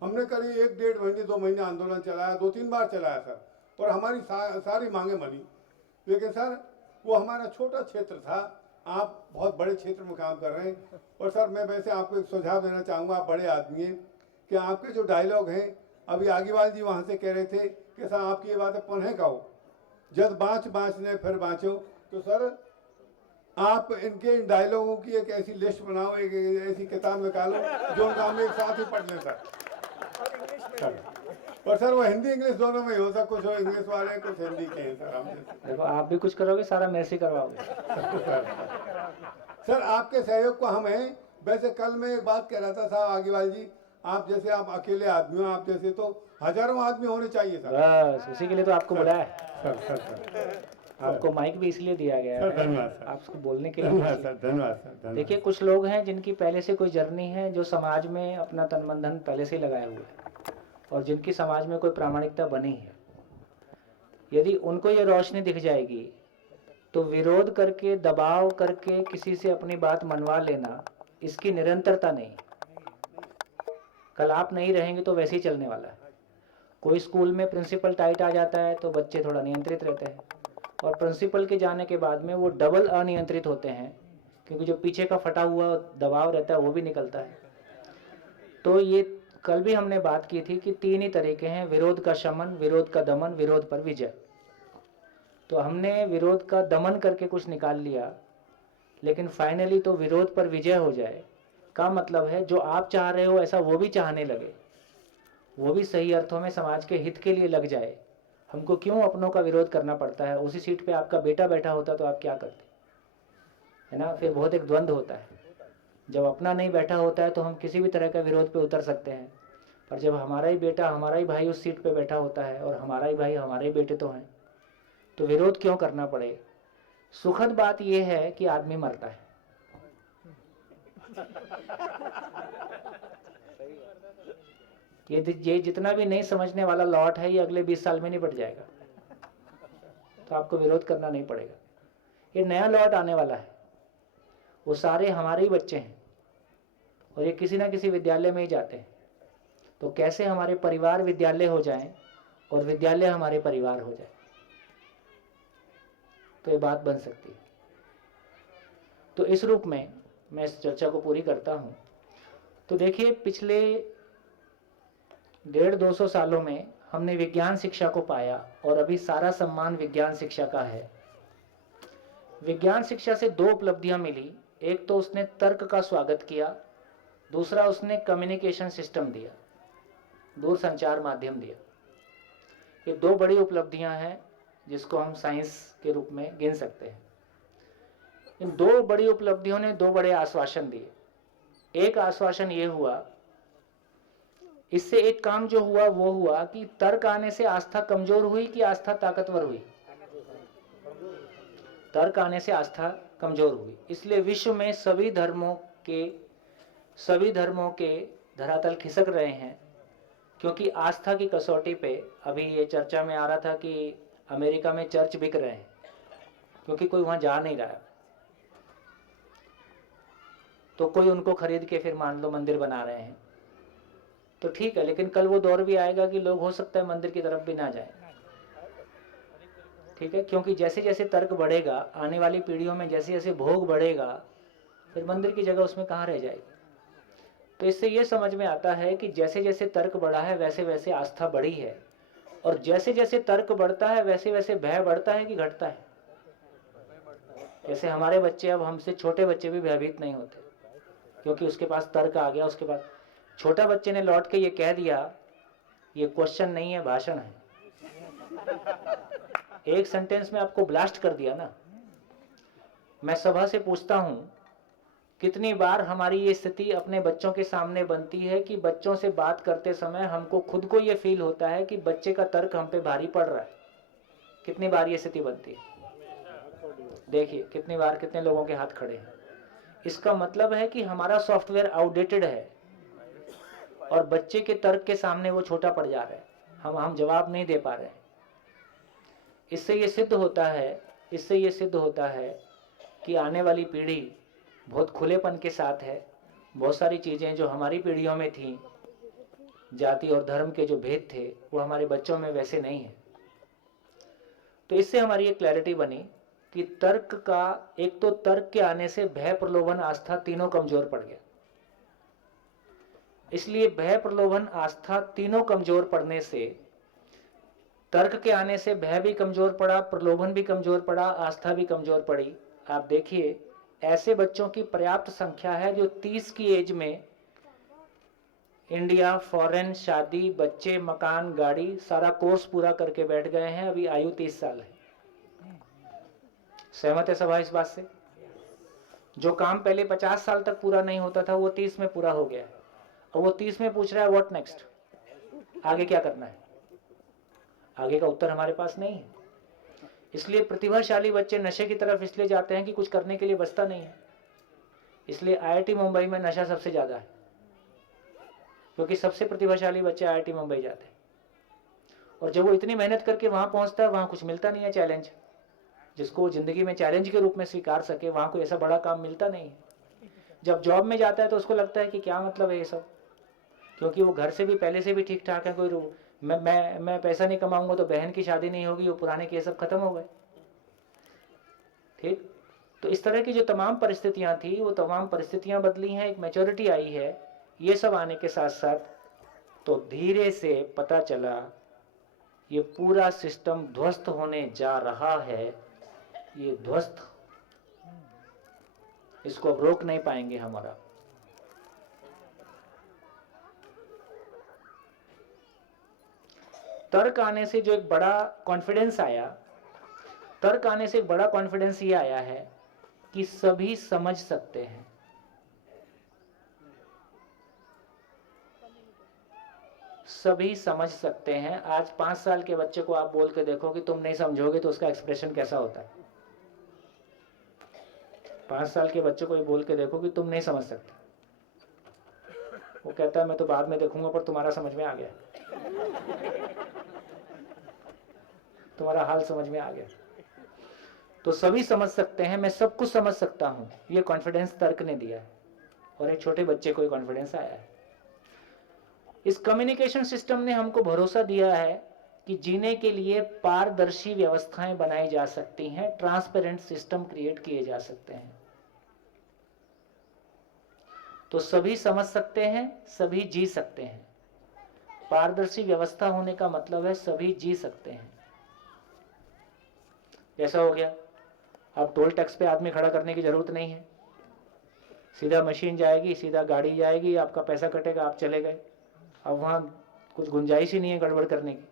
हमने करीब 1-1.5 महीने 2 महीने आंदोलन चलाया, 2-3 बार चलाया सर, और हमारी सारी मांगे बनी। लेकिन सर वो हमारा छोटा क्षेत्र था, आप बहुत बड़े क्षेत्र में काम कर रहे हैं। और सर मैं वैसे आपको एक सुझाव देना चाहूँगा, आप बड़े आदमी हैं, कि आपके जो डायलॉग हैं, अभी आगीवाल जी वहाँ से कह रहे थे कि सर आपकी ये बातें पुनः कहो, जब बाँचने फिर बाँचो। तो सर आप इनके इन डायलॉगों की एक ऐसी लिस्ट बनाओ, एक ऐसी किताब निकालो जो उनका हम एक साथ ही पढ़ लें सर। और सर वो हिंदी इंग्लिश दोनों में हो, सकता कुछ हो इंग्लिश वाले, कुछ हिंदी के हैं सर। हम देखो, आप भी कुछ करोगे, सारा मेरे से करवाओगे। सर आपके सहयोग को हम हैं। वैसे कल मैं एक बात कह रहा था साहब आगीवाल जी, आप जैसे आप अकेले आदमी हो, आप जैसे तो हजारों आदमी होने चाहिए सर। बस उसी के लिए तो आपको बुलाया है। सर आपको माइक भी इसलिए दिया गया है, धन्यवाद सर, आपको बोलने के लिए। धन्यवाद सर, धन्यवाद सर, धन्यवाद। देखिए, कुछ लोग हैं जिनकी पहले से कोई जर्नी है, जो समाज में अपना तन मन धन पहले से ही लगाए हुए हैं, और जिनकी समाज में कोई प्रामाणिकता बनी है। यदि उनको ये रोशनी दिख जाएगी, तो विरोध करके, दबाव करके किसी से अपनी बात मनवा लेना, इसकी निरंतरता नहीं। कल आप नहीं रहेंगे तो वैसे ही चलने वाला है। कोई स्कूल में प्रिंसिपल टाइट आ जाता है तो बच्चे थोड़ा नियंत्रित रहते हैं, और प्रिंसिपल के जाने के बाद में वो डबल अनियंत्रित होते हैं, क्योंकि जो पीछे का फटा हुआ दबाव रहता है वो भी निकलता है। तो ये कल भी हमने बात की थी कि 3 ही तरीके हैं, विरोध का शमन, विरोध का दमन, विरोध पर विजय। तो हमने विरोध का दमन करके कुछ निकाल लिया, लेकिन फाइनली तो विरोध पर विजय हो जाए का मतलब है जो आप चाह रहे हो ऐसा वो भी चाहने लगे, वो भी सही अर्थों में समाज के हित के लिए लग जाए। हमको क्यों अपनों का विरोध करना पड़ता है? उसी सीट पे आपका बेटा बैठा होता तो आप क्या करते, है ना? फिर बहुत एक द्वंद्व होता है। जब अपना नहीं बैठा होता है तो हम किसी भी तरह का विरोध पे उतर सकते हैं, पर जब हमारा ही बेटा, हमारा ही भाई उस सीट पे बैठा होता है, और हमारा ही भाई, हमारे ही बेटे तो हैं, तो विरोध क्यों करना पड़े? सुखद बात यह है कि आदमी मरता है। ये जितना भी नहीं समझने वाला लॉट है, ये अगले 20 साल में निपट जाएगा, तो आपको विरोध करना नहीं पड़ेगा। ये नया लॉट आने वाला है, वो सारे हमारे ही बच्चे हैं और ये किसी ना किसी विद्यालय में ही जाते हैं। तो कैसे हमारे परिवार विद्यालय हो जाएं और विद्यालय हमारे परिवार हो जाए, तो ये बात बन सकती है। तो इस रूप में मैं इस चर्चा को पूरी करता हूं। तो देखिए, पिछले 150-200 सालों में हमने विज्ञान शिक्षा को पाया और अभी सारा सम्मान विज्ञान शिक्षा का है। विज्ञान शिक्षा से 2 उपलब्धियां मिली। एक तो उसने तर्क का स्वागत किया, दूसरा उसने कम्युनिकेशन सिस्टम दिया, दूरसंचार माध्यम दिया। ये 2 बड़ी उपलब्धियां हैं जिसको हम साइंस के रूप में गिन सकते हैं। इन 2 बड़ी उपलब्धियों ने 2 बड़े आश्वासन दिए। एक आश्वासन ये हुआ, इससे एक काम जो हुआ वो हुआ कि तर्क आने से आस्था कमजोर हुई कि आस्था ताकतवर हुई? तर्क आने से आस्था कमजोर हुई। इसलिए विश्व में सभी धर्मों के धरातल खिसक रहे हैं, क्योंकि आस्था की कसौटी पे अभी ये चर्चा में आ रहा था कि अमेरिका में चर्च बिक रहे हैं क्योंकि कोई वहां जा नहीं रहा है, तो कोई उनको खरीद के फिर मान लो मंदिर बना रहे हैं। तो ठीक है, लेकिन कल वो दौर भी आएगा कि लोग हो सकता है मंदिर की तरफ भी ना जाए। ठीक है, क्योंकि जैसे जैसे तर्क बढ़ेगा, आने वाली पीढ़ियों में जैसे जैसे भोग बढ़ेगा, फिर मंदिर की जगह उसमें कहाँ रह जाएगी। तो इससे ये समझ में आता है कि जैसे जैसे तर्क बढ़ा है वैसे वैसे आस्था बढ़ी है, और जैसे जैसे तर्क बढ़ता है वैसे वैसे भय बढ़ता है कि घटता है। जैसे हमारे बच्चे, अब हमसे छोटे बच्चे भी भयभीत नहीं होते क्योंकि उसके पास तर्क आ गया। उसके पास छोटा बच्चे ने लौट के ये कह दिया, ये क्वेश्चन नहीं है, भाषण है। एक सेंटेंस में आपको ब्लास्ट कर दिया ना। मैं सभा से पूछता हूं, कितनी बार हमारी ये स्थिति अपने बच्चों के सामने बनती है कि बच्चों से बात करते समय हमको खुद को ये फील होता है कि बच्चे का तर्क हम पे भारी पड़ रहा है। कितनी बार ये स्थिति बनती है? देखिए कितनी बार, कितने लोगों के हाथ खड़े हैं। इसका मतलब है कि हमारा सॉफ्टवेयर आउटडेटेड है और बच्चे के तर्क के सामने वो छोटा पड़ जा रहा है, हम जवाब नहीं दे पा रहे हैं। इससे ये सिद्ध होता है कि आने वाली पीढ़ी बहुत खुलेपन के साथ है। बहुत सारी चीज़ें जो हमारी पीढ़ियों में थी, जाति और धर्म के जो भेद थे, वो हमारे बच्चों में वैसे नहीं है। तो इससे हमारी एक क्लैरिटी बनी कि तर्क का, एक तो तर्क के आने से भय, प्रलोभन, आस्था तीनों कमजोर पड़ गया। इसलिए भय, प्रलोभन, आस्था तीनों कमजोर पड़ने से, तर्क के आने से भय भी कमजोर पड़ा, प्रलोभन भी कमजोर पड़ा, आस्था भी कमजोर पड़ी। आप देखिए, ऐसे बच्चों की पर्याप्त संख्या है जो 30 की एज में इंडिया, फॉरेन, शादी, बच्चे, मकान, गाड़ी, सारा कोर्स पूरा करके बैठ गए हैं। अभी आयु 30 साल है। सहमत है सभा इस बात से? जो काम पहले 50 साल तक पूरा नहीं होता था वो 30 में पूरा हो गया है, और वो 30 में पूछ रहा है व्हाट नेक्स्ट, आगे क्या करना है। आगे का उत्तर हमारे पास नहीं है। इसलिए प्रतिभाशाली बच्चे नशे की तरफ इसलिए जाते हैं कि कुछ करने के लिए बचता नहीं है। इसलिए IIT मुंबई में नशा सबसे ज्यादा है, क्योंकि सबसे प्रतिभाशाली बच्चे IIT मुंबई जाते हैं। और जब वो इतनी मेहनत करके वहां पहुंचता है, वहां कुछ मिलता नहीं है चैलेंज, जिसको वो जिंदगी में चैलेंज के रूप में स्वीकार सके। वहां कोई ऐसा बड़ा काम मिलता नहीं है। जब जॉब में जाता है तो उसको लगता है कि क्या मतलब है ये सब, क्योंकि वो घर से भी पहले से भी ठीक ठाक है। कोई मैं पैसा नहीं कमाऊंगा तो बहन की शादी नहीं होगी, वो पुराने केस सब खत्म हो गए। ठीक, तो इस तरह की जो तमाम परिस्थितियां थी, वो तमाम परिस्थितियां बदली हैं, एक मैच्योरिटी आई है। ये सब आने के साथ साथ तो धीरे से पता चला ये पूरा सिस्टम ध्वस्त होने जा रहा है। ये ध्वस्त, इसको अब रोक नहीं पाएंगे हमारा। तर्क आने से जो एक बड़ा कॉन्फिडेंस आया, तर्क आने से एक बड़ा कॉन्फिडेंस ये आया है कि सभी समझ सकते हैं। सभी समझ सकते हैं। आज 5 साल के बच्चे को आप बोल के देखो कि तुम नहीं समझोगे तो उसका एक्सप्रेशन कैसा होता है। 5 साल के बच्चे को ये बोल के देखो कि तुम नहीं समझ सकते, वो कहता है मैं तो बाद में देखूंगा पर तुम्हारा समझ में आ गया, तुम्हारा हाल समझ में आ गया। तो सभी समझ सकते हैं, मैं सब कुछ समझ सकता हूं, ये कॉन्फिडेंस तर्क ने दिया है और एक छोटे बच्चे को ये कॉन्फिडेंस आया है। इस कम्युनिकेशन सिस्टम ने हमको भरोसा दिया है कि जीने के लिए पारदर्शी व्यवस्थाएं बनाई जा सकती हैं, ट्रांसपेरेंट सिस्टम क्रिएट किए जा सकते हैं। तो सभी समझ सकते हैं, सभी जी सकते हैं। पारदर्शी व्यवस्था होने का मतलब है सभी जी सकते हैं। जैसा हो गया, अब टोल टैक्स पे आदमी खड़ा करने की जरूरत नहीं है, सीधा मशीन जाएगी, सीधा गाड़ी जाएगी, आपका पैसा कटेगा, आप चले गए। अब वहां कुछ गुंजाइश ही नहीं है गड़बड़ करने की।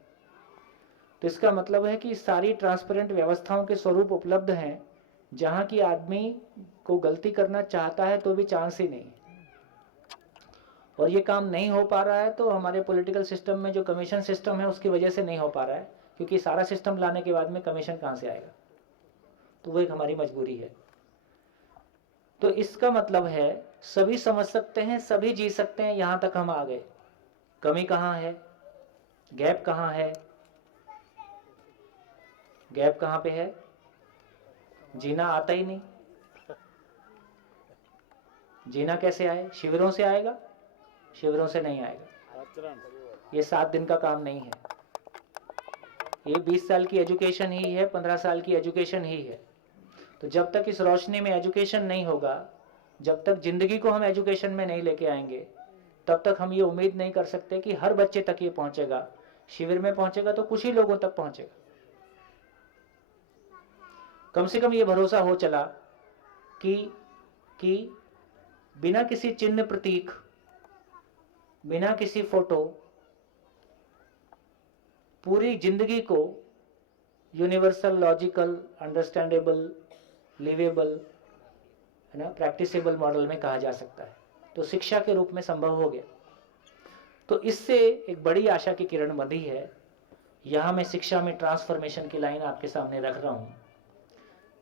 तो इसका मतलब है कि सारी ट्रांसपेरेंट व्यवस्थाओं के स्वरूप उपलब्ध हैं, जहां की आदमी को गलती करना चाहता है तो भी चांस ही नहीं। और ये काम नहीं हो पा रहा है तो हमारे पॉलिटिकल सिस्टम में जो कमीशन सिस्टम है उसकी वजह से नहीं हो पा रहा है, क्योंकि सारा सिस्टम लाने के बाद में कमीशन कहां से आएगा, तो वो एक हमारी मजबूरी है। तो इसका मतलब है सभी समझ सकते हैं, सभी जी सकते हैं, यहां तक हम आ गए। कमी कहां है, गैप कहां है? गैप कहां पे है? जीना आता ही नहीं। जीना कैसे आए? शिविरों से आएगा? शिविरों से नहीं आएगा। ये 7 दिन का काम नहीं है, ये 20 साल की एजुकेशन ही है, 15 साल की एजुकेशन ही है। तो जब तक इस रोशनी में एजुकेशन नहीं होगा, जब तक जिंदगी को हम एजुकेशन में नहीं लेके आएंगे, तब तक हम ये उम्मीद नहीं कर सकते कि हर बच्चे तक ये पहुंचेगा। शिविर में पहुंचेगा तो कुछ ही लोगों तक पहुंचेगा। कम से कम ये भरोसा हो चला कि बिना किसी चिन्ह प्रतीक, बिना किसी फोटो, पूरी जिंदगी को यूनिवर्सल, लॉजिकल, अंडरस्टैंडेबल, लिवेबल, है ना, प्रैक्टिसेबल मॉडल में कहा जा सकता है। तो शिक्षा के रूप में संभव हो गया। तो इससे एक बड़ी आशा की किरण बंधी है। यहां मैं शिक्षा में ट्रांसफॉर्मेशन की लाइन आपके सामने रख रहा हूं।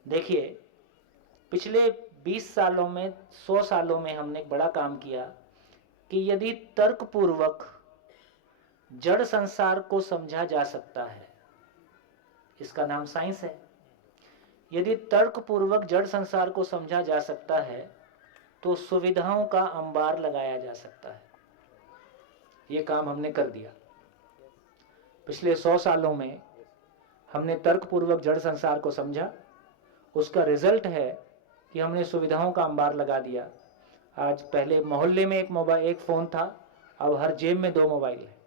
देखिए, पिछले 20 सालों में, 100 सालों में हमने एक बड़ा काम किया कि यदि तर्कपूर्वक जड़ संसार को समझा जा सकता है, इसका नाम साइंस है, यदि तर्कपूर्वक जड़ संसार को समझा जा सकता है तो सुविधाओं का अंबार लगाया जा सकता है। ये काम हमने कर दिया। पिछले 100 सालों में हमने तर्कपूर्वक जड़ संसार को समझा, उसका रिजल्ट है कि हमने सुविधाओं का अंबार लगा दिया। आज पहले मोहल्ले में एक फोन था, अब हर जेब में 2 मोबाइल है।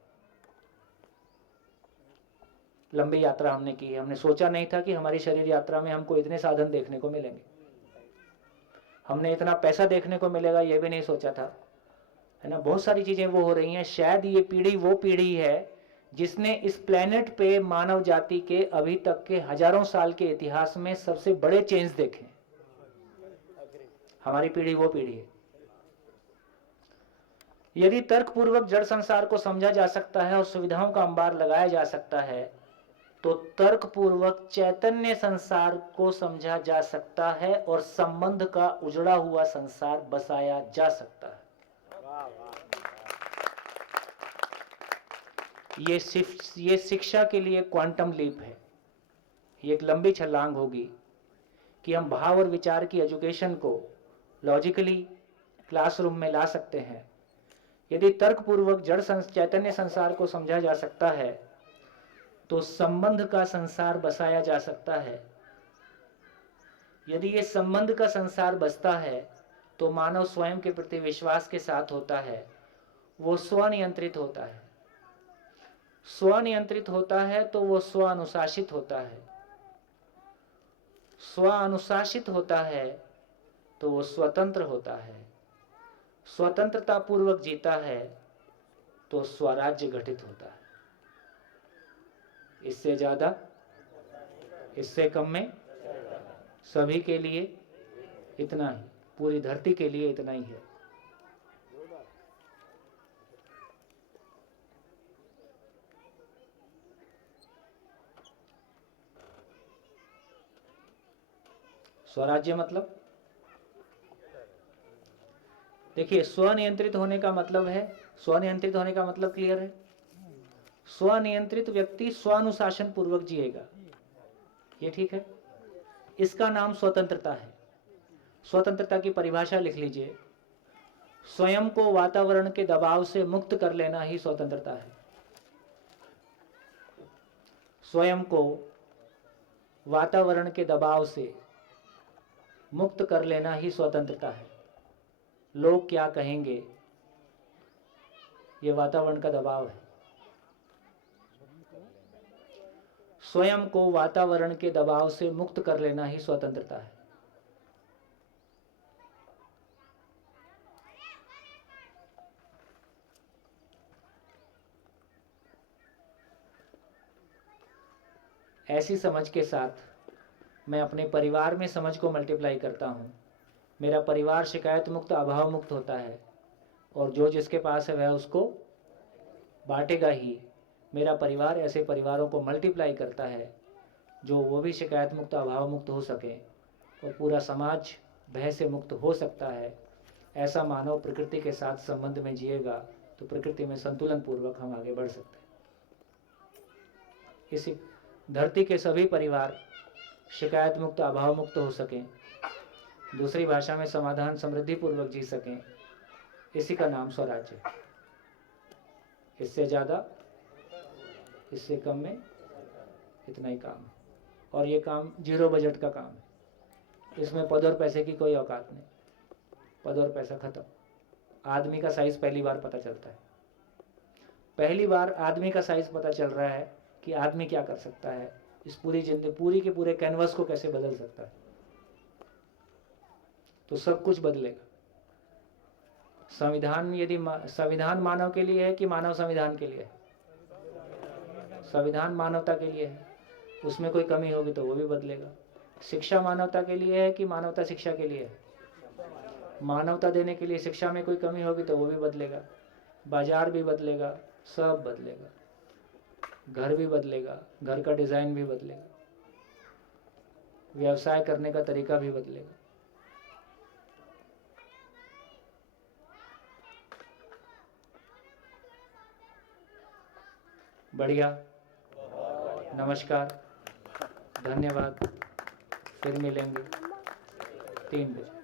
लंबी यात्रा हमने की है, हमने सोचा नहीं था कि हमारी शरीर यात्रा में हमको इतने साधन देखने को मिलेंगे, हमने इतना पैसा देखने को मिलेगा ये भी नहीं सोचा था, है ना। बहुत सारी चीजें वो हो रही हैं। शायद ये पीढ़ी वो पीढ़ी है जिसने इस प्लेनेट पे मानव जाति के अभी तक के हजारों साल के इतिहास में सबसे बड़े चेंज देखे। हमारी पीढ़ी वो पीढ़ी है। यदि तर्कपूर्वक जड़ संसार को समझा जा सकता है और सुविधाओं का अंबार लगाया जा सकता है, तो तर्कपूर्वक चैतन्य संसार को समझा जा सकता है और संबंध का उजड़ा हुआ संसार बसाया जा सकता है। ये शिक्षा के लिए क्वांटम लीप है। ये एक लंबी छलांग होगी कि हम भाव और विचार की एजुकेशन को लॉजिकली क्लासरूम में ला सकते हैं। यदि तर्कपूर्वक जड़ चैतन्य संसार को समझा जा सकता है तो संबंध का संसार बसाया जा सकता है। यदि ये संबंध का संसार बसता है तो मानव स्वयं के प्रति विश्वास के साथ होता है, वो स्वनियंत्रित होता है। स्वनियंत्रित होता है तो वो स्व अनुशासित होता है। स्व अनुशासित होता है तो वो स्वतंत्र होता है। स्वतंत्रता पूर्वक जीता है तो स्वराज्य गठित होता है। इससे ज्यादा, इससे कम में सभी के लिए इतना ही, पूरी धरती के लिए इतना ही है। स्वराज्य मतलब देखिए, स्वनियंत्रित होने का मतलब है, स्वनियंत्रित होने का मतलब क्लियर है? स्वनियंत्रित व्यक्ति स्वानुशासन पूर्वक जिएगा, ये ठीक है। इसका नाम स्वतंत्रता है। स्वतंत्रता की परिभाषा लिख लीजिए, स्वयं को वातावरण के दबाव से मुक्त कर लेना ही स्वतंत्रता है। स्वयं को वातावरण के दबाव से मुक्त कर लेना ही स्वतंत्रता है। लोग क्या कहेंगे, ये वातावरण का दबाव है। स्वयं को वातावरण के दबाव से मुक्त कर लेना ही स्वतंत्रता है। ऐसी समझ के साथ मैं अपने परिवार में समझ को मल्टीप्लाई करता हूँ। मेरा परिवार शिकायत मुक्त, अभाव मुक्त होता है, और जो जिसके पास है वह उसको बांटेगा ही। मेरा परिवार ऐसे परिवारों को मल्टीप्लाई करता है जो वो भी शिकायत मुक्त, अभाव मुक्त हो सके, और पूरा समाज भय से मुक्त हो सकता है। ऐसा मानव प्रकृति के साथ संबंध में जिएगा तो प्रकृति में संतुलन पूर्वक हम आगे बढ़ सकते हैं। इसी धरती के सभी परिवार शिकायत मुक्त, अभाव मुक्त हो सकें, दूसरी भाषा में समाधान समृद्धि पूर्वक जी सकें, इसी का नाम स्वराज्य है। इससे ज़्यादा, इससे कम में इतना ही काम है, और ये काम जीरो बजट का काम है। इसमें पद और पैसे की कोई औकात नहीं, पद और पैसा खत्म। आदमी का साइज पहली बार पता चलता है। पहली बार आदमी का साइज पता चल रहा है कि आदमी क्या कर सकता है, इस पूरी जिंदगी, पूरी के पूरे कैनवस को कैसे बदल सकता है, तो सब कुछ बदलेगा। संविधान, यदि संविधान मानव के लिए है कि मानव संविधान के लिए है? संविधान मानवता के लिए है, उसमें कोई कमी होगी तो वो भी बदलेगा। शिक्षा मानवता के लिए है कि मानवता शिक्षा के लिए है? मानवता देने के लिए शिक्षा में कोई कमी होगी तो वो भी बदलेगा। बाजार भी बदलेगा, सब बदलेगा। घर भी बदलेगा, घर का डिजाइन भी बदलेगा, व्यवसाय करने का तरीका भी बदलेगा। बढ़िया, नमस्कार, धन्यवाद। फिर मिलेंगे 3 बजे।